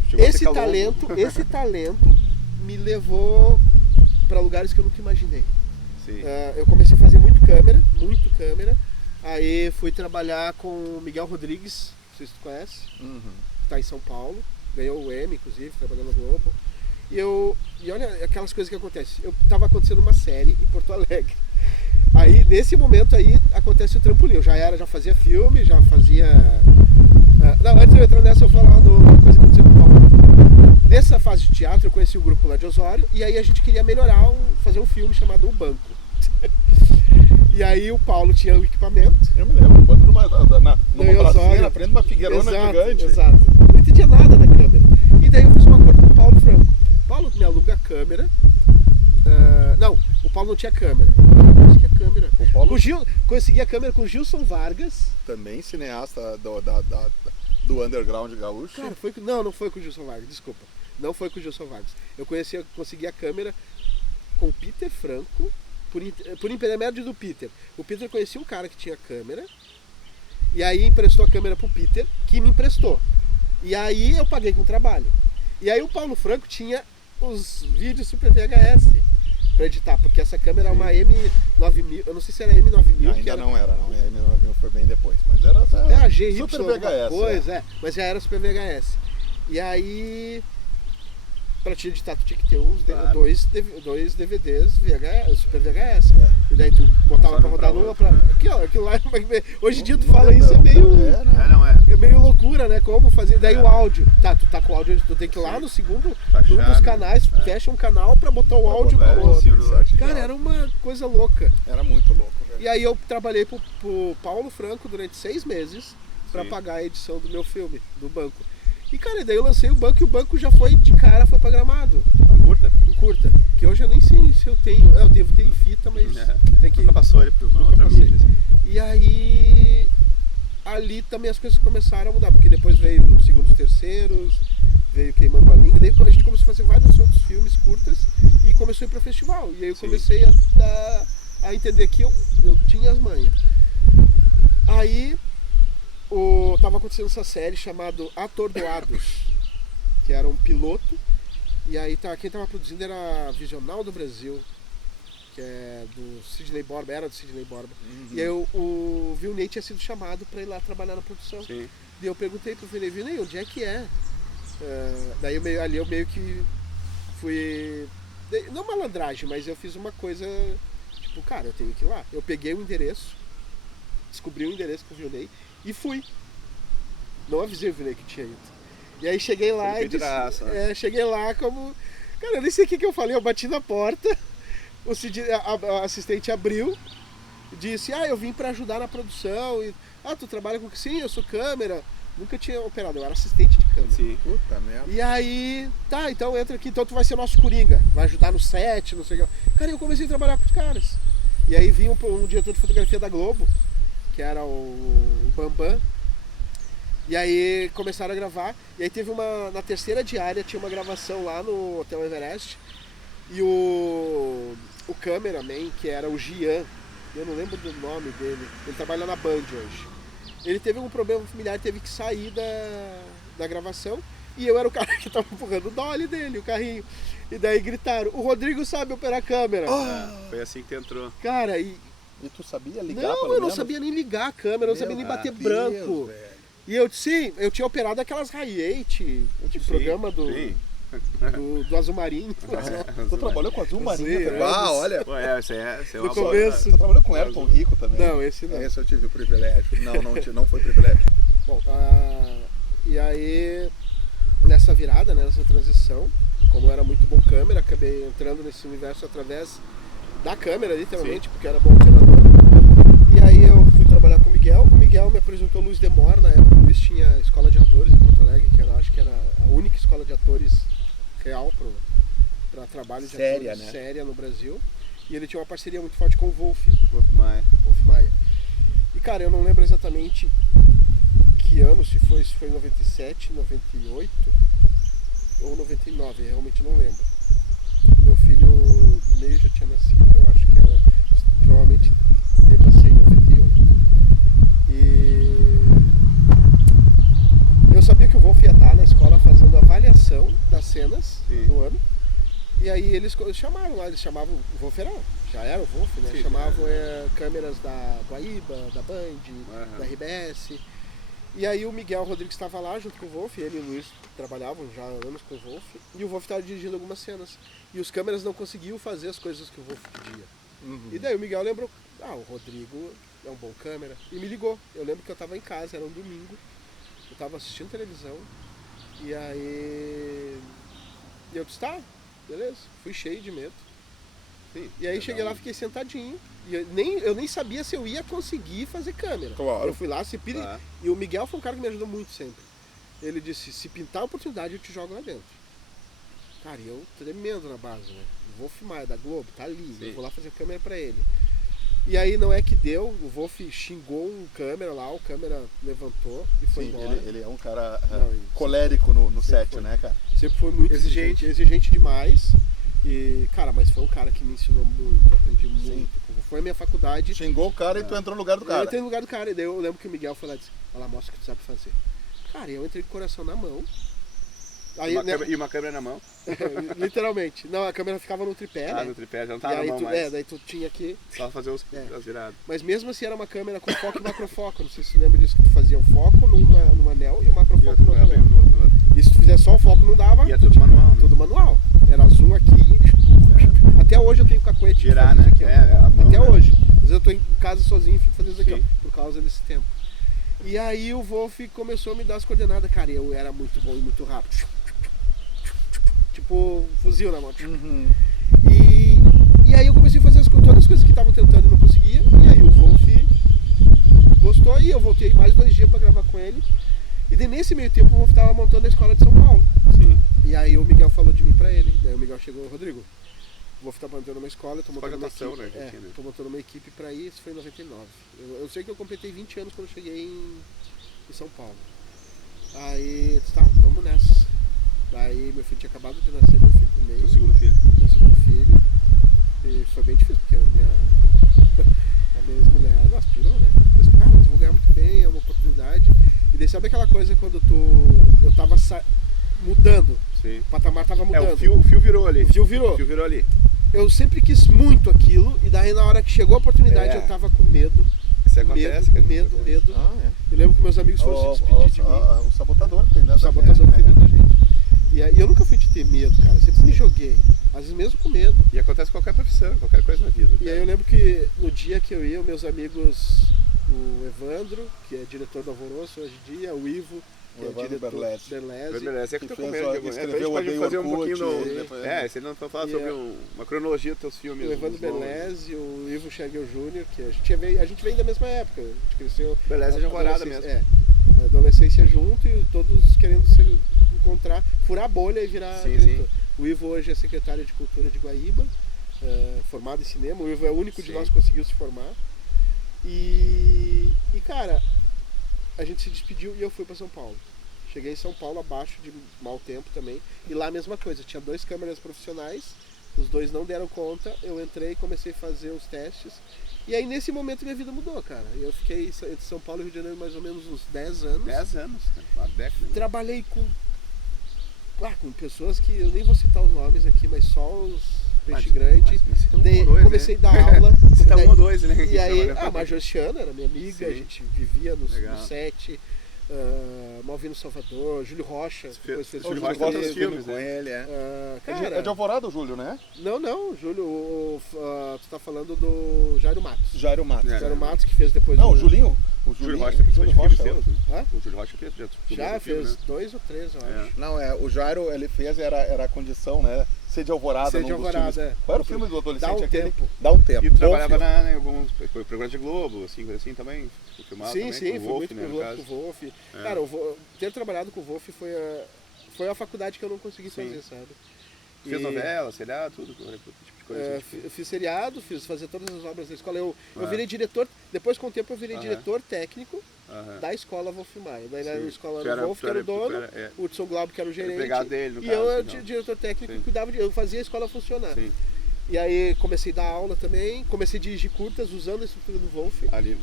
Chegou a ser esse calor. talento me levou pra lugares que eu nunca imaginei. Sim. Eu comecei a fazer muito câmera. Aí fui trabalhar com o Miguel Rodrigues, não sei se tu conhece, que tá em São Paulo, ganhou o Emmy, inclusive, trabalhando no Globo. E olha aquelas coisas que acontecem. Tava acontecendo uma série em Porto Alegre. Aí, nesse momento aí, acontece o trampolim. Eu já fazia filme, já fazia... Não, antes de eu entrar nessa, eu vou falar de uma coisa que aconteceu com o Paulo. Nessa fase de teatro, eu conheci o grupo lá de Osório, e aí a gente queria melhorar, fazer um filme chamado O Banco. E aí o Paulo tinha o equipamento. Eu me lembro, bota numa Em pracinha, Osório. na frente de uma figueirona gigante. Exato. Não entendia nada da câmera. E daí eu fiz um acordo com o Paulo Franco. Paulo me aluga a câmera. Não, o Paulo não tinha câmera. Acho que é câmera. O Paulo Consegui a câmera com o Gilson Vargas. também cineasta do underground gaúcho. Cara, não foi com o Gilson Vargas, desculpa. Não foi com o Gilson Vargas. Eu consegui a câmera com o Peter Franco, por intermédio do Peter. O Peter conhecia um cara que tinha câmera, e aí emprestou a câmera pro Peter, que me emprestou. E aí eu paguei com trabalho. E aí o Paulo Franco tinha os vídeos Super VHS pra editar, porque essa câmera é uma M9000, eu não sei se era M9000. Ainda não era, não. A M9000 foi bem depois, mas era a GY, Super VHS. coisa, mas já era Super VHS. E aí, pra te editar, tu tinha que ter dois DVDs VHS, Super VHS. E daí tu botava pra rodar numa pra... Aquilo lá, hoje em dia tu fala isso, é meio... Não é. É meio loucura, né? Como fazer. Daí o áudio. Tá, tu tá com o áudio, tu tem que ir lá no segundo, num dos canais, fecha um canal pra botar o áudio botar pro outro. certo. Cara, era uma coisa louca. Era muito louco, velho. E aí eu trabalhei pro Paulo Franco durante 6 meses pra Sim. pagar a edição do meu filme, do Banco. E cara, daí eu lancei o Banco e o Banco já foi de cara, foi pra Gramado. Curta? Em curta. Que hoje eu nem sei se eu tenho. Eu devo ter em fita, mas tem que. Nunca passou ele pra uma Nunca outra passei. mídia. Assim. E aí ali também as coisas começaram a mudar, porque depois veio os segundos terceiros, veio Queimando a Língua, daí a gente começou a fazer vários outros filmes curtas e começou a ir para festival. E aí eu comecei a entender que eu tinha as manhas. Aí tava acontecendo essa série chamada Atordoados, que era um piloto, e aí quem tava produzindo era a Visional do Brasil, que é do Sidney Borba, era do Sidney Borba. E aí o Vilney tinha sido chamado para ir lá trabalhar na produção. Sim. E eu perguntei pro Vilney, onde é que é? Daí eu meio que fui... Não malandragem, mas eu fiz uma coisa, tipo, cara, eu tenho que ir lá. Eu peguei o endereço, descobri o endereço com o Vilney e fui. Não avisei o Vilney que tinha ido. E aí cheguei lá e disse, cheguei lá como... Cara, eu nem sei o que eu falei, eu bati na porta, a assistente abriu, disse, eu vim para ajudar na produção. E, tu trabalha com... Sim, eu sou câmera. Nunca tinha operado, eu era assistente de câmera. Sim. Puta merda. E aí, então entra aqui, então tu vai ser nosso coringa, vai ajudar no set, não sei o que. Cara, eu comecei a trabalhar com os caras. E aí vinha um diretor de fotografia da Globo, que era o Bambam. E aí começaram a gravar. E aí teve na terceira diária, tinha uma gravação lá no Hotel Everest. E o cameraman, que era o Gian, eu não lembro do nome dele, ele trabalha na Band hoje. Ele teve um problema familiar, teve que sair da gravação. E eu era o cara que tava empurrando o dolly dele, o carrinho. E daí gritaram, o Rodrigo sabe operar a câmera. Foi assim que tu entrou. Cara, e tu sabia ligar, não, pelo eu não menos? sabia nem ligar a câmera, eu não sabia nem bater branco. Velho. E eu tinha operado aquelas Hi8 de programa do... Sim. do Azul Marinho. Tu trabalhou com Azul Marinho Sim, também? é. Ah, olha. Pô, esse é No uma começo. Tu trabalhou com Ayrton Rico também? Não, esse não. Esse eu tive o privilégio. Não foi privilégio. Bom, e aí, nessa virada, né, nessa transição, como eu era muito bom câmera, acabei entrando nesse universo através da câmera, literalmente, porque eu era bom operador. E aí eu fui trabalhar com o Miguel. O Miguel me apresentou o Luiz Demor, na época o Luiz tinha escola de atores em Porto Alegre, que acho que era a única escola de atores real para trabalho de Séria, atores né? séria no Brasil. E ele tinha uma parceria muito forte com o Wolf Maia. Maia. E cara, eu não lembro exatamente que ano, se foi 97, 98 ou 99, realmente não lembro. Meu filho do meio já tinha nascido, eu acho que provavelmente deva ser em 98. E eu sabia que o Wolf ia estar na escola fazendo a avaliação das cenas do ano. E aí eles chamaram lá, eles chamavam, o Wolf já era o Wolf, né? Sim, chamavam câmeras da Guaíba, da Band, da RBS. E aí o Miguel Rodrigues estava lá junto com o Wolf, ele e o Luiz trabalhavam já há anos com o Wolf, e o Wolf estava dirigindo algumas cenas. E os câmeras não conseguiam fazer as coisas que o Wolf pedia. E daí o Miguel lembrou, o Rodrigo é um bom câmera, e me ligou. Eu lembro que eu estava em casa, era um domingo, eu estava assistindo televisão, e aí eu disse, tá, beleza, fui cheio de medo. Sim, e aí cheguei lá, fiquei sentadinho, e eu nem sabia se eu ia conseguir fazer câmera. Claro. Eu fui lá, e o Miguel foi um cara que me ajudou muito sempre. Ele disse, se pintar a oportunidade eu te jogo lá dentro. Cara, e eu tremendo na base, né? Wolf Maia da Globo, tá ali, eu vou lá fazer câmera pra ele. E aí não é que deu, o Wolf xingou um câmera lá, o câmera levantou e foi embora. Ele é um cara colérico no set, foi. né, cara? Sempre foi muito exigente demais. E, cara, mas foi um cara que me ensinou muito, eu aprendi muito. Foi a minha faculdade. Xingou o cara e tu entrou no lugar do cara. Eu entrei no lugar do cara, e daí eu lembro que o Miguel foi lá e disse, olha lá, mostra o que tu sabe fazer. Cara, eu entrei com o coração na mão. Aí, e uma câmera na mão. Literalmente. Não, a câmera ficava no tripé, né? No tripé, já não tava e aí na mão mais. daí tu tinha que... Só fazer as viradas. Mas mesmo assim era uma câmera com foco e macrofoco. Não sei se você lembra disso, que tu fazia o foco num anel e o macrofoco no outro anel. E se tu fizesse só o foco não dava. E é tudo manual, né? Tudo manual. Era zoom aqui. Até hoje eu tenho cacuete. Girar, né? Aqui, a mão, até né? hoje. Às vezes eu tô em casa sozinho e fico fazendo isso aqui, Sim. ó, por causa desse tempo. E aí o Wolf começou a me dar as coordenadas. Cara, eu era muito bom e muito rápido. Tipo fuzil na moto. E aí eu comecei a fazer todas as coisas que estavam tentando e não conseguia. E aí o Wolf gostou e eu voltei mais 2 dias pra gravar com ele. E daí, nesse meio tempo o Wolf tava montando a escola de São Paulo. Sim. E aí o Miguel falou de mim pra ele. Daí o Miguel chegou, Rodrigo, o Wolf tá montando uma escola, eu tô montando uma equipe. Né, Tô montando uma equipe pra ir, isso foi em 99. Eu sei que eu completei 20 anos quando eu cheguei em São Paulo. Aí, tá, vamos nessa. Aí meu filho tinha acabado de nascer, meu filho do meio. Seu segundo filho. Meu segundo filho. E foi bem difícil, porque a minha ex-mulher aspirou, né? Eu disse, cara, eu vou ganhar muito bem, é uma oportunidade. E daí sabe aquela coisa quando eu tava mudando, Sim. o patamar tava mudando. O fio virou ali. O fio virou. O fio virou ali. Eu sempre quis muito aquilo, e daí na hora que chegou a oportunidade eu tava com medo. Isso acontece, cara. Medo. Ah, Eu lembro que meus amigos foram se despedir de mim. O sabotador que O sabotador que cuidou da gente. E aí, eu nunca fui de ter medo, cara. Eu sempre me joguei. Às vezes mesmo com medo. E acontece com qualquer profissão, qualquer coisa na vida. E aí eu lembro que no dia que eu ia, meus amigos, o Evandro, que é diretor do Alvoroço hoje em dia, o Ivo, que é diretor Berlese. Berlese. É que eu tô com fez, medo de escreveu pode Odeio fazer um Orkut, pouquinho depois- se ele não for falar sobre uma cronologia dos teus filmes. o Evandro os novos. Beleze, o Ivo Schergel Jr., que a gente vem da mesma época. A gente cresceu. Beleze é de Alvorada mesmo. A adolescência junto e todos querendo se encontrar, furar a bolha e virar diretor. O Ivo hoje é secretário de Cultura de Guaíba, formado em cinema. O Ivo é o único de nós que conseguiu se formar. E cara, a gente se despediu e eu fui para São Paulo. Cheguei em São Paulo abaixo de mau tempo também. E lá a mesma coisa, tinha 2 câmeras profissionais, os 2 não deram conta, eu entrei e comecei a fazer os testes. E aí nesse momento minha vida mudou, cara. Eu fiquei entre São Paulo e Rio de Janeiro mais ou menos uns 10 anos. 10 anos, uma década. Trabalhei com pessoas que eu nem vou citar os nomes aqui, mas só os peixe grande. Comecei a dar aula. Cita 1 ou 2, né? E aí, a Major Chiana era minha amiga, Sim. a gente vivia no set. Malvino Salvador, Júlio Rocha. Depois fez Júlio filme Rocha com tem ele. outros filmes, com ele, Cara, É de Alvorada o Júlio, né? Não, Júlio, tu tá falando do Jairo Matos. Jairo Matos. É. Jairo Matos que fez depois Não, o o Julinho. O Júlio Julinho, Rocha tem Júlio bastante Rocha. filmes seus, né? Hã? O Júlio Rocha fez Já filme, fez né? 2 ou 3, eu acho. Não, o Jairo, ele fez, era a condição, né? Ser de Alvorada Ser num de dos Alvorada, filmes. é. Qual era o filme do adolescente? Dá um aquele? tempo. Dá um tempo. E Bom tu trabalhava filme. em alguns programas de Globo, assim, coisa assim também? Filmava Sim, também, sim, com o fui Wolf, muito né, pro no Wolf, caso. com o Wolf. Cara, ter trabalhado com o Wolf foi a faculdade que eu não consegui Sim. fazer, sabe? Fez E- novela, seriado, tudo, tipo de coisa É, assim. eu fiz seriado, fazia todas as obras da escola. Eu virei diretor, depois com o tempo eu virei diretor técnico Aham. da escola Wolf Maia. Daí na Sim. escola Tu era era- o Wolf, tu que era o era- tu dono, era- o Hudson Glauber, que era o gerente. empregado dele, no e caso, eu era então. diretor técnico, Sim. eu fazia a escola funcionar. Sim, E aí comecei a dar aula também, comecei a dirigir curtas usando a estrutura do Wolf. ali.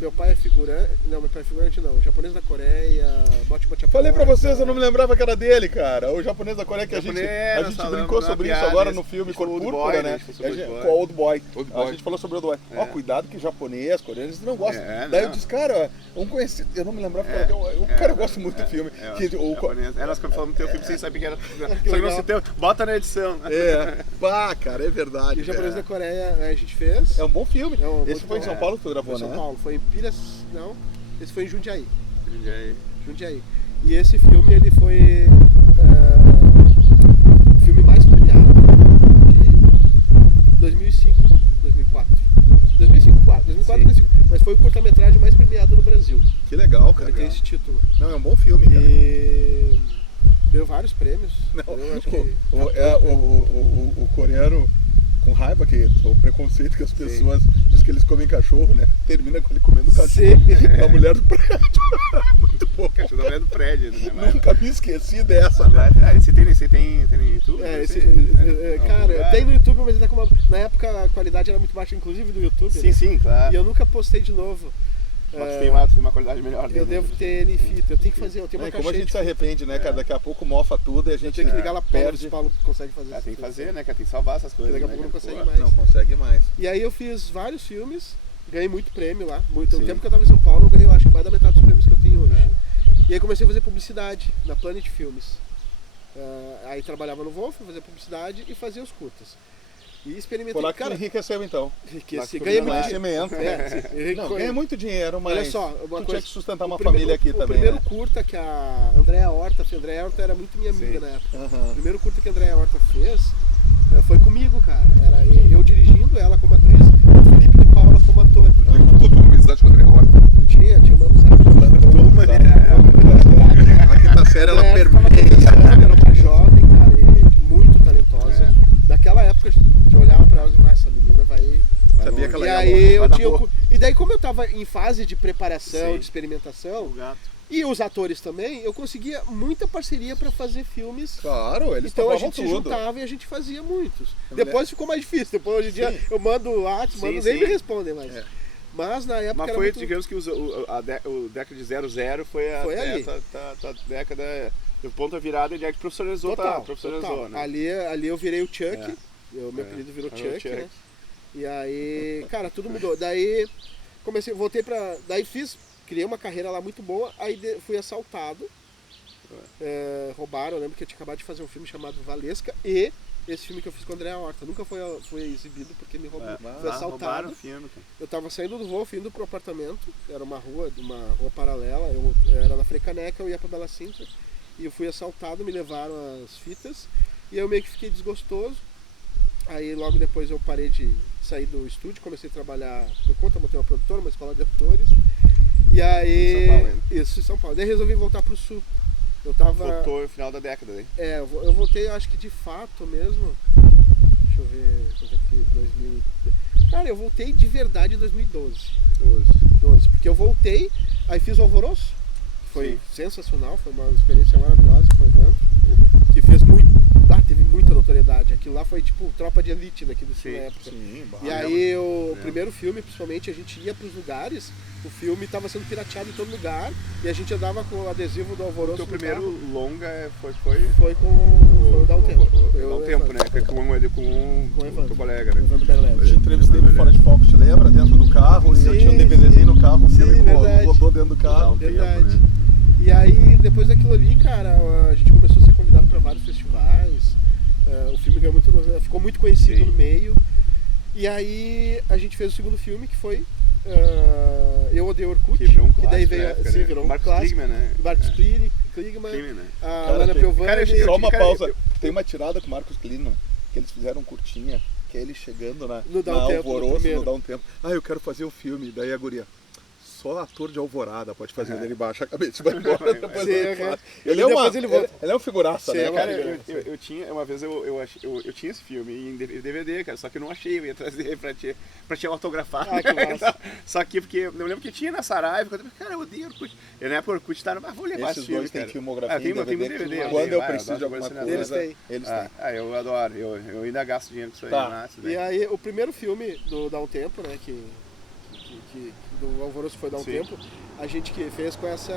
Meu pai é figurante, não, meu pai é figurante não, japonês da Coreia, bote Falei pra vocês, eu não me lembrava que era dele, cara. O japonês da Coreia que a gente falamos brincou na sobre isso piada, agora esse- no filme esse Cor Old Púrpura, Boy, né? né? A gente falou Com o Old Boy. Old A Boy. gente falou sobre o Old Boy. Ó, cuidado que japonês, coreano, eles não gostam. É, Daí eu não. disse, cara, um conhecido, eu não me lembrava, cara, eu gosto muito do filme. Que o- Japonês. Nós falamos do teu filme sem saber que era. Só que legal. não se tem. Bota na edição. Pá, cara, é verdade. E o japonês é. da Coreia a gente fez. É um bom filme. É Esse muito foi em bom. São Paulo que tu Foi gravou, em São né? Paulo, foi em não, esse foi em Jundiaí. Aí, Jundiaí. E esse filme ele foi o filme mais premiado de 2005, 2004. 2005. Mas foi o curta-metragem mais premiado no Brasil. Que legal, cara. Ele tem esse título. Não, é um bom filme, cara. E deu vários prêmios. Não, Eu acho que o coreano, com raiva, que o preconceito que as pessoas dizem que eles comem cachorro, né? Termina com ele comendo cachorro. Sim. A mulher do prédio. Muito bom. cachorro da mulher do prédio, né? Nunca me esqueci dessa, né? Você tem tudo? Cara, tem no YouTube, mas ele tá com uma. Na época a qualidade era muito baixa, inclusive do YouTube. Sim, né? sim, claro. E eu nunca postei de novo. Mas tem uma qualidade melhor. Eu devo ter ele em fita. Eu tenho que fazer, eu tenho uma Como a caixinha gente de se arrepende, né, cara? Daqui a pouco mofa tudo e a Eu gente tenho que ligar lá para perde. o Paulo consegue fazer isso. Tem que fazer, né, cara? Tem que salvar essas coisas. Daqui a né, pouco cara? não consegue Pô, mais. Não consegue mais. E aí eu fiz vários filmes, ganhei muito prêmio lá. Muito. O Sim. tempo que eu tava em São Paulo, eu ganhei, eu acho que mais da metade dos prêmios que eu tenho hoje. E aí comecei a fazer publicidade na Planet Filmes. Aí trabalhava no Wolf, fazia publicidade e fazia os curtas. E experimentei. Foi lá que tu cara, enriqueceu, então. enriqueci, Lá que ganhei tu muito ganhou dinheiro. Conhecimento. Não, ganha muito dinheiro, mas Olha só, uma tu coisa, tinha que sustentar uma o primeiro- família aqui o também, primeiro né? curta que a Andréa Horta fez, Andréa Horta era muito minha amiga Sim. na época. Aham. O primeiro curta que a Andréa Horta fez foi comigo, cara. Era eu dirigindo, ela como atriz, o Felipe de Paula como ator. Tu tua amizade com o André Horta. Tinha uma amizade. A quinta série, ela Ela tava permeia. começando, era uma jovem, cara, e muito talentosa. Naquela época eu olhava pra ela e dizia, essa menina vai. Sabia que ela E ia aí longe. eu vai dar tinha. boa. E daí, como eu tava em fase de preparação, Sim. de experimentação, O gato. e os atores também, eu conseguia muita parceria pra fazer filmes. Claro, eles Então a topavam gente se tudo. juntava e a gente fazia muitos. Depois ficou mais difícil. Depois hoje em dia eu mando o WhatsApp, Sim, nem sim. me respondem mais. Mas na época Mas era foi, muito... digamos que o década de 00 foi a Foi ali. tua década do ponto a virada de que profissionalizou, Total. né? Ali eu virei o Chuck. Meu apelido virou Virou Chuck, Chuck. né? E aí, cara, tudo mudou. Daí voltei pra. Daí criei uma carreira lá muito boa, aí fui assaltado. Roubaram, eu lembro que eu tinha acabado de fazer um filme chamado Valesca e esse filme que eu fiz com a Andréa Horta. Nunca foi exibido porque me roubou. Fui Roubaram assaltado. o filme, cara. Eu tava saindo do Wolf, indo pro apartamento, era uma rua paralela, eu era na Frecaneca, eu ia pra Bela Sintra, e eu fui assaltado, me levaram as fitas, e eu meio que fiquei desgostoso. Aí logo depois eu parei de sair do estúdio, comecei a trabalhar por conta, montei uma produtora, uma escola de atores, e aí... Em São Paulo ainda. Isso, em São Paulo. Daí resolvi voltar pro Sul. Eu tava... Voltou no final da década, né? Eu voltei, acho que de fato mesmo. Deixa eu ver. Aqui, 2000. Cara, eu voltei de verdade em 2012. 12. Porque eu voltei, aí fiz o Alvoroço. Foi Sim. sensacional, foi uma experiência maravilhosa com o evento. Que fez muito. Teve muita notoriedade. Aquilo lá foi tipo tropa de elite daqui do Sul na época. Sim, E aí o primeiro filme, principalmente, a gente ia pros lugares, o filme estava sendo pirateado em todo lugar e a gente andava com o adesivo do O Alvoroço. teu no primeiro carro. longa foi Foi o Dá um Tempo. Dá um tempo, né? Com o Evandro. teu colega, né? Evandro Berleve. Eu te entrevistei no Fora de Foco, te lembra? Dentro do carro, e eu tinha um DVDzinho no carro, o filme Sim, verdade. rodou dentro dentro do carro. Verdade. Tempo, né? E aí, depois daquilo ali, cara, a gente começou a ser convidado para vários festivais. O filme ganhou ficou muito conhecido Sim. no meio. E aí a gente fez o segundo filme, que foi Eu Odeio Orkut. Que virou um clássico, daí veio, na época, sim, né? virou um Marcos clássico. Kligman, né? Marcos Kligman, Kligman, né? a Cara, Lana tem- Piovani. cara, Só uma Cara, pausa. eu- Tem uma tirada com o Marcos Kliman, que eles fizeram curtinha, que é ele chegando No Dá um na Tempo, no Alvoroço, primeiro. no Dá um Tempo. Ah, eu quero fazer o filme. Daí a guria, só ator de Alvorada pode fazer. Daí ele baixa a cabeça e vai embora. Depois Sim, ele é. faz. E Ele é depois ele volta. ele é um figuraça, Sim, né, é uma cara? figura. Eu tinha, uma vez eu tinha esse filme em DVD, cara, só que eu não achei, eu ia trazer pra te autografar. Ah, que massa. Só que porque eu lembro que tinha na Saraiva, eu falei, cara, eu odeio Orkut. Eu na época Orkut tá, vou levar Esses esse filme, dois têm cara. filmografia tem em DVD. muito DVD. Quando eu vai, preciso de adoro alguma cinema. coisa, Eles têm. eles têm. Eu adoro, eu ainda gasto dinheiro com isso aí, Tá. massa, E né? aí, o primeiro filme do Dá um Tempo, né, que do Alvoroço foi Dá um Sim. Tempo, a gente que fez com esse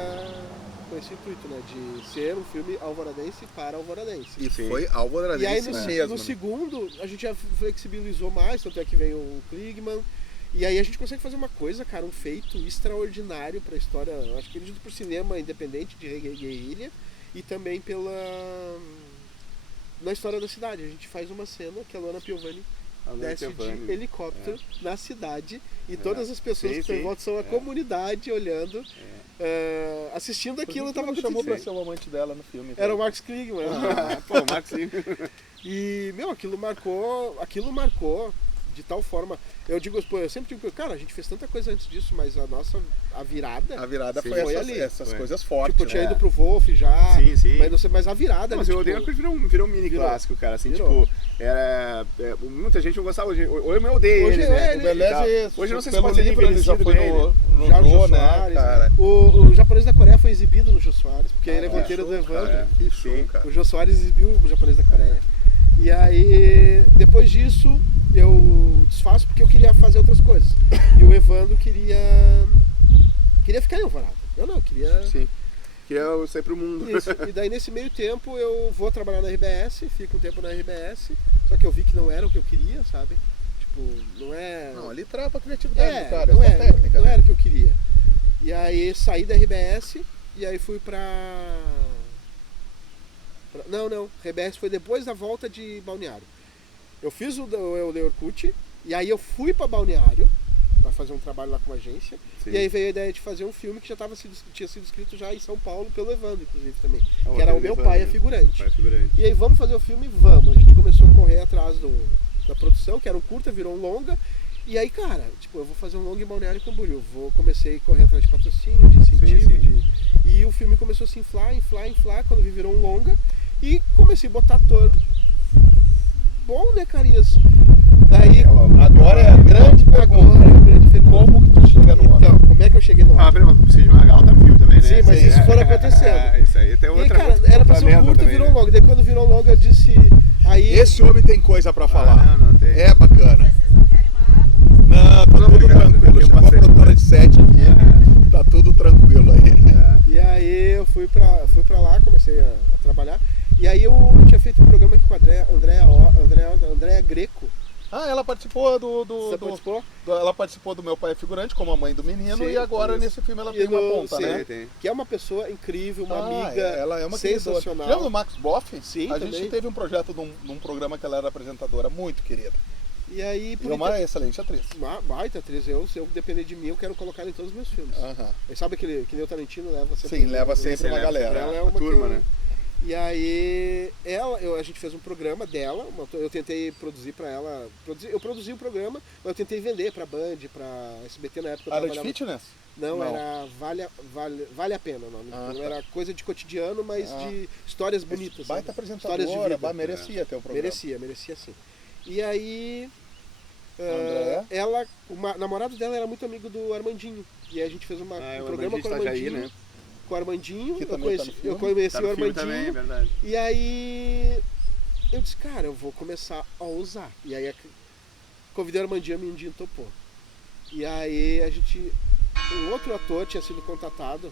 intuito, né, de ser um filme alvoradense para alvoradense. E Sim. foi E aí alvoradense no, mesmo. no né? segundo a gente já flexibilizou mais, tanto é que veio o Kligman. E aí a gente consegue fazer uma coisa, cara, um feito extraordinário pra história, acho que dirigido por cinema independente de guerrilha e também na história da cidade. A gente faz uma cena que a Luana Piovani desce de helicóptero na cidade e todas as pessoas Sim, que estão em sim. volta são a comunidade olhando, assistindo aquilo que Por que estava não chamou pra acontecendo. ser o amante dela no filme? Era o Marcos Kligman. Pô, Marcos E, meu, aquilo marcou de tal forma. Eu sempre digo, cara, a gente fez tanta coisa antes disso, mas a virada. A virada Sim, foi foi essas, ali. essas Foi. coisas fortes. Tipo, eu tinha né? ido pro Wolf já. Sim, sim. Mas a virada. Mas ali, eu odeio tipo, que virou um mini virou. clássico, cara. Assim, Virou. tipo, muita gente não gostava. Hoje eu me odeio Hoje ele, né? ele- O Beleza E tal. é isso. Hoje eu não sei se Pelo pode ser livro ele já envelhecido foi bem, no, né? no Já o Jô, Jô né, Soares, cara? O Japonês da Coreia foi exibido no Jô Soares, porque ele é que roteiro show, do Evandro. cara. Que show, Sim. cara. O Jô Soares exibiu o Japonês da Coreia. E aí, depois disso, eu desfaço porque eu queria fazer outras coisas. E o Evandro queria ficar em Alvorada. Eu queria... Sim. Que é sair pro mundo. Isso. E daí, nesse meio tempo, eu vou trabalhar na RBS, fico um tempo na RBS, só que eu vi que não era o que eu queria, sabe? Tipo, não é... Não, ali trava a criatividade do cara, não, é só técnica. não né? era o que eu queria. E aí saí da RBS e aí fui Não, RBS foi depois da volta de Balneário. Eu fiz o Orkut e aí eu fui pra Balneário pra fazer um trabalho lá com uma agência. Sim. E aí veio a ideia de fazer um filme que tinha sido escrito já em São Paulo pelo Evandro, inclusive, também. É o Que era O roteiro Meu do Pai é Evandro, Figurante. Pai é figurante. E aí, vamos fazer o filme? Vamos. A gente começou a correr atrás da produção, que era um curta, virou um longa. E aí, cara, tipo, eu vou fazer um longa em Balneário Camboriú. Comecei a correr atrás de patrocínio, de incentivo. Sim. E o filme começou a se inflar, quando virou um longa. E comecei a botar ator bom, né, carinhas? Daí, Agora é a grande pergunta. agora é o grande fenômeno. Como que tu chega no Então, como é que eu cheguei no Ah, peraí, mas o Cid Magal tá no filme também, né? Sim, mas isso for acontecendo. Isso aí tem E aí, outra cara, era pra ser um curto e virou um longo. longa. Daí quando virou um longa, eu disse... Aí, Esse homem tem coisa pra falar. Não tem. É bacana. Vocês não querem uma água? Não, tá tudo obrigado, tranquilo. eu Chegou a passei. produtora de 7 aqui. Tá tudo tranquilo aí. E aí eu fui pra lá, comecei a trabalhar. E aí eu tinha feito um programa aqui com a Andréa Greco. Ah, ela participou Você participou? Ela participou do Meu Pai é Figurante como a mãe do menino. Sim, e agora isso. nesse filme ela E tem uma no- ponta, sim. né? Tem. Que é uma pessoa incrível, uma Ah, amiga ela é uma sensacional. Lembra do Max Boff? Sim, A também. gente teve um projeto num programa que ela era apresentadora, muito querida. E aí, E uma excelente atriz. uma baita atriz, se eu depender de mim, eu quero colocar ela em todos os meus filmes. Aham. E sabe que nem o Tarantino leva sempre... Sim, leva sempre uma leva galera. Ela é A uma turma, que eu- né? E aí, a gente fez um programa dela, eu tentei produzir pra ela, eu produzi o programa, mas eu tentei vender pra Band, pra SBT na época. Eu Área de trabalhava- fitness? Não, Não. era vale a Pena o nome. Ah, Não tá. era coisa de cotidiano, mas Ah. de histórias bonitas. Baita sabe? Histórias de apresentadora, vida. merecia ter o programa. Merecia sim. E aí, Andréa? ela, o namorado dela era muito amigo do Armandinho. E aí a gente fez um programa com o Armandinho. né? Com o Armandinho, Que eu também tá conheci, no filme. eu conheci Tá o no filme Armandinho. também, é verdade. E aí eu disse, cara, eu vou começar a usar. E aí convidei o Armandinho, a Mindinho topou. E aí um outro ator tinha sido contatado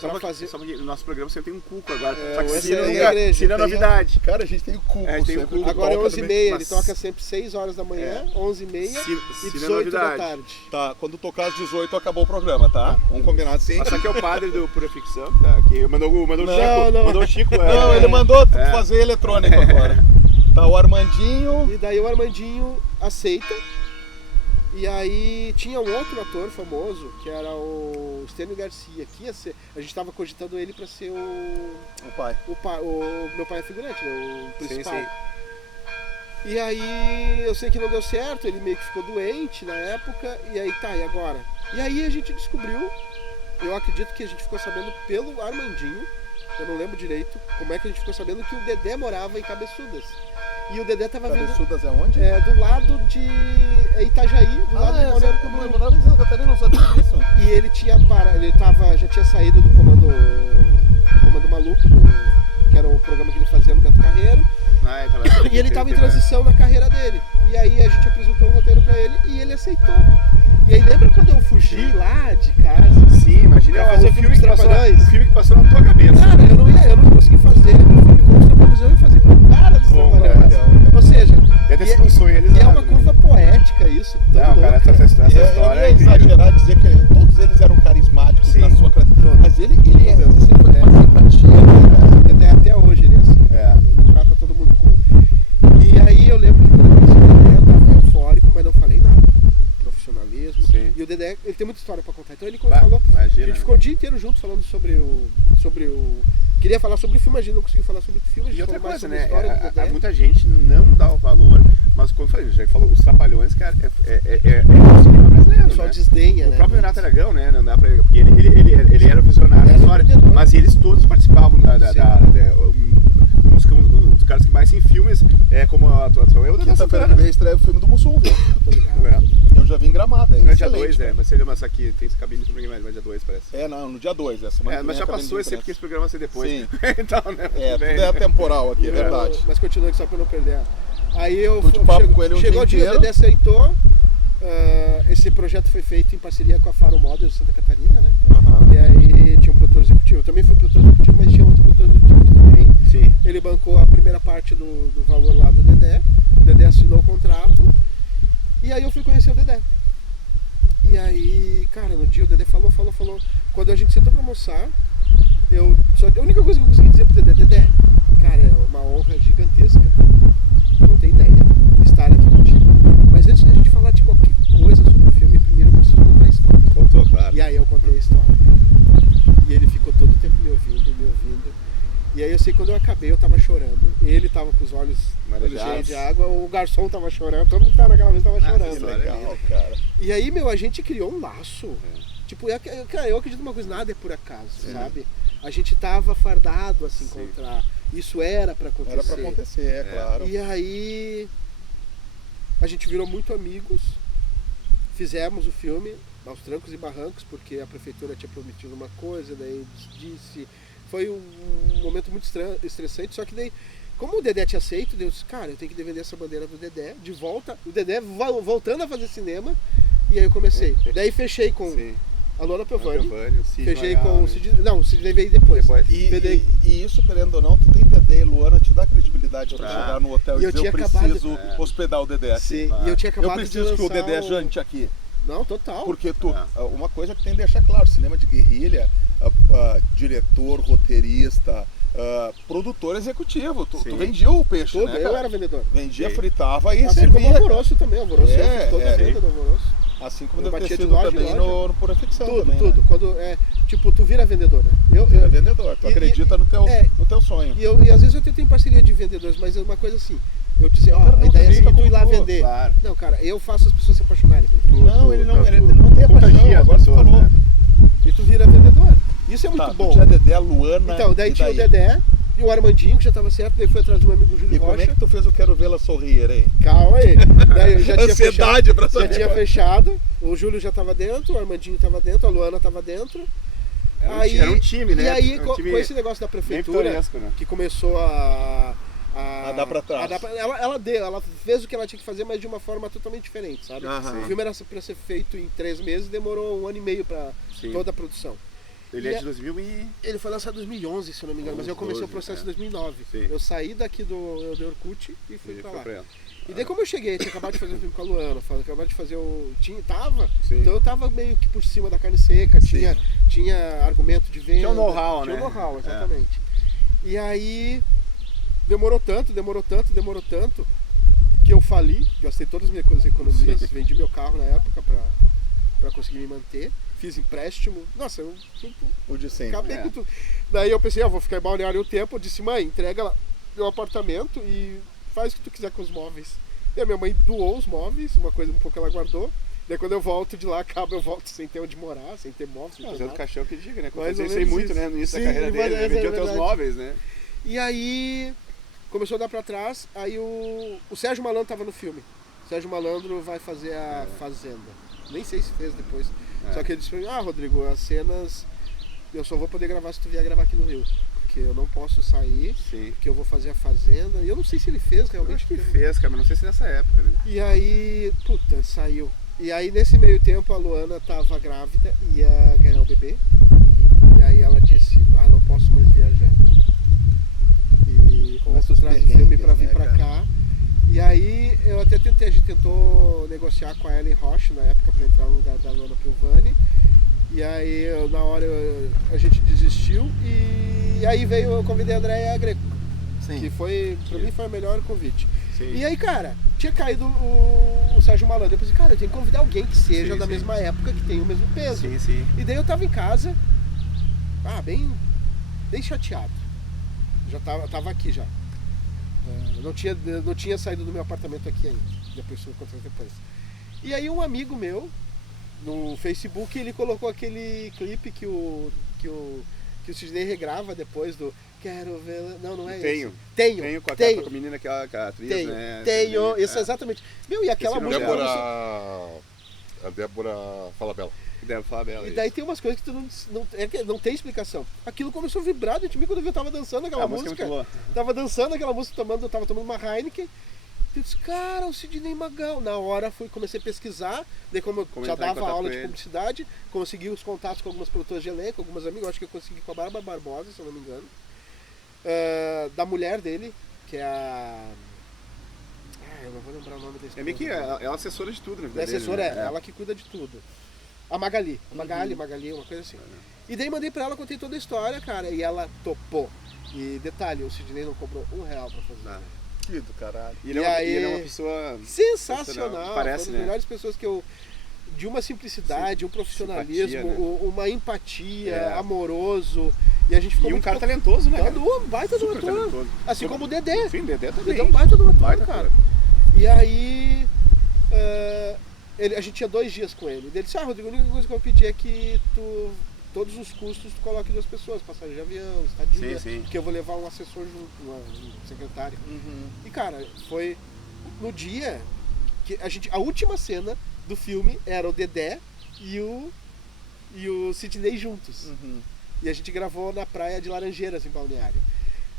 pra fazer... Só porque no nosso programa sempre tem um cuco agora. Só que esse Ciro é da nunca- igreja. Ciro é novidade. Cara, a gente tem o cuco. É, tem o sempre cuco. que Agora é toca 11h30, também. ele toca sempre 6 horas da manhã, 11h30 Ciro e é 18 da novidade. tarde. Tá, quando tocar às 18 acabou o programa, tá? Vamos combinar assim? Mas só que é o padre do Pura Ficção, tá? Que mandou o Chico. não. Mandou o Chico. Não, ele mandou fazer eletrônico agora. Tá o Armandinho. E daí o Armandinho aceita. E aí tinha um outro ator famoso, que era o Estênio Garcia, que ia ser... A gente tava cogitando ele pra ser O pai. o meu pai é figurante, né? O principal. sim. E aí eu sei que não deu certo, ele meio que ficou doente na época, e aí tá, e agora? E aí a gente descobriu, eu acredito que a gente ficou sabendo pelo Armandinho, eu não lembro direito como é que a gente ficou sabendo que o Dedé morava em Cabeçudas. E o Dedé tava vindo Cabeçudas é onde? do lado de Itajaí, do lado de Balneário Camboriú. morava em Santa Catarina, não sabia disso. E ele tinha já tinha saído do Comando Maluco, que era o programa que ele fazia no Beto Carreiro. E ele estava em transição na carreira dele. E aí a gente apresentou um roteiro pra ele e ele aceitou. E aí lembra quando eu fugi lá de casa? Sim, imagina Pra fazer o filme dos Trapalhões? o filme que passou na tua cabeça. Cara, eu não consegui fazer o filme com os Trapalhões, eu ia fazer com o cara dos Bom, Trapalhões. cara. Ou seja, Deve ter sido um sonho e realizado. é uma curva poética isso. tão Não, cara, louca. essa Eu história ia é incrível. exagerar e dizer que todos eles eram carismáticos Sim. na sua característica. Mas ele sempre foi uma simpatia. Né? Até hoje ele é assim. É. Ele trata todo mundo com... E aí eu lembro que quando eu conheci o Dedé, eu tava eufórico, mas não falei nada. Profissionalismo. Sim. E o Dedé, ele tem muita história pra contar. Então ele Bah, falou... imagina, A gente ficou o dia inteiro junto falando sobre o... Queria falar sobre o filme, a gente não conseguiu falar sobre o filme. A gente E outra falou mais coisa, sobre a né? história do Dedé. Muita gente não dá o valor, mas como eu falei, já falou, os Trapalhões, cara, é o cinema O brasileiro, pessoal né? desdenha, O né? próprio Renato Aragão, né? Não dá pra... Porque ele era o visionário da Era história, empreendedor. mas eles todos participavam um dos caras que mais tem filmes, como a atuação. Eu da nossa Quinta-feira que cara. vem estreia o filme do Mussum, viu? Tô ligado. É. Eu já vi em Gramado. É Não é dia excelente, 2, né? cara. Mas seria, mas aqui tem esse cabine também, mas dia 2 parece. É, não, no dia 2, essa semana. que Mas vem já acaba passou de esse porque esse programa vai ser depois. Sim. Então, né? É, tudo bem. tudo é temporal aqui, é verdade. Mas continua aqui só pra não perder. Aí eu Tô de papo com ele um chegou o dia dia, o inteiro. Dedé aceitou. Esse projeto foi feito em parceria com a Faro Models de Santa Catarina, né? Aham. E aí tinha um produtor executivo. Eu também fui produtor executivo, mas tinha outro produtor executivo que também. Sim. Ele bancou a primeira parte do valor lá do Dedé. O Dedé assinou o contrato. E aí eu fui conhecer o Dedé. E aí, cara, no dia o Dedé falou. Quando a gente sentou pra almoçar, a única coisa que eu consegui dizer pro Dedé, cara, é uma honra gigantesca. Não tem ideia estar aqui contigo. Mas antes da gente falar de qualquer coisa sobre o filme, primeiro eu preciso contar a história. Contou, claro. E aí eu contei a história. E ele ficou todo o tempo me ouvindo. E aí eu sei que quando eu acabei eu tava chorando. Ele tava com os olhos cheios de água, o garçom tava chorando, todo mundo que tava naquela vez tava que chorando. história Legal, cara. E aí, a gente criou um laço. Tipo, cara, eu acredito numa coisa, nada é por acaso, sabe? A gente tava fardado a se encontrar. Isso era pra acontecer. Era pra acontecer, é claro. E aí a gente virou muito amigos, fizemos o filme aos trancos e barrancos, porque a prefeitura tinha prometido uma coisa, daí disse... Foi um momento muito estressante, só que daí, como o Dedé tinha aceito, Deus, cara, eu tenho que defender essa bandeira do Dedé, de volta, o Dedé voltando a fazer cinema, e aí eu comecei. Daí fechei com Sim. a Lona Piovani, o Cid fechei Magal, com o né? Cid... Não, o Sidney veio depois. E isso, querendo ou não, tu tem Dedé e Luana, te dá credibilidade pra Tá. chegar no hotel E e eu dizer, eu tinha acabado- preciso hospedar o Dedé aqui. Sim, e eu tinha Eu acabado preciso de que o lançar Dedé jante aqui. Não, total. Porque uma coisa que tem que deixar claro, cinema de guerrilha, diretor, roteirista, produtor executivo, tu vendia o peixe, Tudo, né, eu cara? era vendedor. Vendia, fritava e Assim como servia. o Alvoroço também, o Alvoroço, eu fiz toda a venda do Alvoroço. Assim como Eu deve ter batia de sido loja em também loja. no Pura Ficção Tudo, também, tudo. né? Quando tipo, tu vira vendedor, né? Tu é vendedor, tu e- acredita no teu sonho. E às vezes eu tenho parceria de vendedores, mas é uma coisa assim, eu dizer, ó, Cara, a não ideia é acredita tu ir lá como tu, vender. claro. Não, cara, eu faço as pessoas se apaixonarem por tudo. Não, ele não tem a Contagia paixão, as agora tu pessoas, falou. né? E tu vira vendedor. Isso é muito Tá, tu bom. tinha Dedé, Luana, Então, daí e tinha o Dedé e o Armandinho, que já tava certo, daí foi atrás do meu amigo Júlio E como é Rocha. que tu fez o Quero Vê-la Sorrir, hein? Calma aí. Daí eu já tinha Ansiedade fechado, pra já saber. tinha fechado, o Júlio já tava dentro, o Armandinho tava dentro, a Luana tava dentro. Era um time, né? E aí, Era um time com esse negócio da bem prefeitura, pitoresco, né? que começou a dar pra trás. ela fez o que ela tinha que fazer, mas de uma forma totalmente diferente, sabe? Aham. O filme era pra ser feito em 3 meses, demorou 1 ano e meio pra Sim. toda a produção. Ele é de 2000 e... Ele foi lançado em 2011, se eu não me engano, mas eu comecei o processo em 2009. Sim. Eu saí daqui do Orkut e fui pra lá. ela. E daí como eu cheguei, tinha acabado de fazer um filme com a Luana, acabado de fazer o... Tava, Sim. então eu tava meio que por cima da carne seca, tinha argumento de venda. Tinha um know-how, né? Tinha um know-how, exatamente. E aí demorou tanto, que eu fali, gastei todas as minhas coisas economias, vendi meu carro na época pra conseguir me manter, fiz empréstimo, nossa, eu O de sempre. acabei com tudo. Daí eu pensei, vou ficar em Balneário um tempo, eu disse, mãe, entrega lá meu apartamento e faz o que tu quiser com os móveis. E a minha mãe doou os móveis, uma coisa um pouco ela guardou. Daí quando eu volto de lá, eu volto sem ter onde morar, sem ter móveis, sem ter Fazendo nada. caixão que diga, né? Mais ou Eu sei menos muito, isso. né? No início Sim, da carreira dele, é vendia teus verdade. móveis, né? E aí começou a dar pra trás, aí o Sérgio Malandro tava no filme. O Sérgio Malandro vai fazer a Fazenda. Nem sei se fez depois. Só que ele disse pra mim, Rodrigo, as cenas eu só vou poder gravar se tu vier gravar aqui no Rio. Porque eu não posso sair, Sim. porque eu vou fazer a Fazenda. E eu não sei se ele fez realmente. Eu acho que porque fez, cara, mas não sei se nessa época, né? E aí, puta, saiu. E aí nesse meio tempo a Luana tava grávida, ia ganhar o bebê. E aí ela disse, não posso mais viajar. E ou tu traz o filme pra vir pra cá. E aí eu até a gente tentou negociar com a Ellen Roche na época pra entrar no lugar da Luana Piovani. E aí na hora a gente desistiu e aí eu convidei a Andréia Greco. Sim. Que foi, pra mim foi o melhor convite. Sim. E aí, cara, tinha caído o Sérgio Malandro. Eu pensei, cara, eu tenho que convidar alguém que seja Sim, da sim. mesma época, que tenha o mesmo peso. Sim, sim. E daí eu tava em casa, bem chateado. Já tava aqui já. Não tinha saído do meu apartamento aqui ainda. Depois fui encontrar depois. E aí um amigo meu, no Facebook, ele colocou aquele clipe que o Sidney regrava depois do Quero ver... Não é Tenho. esse. Tenho Com a menina que é a atriz, Tenho, né? tenho, isso É. exatamente. Meu, e aquela Esse nome música... dela. A Débora Falabella. Deve falar bela. E daí tem umas coisas que tu não tem explicação. Aquilo começou a vibrar dentro de mim quando eu tava dançando aquela A música é música. muito boa. Tava dançando aquela música, tava tomando uma Heineken. Eu disse, cara, o Sidney Magal. Na hora comecei a pesquisar, daí como eu Como já entrar em dava contato aula com de ele. publicidade, consegui os contatos com algumas produtoras de elenco, algumas amigas, acho que eu consegui com a Bárbara Barbosa, se eu não me engano. Da mulher dele, que é a... eu não vou lembrar o nome desse É meio que ela é assessora de tudo, né? a assessora dele, né? ela que cuida de tudo. A Magali, uma coisa assim. E daí mandei pra ela, contei toda a história, cara, e ela topou. E detalhe, o Sidney não cobrou R$1 pra fazer. Não. Que do caralho. E ele é uma pessoa... Sensacional, Parece, foi uma das né? melhores pessoas que eu... De uma simplicidade, um profissionalismo, Simpatia, né? uma empatia, É. amoroso. E a gente ficou E um muito cara talentoso, né? cara? um baita do Super ator. talentoso. Assim como o Dedé. Sim, Dedé O também. Dedé é um baita do ator, Baita cara. ator. E aí a gente tinha 2 dias com ele. Ele disse, Rodrigo, a única coisa que eu pedi é que todos os custos tu coloque 2 pessoas, passagem de avião, estadia, Sim, sim. porque eu vou levar um assessor junto, um secretário. E cara, foi no dia que a última cena do filme era o Dedé e o Sidney juntos. E a gente gravou na praia de Laranjeiras, em Balneário.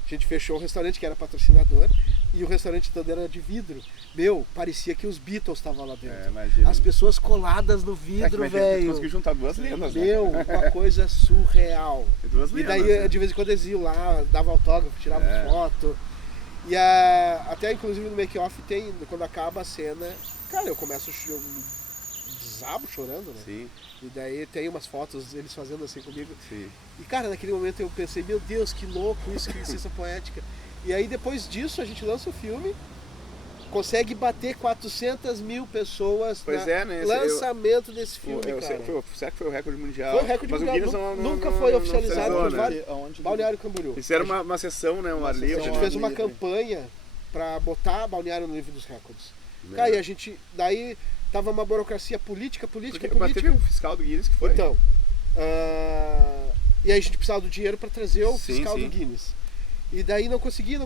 A gente fechou um restaurante que era patrocinador e o restaurante todo era de vidro. Meu, parecia que os Beatles estavam lá dentro. Imagina. As pessoas coladas no vidro, Tu velho. conseguiu juntar 2 lendas, né? Meu, uma coisa surreal. 2 E lendas. daí, né? de vez em quando eles iam lá, davam autógrafo, tiravam foto. E até inclusive no make-off tem, quando acaba a cena, cara, eu desabo chorando, né? Sim, E daí tem umas fotos eles fazendo assim comigo. sim. E cara, naquele momento eu pensei, meu Deus, que louco isso, que licença poética. E aí depois disso a gente lança o filme, consegue bater 400 mil pessoas Pois é, né? lançamento desse filme, cara. Será que foi o recorde mundial? Foi o recorde Mas mundial, o Guinness nunca foi oficializado oficializou, por né? vários... Aonde? Balneário Camboriú. Fizeram uma sessão, né? Um ar A livre. gente Ao fez ar uma livre. campanha pra botar Balneário no livro dos recordes. Né? Cara, e a gente... Daí tava uma burocracia política. Mas teve um fiscal do Guinness que foi. Então, e aí a gente precisava do dinheiro para trazer o Sim, fiscal sim. do Guinness. E daí não conseguia.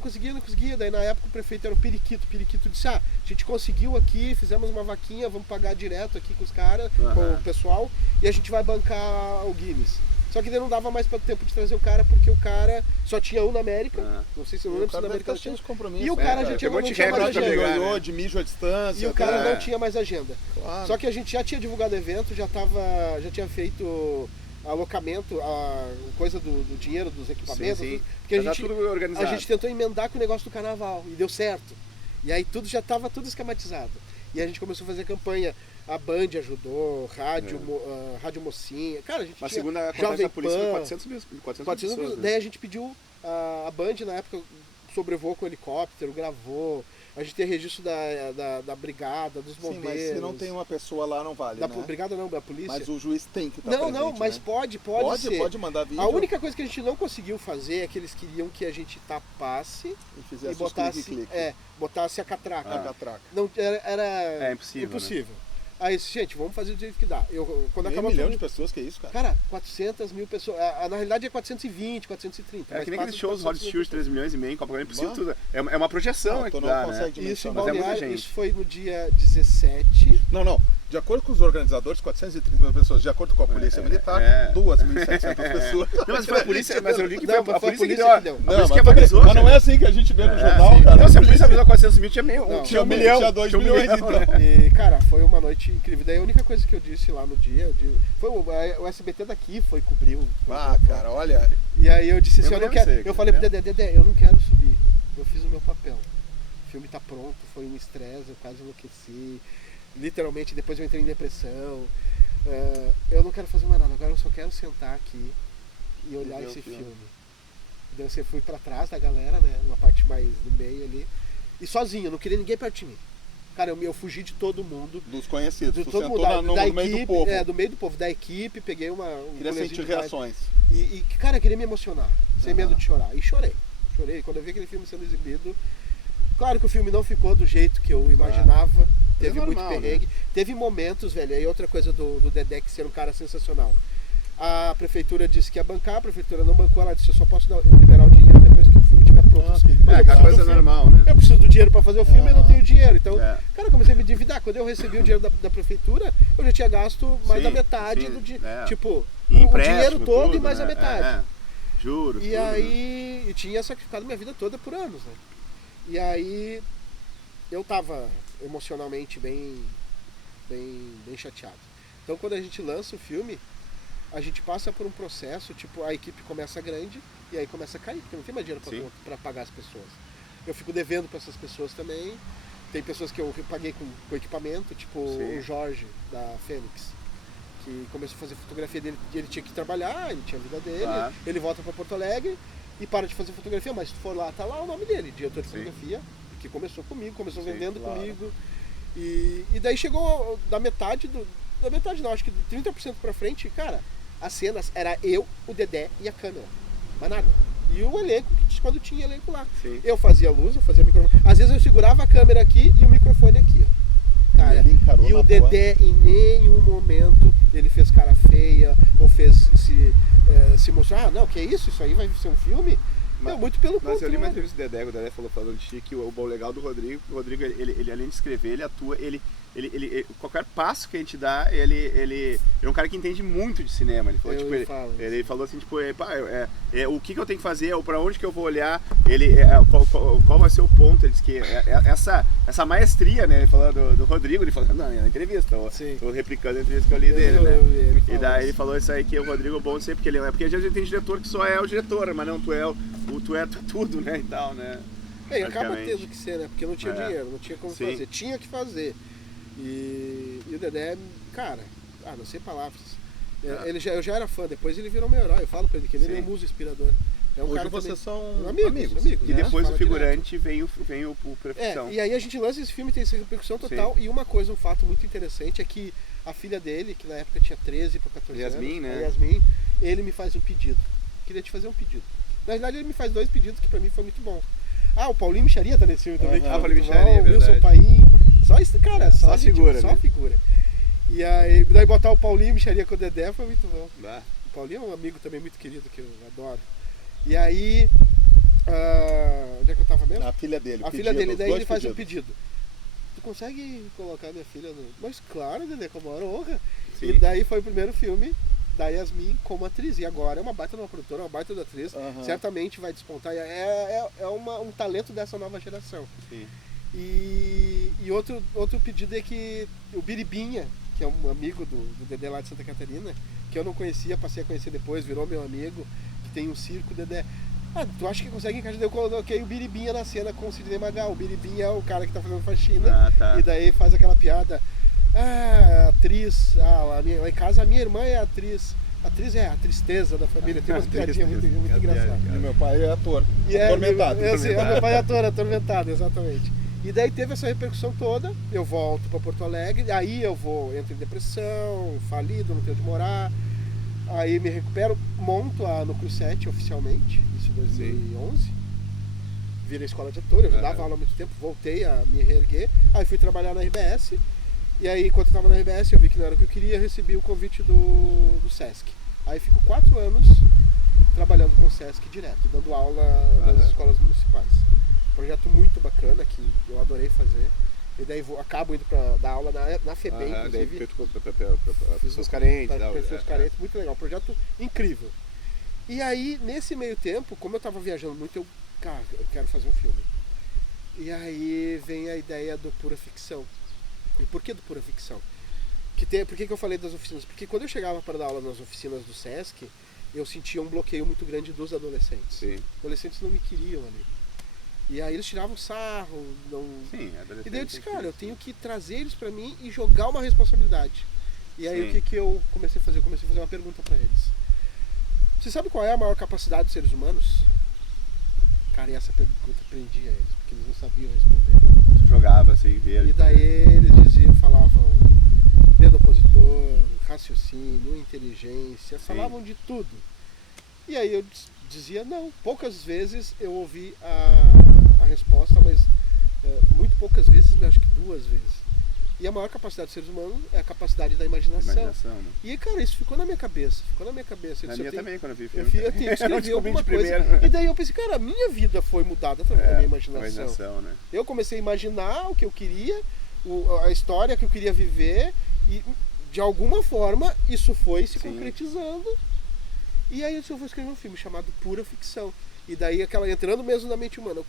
Daí na época o prefeito era o Periquito. O Periquito disse, a gente conseguiu aqui, fizemos uma vaquinha, vamos pagar direto aqui com os caras, com o pessoal, e a gente vai bancar o Guinness. Só que daí não dava mais para tempo de trazer o cara, porque o cara só tinha um na América. Não sei se eu não lembro se na América tinha tinha. os compromissos. E o cara já tem tinha, um monte não de tinha mais regra pra agenda. pegar, Ioiô, né? de mijo à distância. E o cara É. não tinha mais agenda. Claro. Só que a gente já tinha divulgado o evento, já tinha feito alocamento, a coisa do dinheiro, dos equipamentos. Sim. Porque a Já tá gente, tudo organizado. a gente tentou emendar com o negócio do carnaval e deu certo. E aí tudo já estava tudo esquematizado. E a gente começou a fazer campanha. A Band ajudou, Rádio Mocinha. Cara, a gente Uma tinha segunda Jovem contagem da polícia foi Pan, 400 pessoas. Né? Daí a gente pediu, a Band na época sobrevoou com helicóptero, gravou. A gente tem registro da brigada, dos Sim, bombeiros. mas se não tem uma pessoa lá, não vale, Da né? brigada não, da polícia. Mas o juiz tem que estar Não, presente, não, mas né? pode ser. Pode mandar vídeo. A única coisa que a gente não conseguiu fazer é que eles queriam que a gente tapasse E e fizesse botasse, os clique-clique. botasse a catraca. A catraca. Não, era Impossível. Aí, gente, vamos fazer do jeito que dá. Quando Meio acabou milhão de pessoas, que é isso, cara? Cara, 400 mil pessoas. Na realidade é 420, 430. É mas que nem passa aqueles de shows Rod 400 Stewart, mil 3 milhões e meio, Copacabana, impossível Bah. tudo. É uma projeção, Não, tu que não dá, consegue né? Isso em dimensionar. Mas é muita Balneário, gente. isso foi no dia 17. Não. De acordo com os organizadores, 430 mil pessoas. De acordo com a polícia militar, 2.700 pessoas. Não, mas foi a polícia, mas eu li que foi Não, a foi a polícia que polícia deu. que deu. A polícia que mas avisou. mas não é assim que a gente vê no jornal, cara. Não, se a polícia avisou 400 mil, tinha meio. Não, Tinha 1 milhão. Tinha 2 Tinha 1 milhões, milhão, então. né? E, cara, foi uma noite incrível. Daí a única coisa que eu disse lá no dia, foi o SBT daqui foi cobrir o. Ah, cara, olha. E aí eu disse assim, Eu eu não lembro quero. disso aí, Eu falei pro né? Dedé, eu não quero subir. Eu fiz o meu papel. O filme tá pronto, foi um estresse, eu quase enlouqueci. Literalmente, depois eu entrei em depressão. Eu não quero fazer mais nada, agora eu só quero sentar aqui e olhar ver o esse filme. filme. Então eu fui pra trás da galera, né? Uma parte mais no meio ali. E sozinho, eu não queria ninguém perto de mim. Cara, eu fugi de todo mundo. Dos conhecidos. De Tu todo sentou mundo, no da meio equipe, do povo. do meio do povo, da equipe, peguei um Queria colezinho sentir de baile. reações. E, cara, eu queria me emocionar, sem medo de chorar. E chorei. Quando eu vi aquele filme sendo exibido. Claro que o filme não ficou do jeito que eu imaginava. Teve É muito normal, perrengue. né? Teve momentos, velho. Aí outra coisa do Dedé, que ser um cara sensacional. A prefeitura disse que ia bancar, a prefeitura não bancou. Ela disse: eu só posso liberar o dinheiro depois que o filme estiver pronto. Ah, que Mas eu É, preciso aquela coisa do filme. normal, né? Eu preciso do dinheiro pra fazer o filme, eu não tenho dinheiro. Então, É. cara, eu comecei a me endividar. Quando eu recebi o dinheiro da prefeitura, eu já tinha gasto mais da Sim, metade sim, do dinheiro. é. Tipo, E o empréstimo, dinheiro todo tudo, e mais né? a metade. Juros. E tudo, né? aí, eu tinha sacrificado minha vida toda por anos, né? E aí, eu tava emocionalmente bem chateado. Então, quando a gente lança o filme, a gente passa por um processo, tipo, a equipe começa grande e aí começa a cair, porque não tem mais dinheiro Sim. pra pagar as pessoas. Eu fico devendo pra essas pessoas também. Tem pessoas que eu paguei com equipamento, tipo Sim. o Jorge, da Fênix, que começou a fazer fotografia dele, ele tinha que trabalhar, ele tinha a vida dele, Claro. ele volta pra Porto Alegre e para de fazer fotografia, mas se tu for lá, tá lá o nome dele, diretor de Sim. fotografia, que começou comigo, começou Sim, vendendo claro. comigo. E daí chegou da metade não, acho que de 30% pra frente, cara, as cenas era eu, o Dedé e a câmera, mais nada. E o elenco, quando tinha elenco lá. Sim. Eu fazia luz, eu fazia microfone. Às vezes eu segurava a câmera aqui e o microfone aqui, ó. Cara, E ele encarou e na o boa. Dedé em nenhum momento ele fez cara feia ou fez se mostrar, não, que é isso? Isso aí vai ser um filme? Não, muito pelo Mas eu li uma contrário. entrevista do Dedé, o Dedé falando de ti que o legal do Rodrigo, ele além de escrever, ele atua, ele qualquer passo que a gente dá, ele é um cara que entende muito de cinema. Ele falou, Eu tipo, falo isso. ele falou assim, tipo, o que eu tenho que fazer, ou pra onde que eu vou olhar, qual vai ser o ponto. Ele disse que essa maestria, né, ele falou do Rodrigo, ele falou, não, na entrevista, Sim. tô replicando a entrevista que eu li dele, Eu né? vi ele E falando daí ele isso. falou isso aí, que o Rodrigo é bom de ser, porque porque às vezes a gente tem diretor que só é o diretor, mas não, tu é tudo, né, e tal, né? E acaba praticamente. tendo que ser, né? Porque não tinha É. dinheiro, não tinha como Sim. fazer. Tinha que fazer. E o Dedé, cara, não sei palavras. Eu já era fã, depois ele virou meu herói. Eu falo pra ele que ele é Sim. meu muso inspirador. É um Hoje cara vocês também- são amigos. E né? depois Fala do figurante vem o profissão. E aí a gente lança esse filme, tem essa repercussão total. E uma coisa, um fato muito interessante é que a filha dele, que na época tinha 13 para 14 Yasmin, anos, né? a Yasmin, ele me faz um pedido. Queria te fazer um pedido. Na verdade, ele me faz 2 pedidos que pra mim foi muito bom. O Paulinho Micharia tá nesse filme também. que Aham. foi Paulinho muito Micharia, bom, é Wilson verdade. Paim. Só isso, cara, Só gente, figura, só né? figura. E aí, daí botar o Paulinho Micharia com o Dedé foi muito bom. Bah. O Paulinho é um amigo também muito querido que eu adoro. E aí, onde é que eu tava mesmo? A filha dele. A filha dele, daí ele faz um pedido. Tu consegue colocar minha filha no... Mas claro, Dedé, com a maior honra. Sim. E daí foi o primeiro filme da Yasmin como atriz. E agora é uma baita de uma produtora, uma baita da atriz. Aham. Certamente vai despontar. É um talento dessa nova geração. Sim. E outro pedido é que o Biribinha, que é um amigo do Dedé lá de Santa Catarina, que eu não conhecia, passei a conhecer depois, virou meu amigo, que tem um circo, Dedé. Tu acha que consegue encaixar? Eu coloquei o Biribinha na cena com o Sidney Magal. O Biribinha é o cara que tá fazendo faxina. E daí faz aquela piada. Atriz. Lá em casa a minha irmã é atriz. A atriz é a tristeza da família. Tem umas piadinhas muito engraçadas. E meu pai é ator. Atormentado. Meu pai é ator, atormentado, exatamente. E daí teve essa repercussão toda. Eu volto para Porto Alegre. Aí eu entro em depressão, falido, não tenho onde morar. Aí me recupero, monto a Núcleo 7 oficialmente, isso em 2011. Virei escola de ator, eu já dava aula há muito tempo, voltei a me reerguer. Aí fui trabalhar na RBS, e aí enquanto eu estava na RBS eu vi que não era o que eu queria, recebi o convite do Sesc. Aí fico 4 anos trabalhando com o Sesc direto, dando aula nas escolas municipais. Projeto muito bacana que eu adorei fazer. E daí acabo indo para dar aula na FEBEM, inclusive. Pessoas carentes. Pessoas carentes, muito legal. Projeto incrível. E aí, nesse meio tempo, como eu estava viajando muito, eu quero fazer um filme. E aí vem a ideia do Pura Ficção. E por que do Pura Ficção? Por que eu falei das oficinas? Porque quando eu chegava para dar aula nas oficinas do Sesc, eu sentia um bloqueio muito grande dos adolescentes. Sim. Os adolescentes não me queriam ali. E aí eles tiravam sarro. Sim, e daí eu disse, cara, eu tenho que trazer eles pra mim e jogar uma responsabilidade. E aí o que eu comecei a fazer? Eu comecei a fazer uma pergunta pra eles. Você sabe qual é a maior capacidade dos seres humanos? Cara, e essa pergunta prendia eles, porque eles não sabiam responder. Tu jogava assim, verde. E daí eles falavam dedo opositor, raciocínio, inteligência, falavam de tudo. E aí eu dizia não. Poucas vezes eu ouvi a resposta, mas muito poucas vezes, acho que 2 vezes. E a maior capacidade dos seres humanos é a capacidade da imaginação. Né? E cara, isso ficou na minha cabeça. Na minha também, quando eu vi o filme. Eu tenho que escrever alguma coisa. E daí eu pensei, cara, a minha vida foi mudada através da minha imaginação. Né? Eu comecei a imaginar o que eu queria, a história que eu queria viver, e de alguma forma isso foi se concretizando. E aí eu vou escrever um filme chamado Pura Ficção. E daí entrando mesmo na mente humana.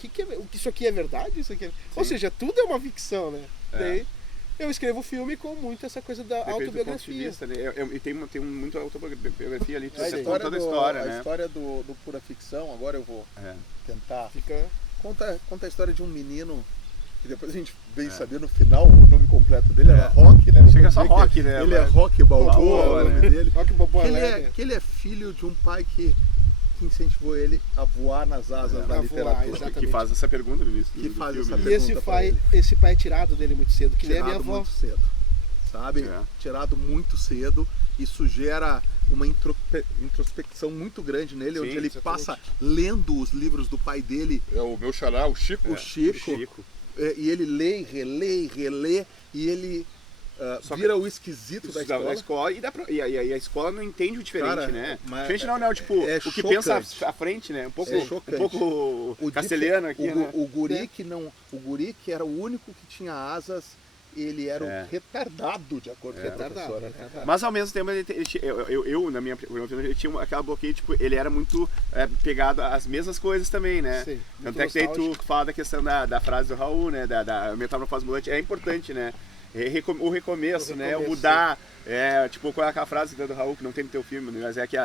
Isso aqui é verdade? Ou seja, tudo é uma ficção, né? Daí eu escrevo o filme com muito essa coisa da autobiografia. Vista, né? E tem muita autobiografia ali, toda a história, né? A história do Pura Ficção, agora eu vou tentar. Conta a história de um menino que depois a gente veio saber no final o nome completo dele era Rock, né? Chega só Rock, né? Ele é Rock Balboa, o nome dele. Rock Balboa, que ele é filho de um pai que incentivou ele a voar nas asas da literatura. Que faz essa pergunta no início do filme. E esse pai é tirado dele muito cedo, que nem a minha avó. Muito cedo, sabe? Tirado muito cedo. Isso gera uma introspecção muito grande nele, onde ele passa lendo os livros do pai dele. É o meu xará, o Chico. O Chico. E ele lê, relê, e ele vira o esquisito da escola. E a escola não entende o diferente, cara, né? Diferente não, o que pensa à frente, né? Um pouco castelhano aqui, né? O guri que era o único que tinha asas, ele era um retardado, de acordo com a professora. Mas ao mesmo tempo, na minha opinião, ele tinha aquela bloqueio, ele era muito pegado às mesmas coisas também, né? Sim, tanto é que daí tu fala da questão da frase do Raul, né? Da metamorfose ambulante, é importante, né? O recomeço, né? O mudar. Qual é aquela frase do Raul que não tem no teu filme, né? Mas que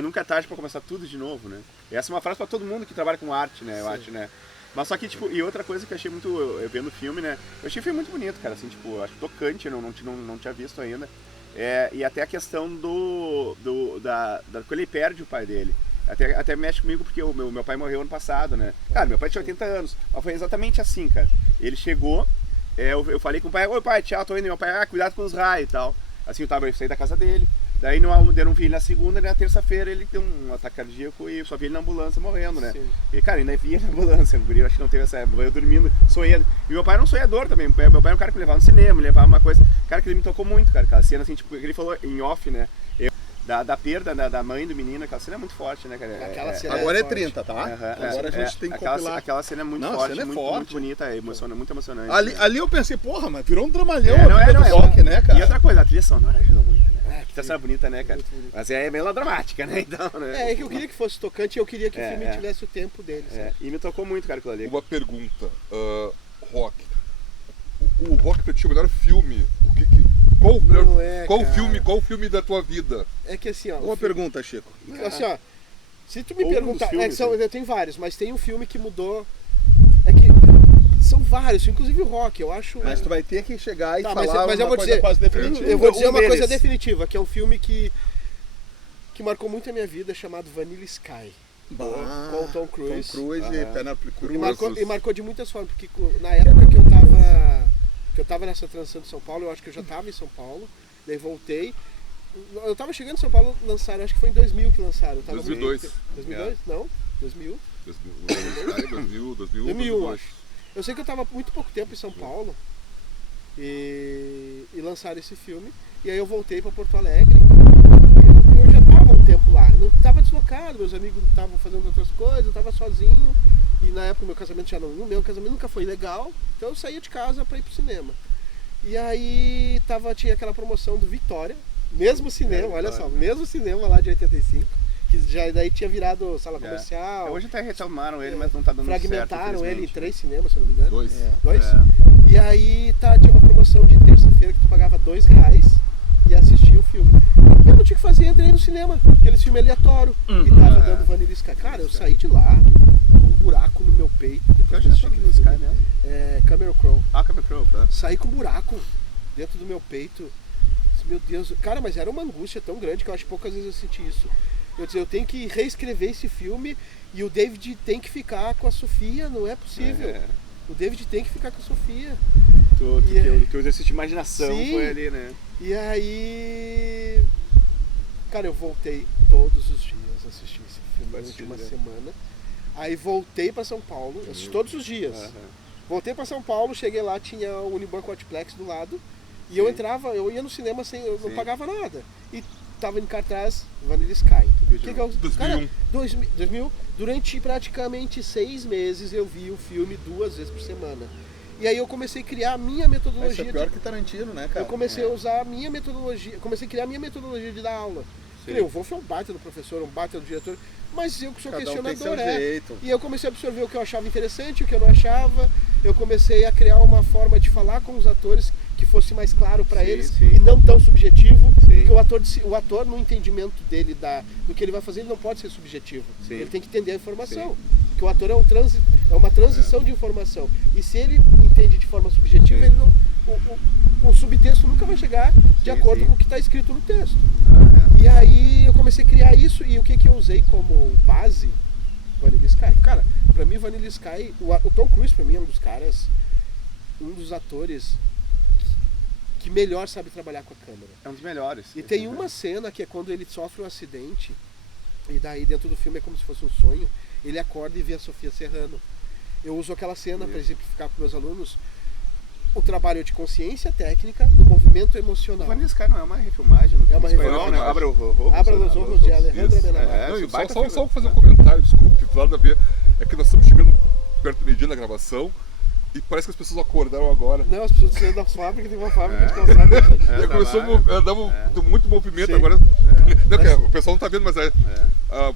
nunca é tarde para começar tudo de novo, né? Essa é uma frase para todo mundo que trabalha com arte, né? Eu acho, né? Mas só que, e outra coisa que eu achei muito, eu vendo o filme, né? Eu achei o filme muito bonito, cara, assim, acho tocante, eu não tinha visto ainda. E até a questão da quando ele perde o pai dele. Até mexe comigo porque o meu pai morreu ano passado, né? Cara, meu pai tinha 80 anos, mas foi exatamente assim, cara. Ele chegou, eu falei com o pai, oi pai, tchau, tô indo, meu pai, cuidado com os raios e tal. Assim, eu saí da casa dele. Daí eu não vi ele na segunda, na terça-feira ele deu um ataque cardíaco e só vi ele na ambulância morrendo, né? Sim. E cara, ainda vi ele na ambulância, o guri acho que não teve essa época, eu dormindo, sonhando. E meu pai era um sonhador também, meu pai era um cara que me levava no cinema, me levava uma coisa, cara, que ele me tocou muito, cara, aquela cena assim, ele falou em off, né? Da perda da mãe do menino, aquela cena é muito forte, né, cara? Agora é 30, tá? Agora a gente tem que compilar. Aquela cena é muito forte, muito bonita, muito emocionante. Ali eu pensei, porra, mas virou um dramalhão do rock, né, cara? E outra coisa, a trilha sonora ajuda muito, né? Que tá sendo bonita, né, cara? Mas é melodramática, né? Então, né? Que eu queria que fosse tocante e eu queria que o filme tivesse o tempo dele. E me tocou muito, cara, aquilo ali. Uma pergunta, Rock. O Rock pra ti é o melhor filme. Qual o melhor, Não é, qual cara. o filme da tua vida? É que assim, ó. Uma pergunta, Chico. Assim, ó. Se tu me Ou um dos perguntar. filmes, Eu tenho vários, mas tem um filme que mudou. É que. São vários, inclusive o Rock, eu acho. Mas tu vai ter que chegar e Tá, falar mas eu uma vou coisa dizer. quase definitiva. Eu vou dizer uma deles. coisa definitiva, que é um filme que marcou muito a minha vida, chamado Vanilla Sky. Bah, Com o Tom Cruise. Tom Cruise e Penelope Cruz. E marcou de muitas formas, porque na época que eu tava nessa transição de São Paulo, eu acho que eu já tava em São Paulo, daí voltei. Eu tava chegando em São Paulo, lançaram, acho que foi em 2000 que lançaram. Eu tava 2002. 2002? Não, 2000. 2001, acho. Eu sei que eu tava muito pouco tempo em São Paulo e lançaram esse filme. E aí eu voltei pra Porto Alegre. E eu já tava um tempo lá. Eu não tava deslocado, meus amigos estavam fazendo outras coisas, eu tava sozinho. E na época meu casamento meu casamento nunca foi legal. Então eu saía de casa pra ir pro cinema. E aí tinha aquela promoção do Vitória, mesmo cinema, olha só, mesmo cinema lá de 85. Que já daí tinha virado sala comercial. Hoje até retomaram ele, mas não tá dando certo. Fragmentaram ele em infelizmente. 3 cinemas, se eu não me engano. 2. Dois? É. E aí tinha uma promoção de terça-feira que tu pagava R$2 e assistia o filme. E eu não tinha o que fazer, entrei no cinema, aquele filme aleatório, que tava dando Vanilla Sky. Cara, eu saí de lá com um buraco no meu peito. Eu já achei que no Sky mesmo. Cameron Crowe. Cameron Crowe, tá. Saí com um buraco dentro do meu peito. Meu Deus, cara, mas era uma angústia tão grande que eu acho que poucas vezes eu senti isso. Eu disse, eu tenho que reescrever esse filme e o David tem que ficar com a Sofia, não é possível. O David tem que ficar com a Sofia. O teu exercício de imaginação foi ali, né? E aí, cara, eu voltei todos os dias a assistir esse filme durante uma semana. Aí voltei pra São Paulo, eu assisti todos os dias. Voltei pra São Paulo, cheguei lá, tinha o Unibanco Outplex do lado. E eu ia no cinema sem, eu não pagava nada. E tava em cartaz Vanilla Sky. Que eu, 2001. cara, 2000, durante praticamente 6 meses eu vi o filme 2 vezes por semana. E aí eu comecei a criar a minha metodologia. Isso é pior que Tarantino, né, cara? Eu comecei a usar a minha metodologia, comecei a criar a minha metodologia de dar aula. O Wolf é um baita do professor, um baita do diretor, mas eu que sou questionador, jeito. E eu comecei a absorver o que eu achava interessante, o que eu não achava. Eu comecei a criar uma forma de falar com os atores que fosse mais claro para eles e não tão subjetivo, porque o ator no entendimento dele do que ele vai fazer, ele não pode ser subjetivo. Ele tem que entender a informação, porque o ator é uma transição de informação. E se ele entende de forma subjetiva, ele não, o subtexto nunca vai chegar de acordo com o que está escrito no texto. E aí eu comecei a criar isso, e o que eu usei como base? Vanilla Sky. Cara, pra mim Vanilla Sky, o Tom Cruise pra mim é um dos atores que melhor sabe trabalhar com a câmera. É um dos melhores. E tem uma cena que é quando ele sofre um acidente, e daí dentro do filme é como se fosse um sonho, ele acorda e vê a Sofia Serrano. Eu uso aquela cena para exemplificar para meus alunos o trabalho de consciência técnica, o movimento emocional. O Vanilla Sky não é uma refilmagem? É uma refilmagem. Né? Abra os olhos de Alejandro Amenabar. Só vou fazer um comentário, desculpe, tem nada a ver. É que nós estamos chegando perto do meio-dia na gravação e parece que as pessoas acordaram agora. Não, as pessoas saíram da fábrica, tem uma fábrica de calçado. E começou a dar muito movimento agora. Não, o pessoal não tá vendo, mas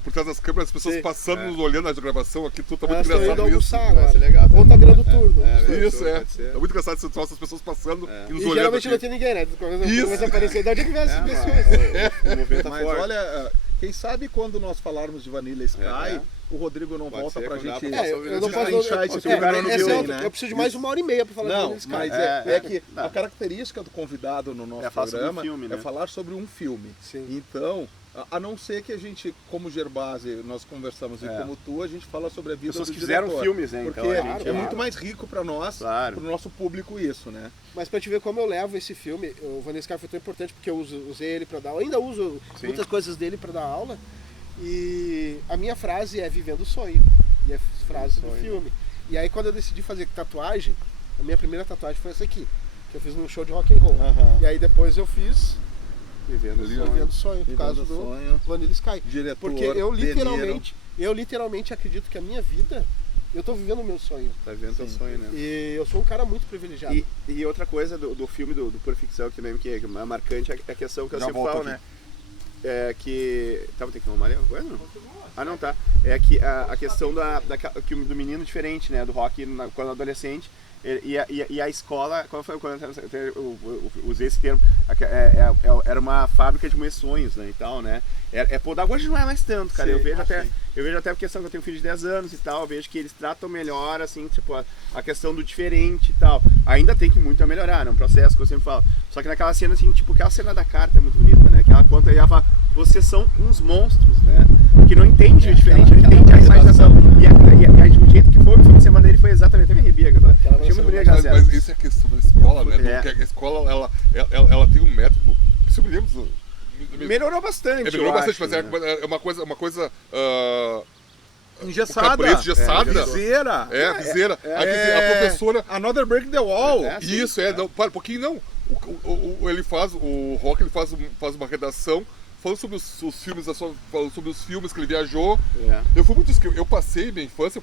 por trás das câmeras, as pessoas passando, nos olhando na gravação aqui, tudo tá muito Elas estão indo engraçado isso. almoçar agora. Legal, ou tá virando turno. Isso, é muito engraçado esse troço, as pessoas passando e nos E olhando geralmente não aqui. tem ninguém, né? Isso. Começa a aparecer. De onde é que vem essas pessoas? O movimento tá Mas forte. olha, quem sabe quando nós falarmos de Vanilla Sky, o Rodrigo não volta pra gente Eu não posso destrinchar esse filme no ano que vem, né? Eu preciso de mais 1h30 pra falar de Não, Vanilla Sky. mas é que a característica do convidado no nosso falar sobre um programa filme, né? é falar sobre um filme. Sim. Então, a não ser que a gente, como Gerbasi, nós conversamos e como tu, a gente fala sobre a vida Pessoas do que fizeram diretor. filmes, né? Porque Então, a gente muito mais rico pra nós, pro nosso público isso, né? Mas pra te ver como eu levo esse filme, o Vanilla Sky foi tão importante porque eu usei ele pra dar aula, ainda uso muitas coisas dele pra dar aula. E a minha frase é vivendo o sonho. E é a frase do filme. E aí quando eu decidi fazer tatuagem, a minha primeira tatuagem foi essa aqui, que eu fiz num show de rock and roll. E aí depois eu fiz Vivendo o Sonho, por causa do Vanilla Sky. Diretor, porque eu literalmente acredito que a minha vida, eu tô vivendo o meu sonho. Tá vivendo o sonho, né? E eu sou um cara muito privilegiado. E outra coisa do filme do Pura Ficção que é marcante é a questão que eu sempre falo, né? É que... Tá, vou ter que tomar ali alguma coisa? Ah, não, tá. É que a questão do menino diferente, né? Do Rock quando adolescente. E a escola, quando eu usei esse termo, era uma fábrica de meus sonhos, né, e tal, né? Hoje não é mais tanto, cara. Sim, Eu vejo até a questão que eu tenho um filho de 10 anos e tal, eu vejo que eles tratam melhor, assim, tipo, a questão do diferente e tal. Ainda tem que muito a melhorar, é um processo que eu sempre falo. Só que naquela cena, assim, tipo, aquela cena da carta é muito bonita, né? Que ela conta e ela fala, vocês são uns monstros, né? Que não entende o diferente, não entende a imaginação. E o jeito que foi o fim de semana dele foi exatamente, até me arrepia, cara. Achei muito bonito aquela cena. Mas isso é a questão da escola, né? A escola, ela tem um método, se eu me lembro... Melhorou bastante, melhorou bastante, acho, mas né? é uma coisa Engessada. Engessada. Viseira. Viseira. A professora... Another break the wall. Isso, não, para um pouquinho não. O Rock ele faz uma redação falando sobre os filmes, falando sobre os filmes que ele viajou. Eu passei minha infância,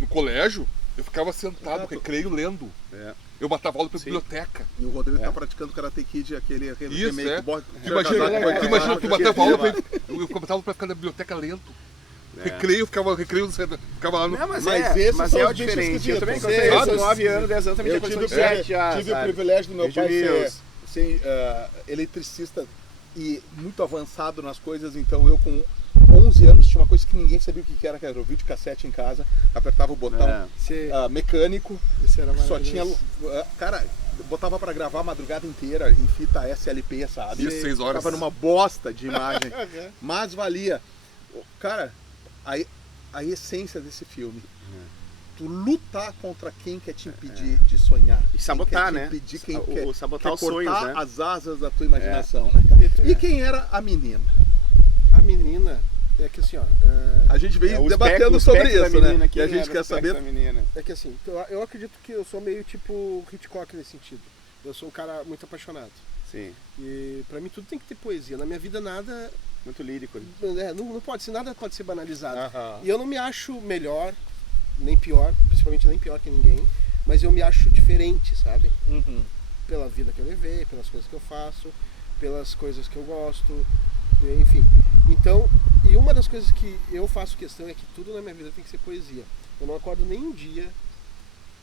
no colégio, eu ficava sentado no recreio lendo. Eu matava aula pra biblioteca. E o Rodrigo tá praticando Karate Kid, aquele remake. Imagina, tu matava aula pra ficar na biblioteca lendo. Recreio, ficava lá no... Não, mas é diferente. Eu também, quando eu tinha 9 anos, 10 anos, também tinha condição de 7 já. Tive o privilégio do meu pai ser eletricista e muito avançado nas coisas, então eu com 11 anos tinha uma coisa que ninguém sabia o que era o videocassete em casa, apertava o botão mecânico, só tinha... Cara, botava pra gravar a madrugada inteira em fita SLP, sabe? 6 horas. Tava numa bosta de imagem, mas valia. Cara, a essência desse filme. Tu lutar contra quem quer te impedir de sonhar. E sabotar, né? Quem quer sabotar os cortar sonhos, né? as asas da tua imaginação, né, cara? E quem era a menina? A menina é que assim, ó... A gente veio debatendo sobre isso, né? E a gente quer saber... É que assim, eu acredito que eu sou meio tipo Hitchcock nesse sentido. Eu sou um cara muito apaixonado. Sim. E pra mim tudo tem que ter poesia. Na minha vida nada... Muito lírico. Não pode ser, nada pode ser banalizado. E eu não me acho melhor, nem pior, principalmente nem pior que ninguém, mas eu me acho diferente, sabe? Pela vida que eu levei, pelas coisas que eu faço, pelas coisas que eu gosto, enfim. Então, e uma das coisas que eu faço questão é que tudo na minha vida tem que ser poesia. Eu não acordo nem um dia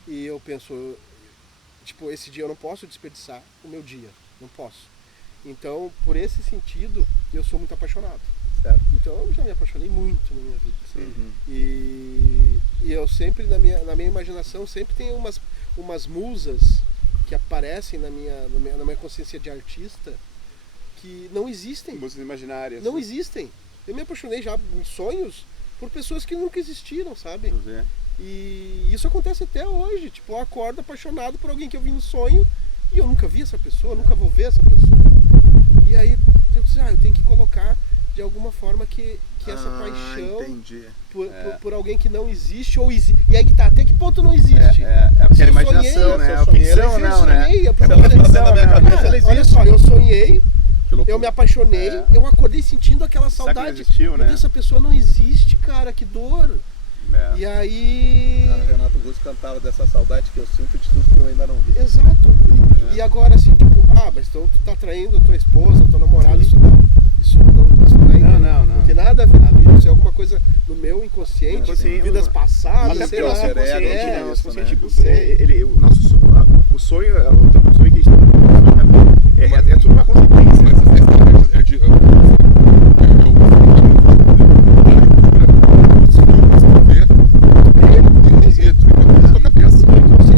e eu penso, tipo, esse dia eu não posso desperdiçar o meu dia, não posso. Então, por esse sentido, eu sou muito apaixonado. Certo? Então, eu já me apaixonei muito na minha vida. E eu sempre, na minha imaginação, sempre tem umas musas que aparecem na minha consciência de artista que não existem. Musas imaginárias. Não existem. Eu me apaixonei já em sonhos por pessoas que nunca existiram, sabe? E isso acontece até hoje. Tipo, eu acordo apaixonado por alguém que eu vi no sonho e eu nunca vi essa pessoa, nunca vou ver essa pessoa. E aí eu disse, eu tenho que colocar de alguma forma que essa paixão por alguém que não existe ou existe. E aí que tá, até que ponto não existe? Porque a imaginação, né? A ficção não, né? Olha só, eu sonhei, eu me apaixonei, eu acordei sentindo aquela saudade. Existiu, né? Essa pessoa não existe, cara, que dor. E aí... Renato Russo cantava dessa saudade que eu sinto de tudo que eu ainda não vi. Exato. E agora assim, tipo, mas então tu tá traindo tua esposa, tua namorada, isso não tem nada a ver com isso, é alguma coisa no meu inconsciente, vidas passadas, até sei lá. O sonho que a gente tem é tudo uma consequência.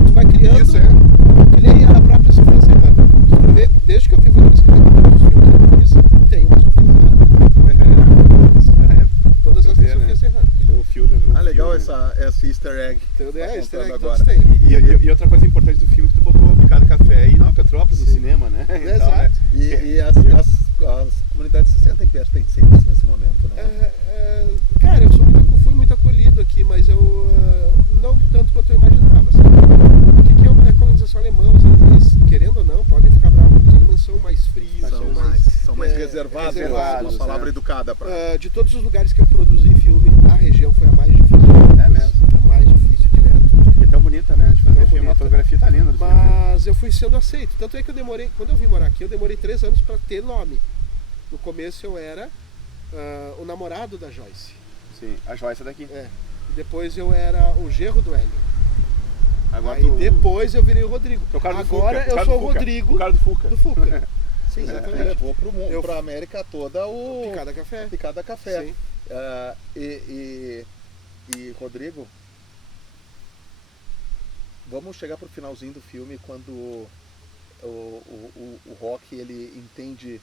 Tu vai criando, que nem a própria Sofia Serrano. Você vê, desde que eu vivo nesse filme, tem uma Sofia Serrano. Todas as Sofia Serrano. Legal esse easter egg. Easter egg agora. todos têm. E outra coisa importante do filme é que tu botou Picado Café e não Petrópolis no cinema, né? Exato. E as comunidades se sentem pertencentes nesse momento, né? Cara, eu fui muito acolhido aqui, mas eu não tanto quanto eu imaginava. Assim. O que é a colonização alemã? Eles, querendo ou não, podem ficar bravos. Os alemães são mais frios, são mais reservados, uma palavra educada para. De todos os lugares que eu produzi filme, a região foi a mais difícil. É mesmo? A mais difícil, direto. E é tão bonita, né? De fazer filme, a fotografia tá linda do filme. Mas eu fui sendo aceito. Tanto é que eu demorei, quando eu vim morar aqui, eu demorei 3 anos para ter nome. No começo eu era o namorado da Joyce. Sim, a Joyce é daqui. e depois eu era o genro do Hélio. Agora Aí depois eu virei o Rodrigo. É o cara do Agora Fuca, o cara eu sou do o Fuca, Rodrigo o cara do Fuca. do Fuca. Sim, Ele exatamente. levou pro mundo, pra América toda o Picada Café. Picada Café. Sim. E Rodrigo, vamos chegar pro finalzinho do filme quando o Rock ele entende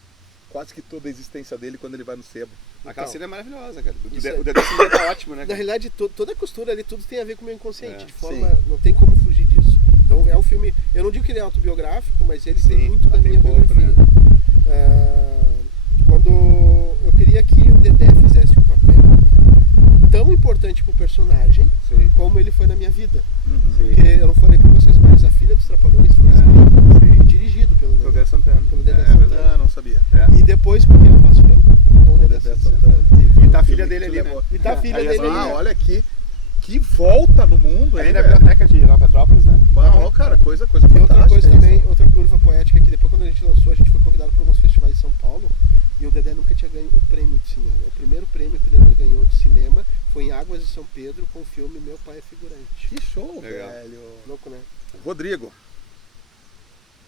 quase que toda a existência dele quando ele vai no sebo. Aquela cena é maravilhosa, cara. O Isso Dedé Santana tá ótimo, né? Na Cara? realidade, toda a costura ali, tudo tem a ver com o meu inconsciente. É, De forma, sim. não tem como fugir disso. Então é um filme, eu não digo que ele é autobiográfico, mas ele tem muito da tem minha pouco, biografia. Quando eu queria que o Dedé fizesse um papel tão importante pro personagem Sim. como ele foi na minha vida. Sim. Porque eu não falei pra vocês, mas A Filha dos Trapalhões foi escrito e dirigido pelo O Dedé Santana. Pelo Dedé É Santana. verdade. Não sabia. É. E depois, porque eu faço filme com o Dedé Santana. E tá a filha dele ali, né? E tá a filha Aí dele essa- Ah, ali. olha aqui. Que volta no mundo, Ali hein, na velho? biblioteca de Nova Petrópolis, né? Não, cara, coisa E fantástica. outra coisa isso. também, outra curva poética, que depois quando a gente lançou, a gente foi convidado para alguns festivais de São Paulo e o Dedé nunca tinha ganho um prêmio de cinema. O primeiro prêmio que o Dedé ganhou de cinema foi em Águas de São Pedro com o filme Meu Pai é Figurante. Que show, Legal. velho. Louco, né? Rodrigo,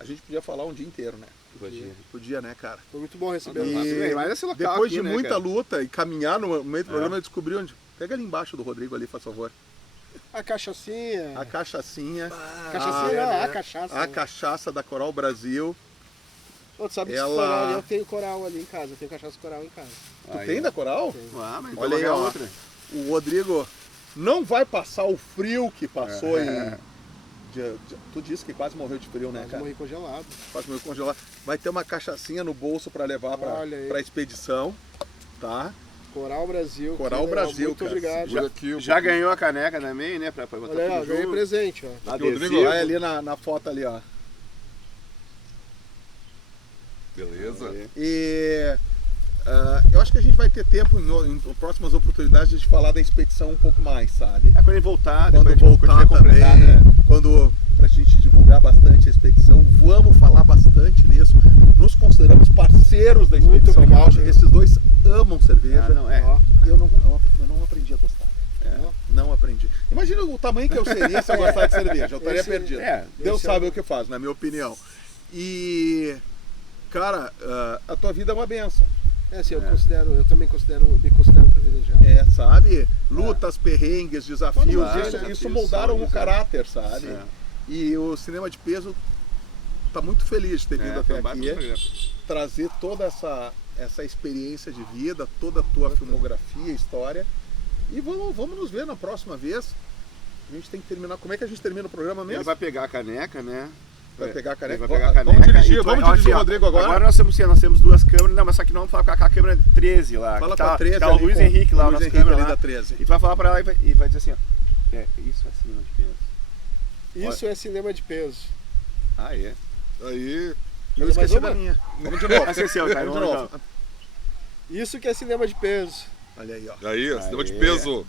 a gente podia falar um dia inteiro, né? Podia. Podia, né, cara? Foi muito bom receber E Mas esse local depois aqui, de né, muita cara? luta e caminhar no meio do programa, eu descobri onde. Pega ali embaixo do Rodrigo ali, faz favor. a cachaçinha. A cachaçinha. Cachaçinha não, a cachaça. A cachaça da Coral Brasil. Ô, tu sabe que Ela- se for ali, eu tenho coral ali em casa, eu tenho cachaça coral em casa. Tu Aí, tem ó. da Coral? Tenho. Ah, mas Olha aí, então ó. outra. O Rodrigo não vai passar o frio que passou em. Tu disse que quase morreu de frio, né, Mas eu cara? morri congelado. Quase morreu congelado. Vai ter uma cachaçinha no bolso pra levar Olha aí. pra expedição, tá? Coral Brasil. Coral que legal, Brasil, muito cara. obrigado. Segura aqui, eu Já vou- ganhou a caneca também, né? Pra botar Olha aí, ó, tudo ganhei junto. presente, ó. Rodrigo, Adesivo. Vai ali na foto ali, ó. Beleza. E eu acho que a gente vai ter tempo em próximas oportunidades de falar da expedição um pouco mais, sabe? É quando ele voltar, Quando depois a gente voltar também, completar, né? pra gente divulgar bastante a expedição, vamos falar bastante nisso. Nos consideramos parceiros da Muito Expedição obrigado. Malte. Esses dois amam cerveja. Ah, não, é. Ó, Eu não aprendi a gostar. É. Não aprendi. Imagina o tamanho que eu seria se eu gostasse de cerveja. Eu estaria Esse- perdido. é, Deus esse é sabe o- o que faz, na minha opinião. E, cara, a tua vida é uma benção. é assim, eu também me considero privilegiado. É, sabe? Lutas, perrengues, desafios, Todo mundo, isso, né? isso moldaram o Desafios, caráter, sabe? É. E o Cinema de Peso tá muito feliz de ter vindo até foi um baita aqui, programa. trazer toda essa experiência de vida, toda a tua filmografia, história. E vamos nos ver na próxima vez. A gente tem que terminar. Como é que a gente termina o programa mesmo? Ele vai pegar a caneca, né? Vai pegar a caneca. Ele vai pegar a caneca. Vamos dirigir, e tu vai- vamos dirigir ó, o Rodrigo agora. Agora nós temos duas câmeras, não, mas só que não vamos falar com a câmera 13 lá. Fala que com tá, a 13 tá o ali, Luiz com Henrique lá, o o Luiz nosso Henrique câmera ali lá. da 13. E tu vai falar pra ela e vai dizer assim, ó. Isso é acima de peso. Isso é cinema de peso. Ah, é. Aí, Eu Mais esqueci uma? da minha. Vamos de novo. Esqueceu, cara. Vamos de Vamos novo. Isso que é cinema de peso. Olha aí, ó. aí, ó, cinema de Aê. peso.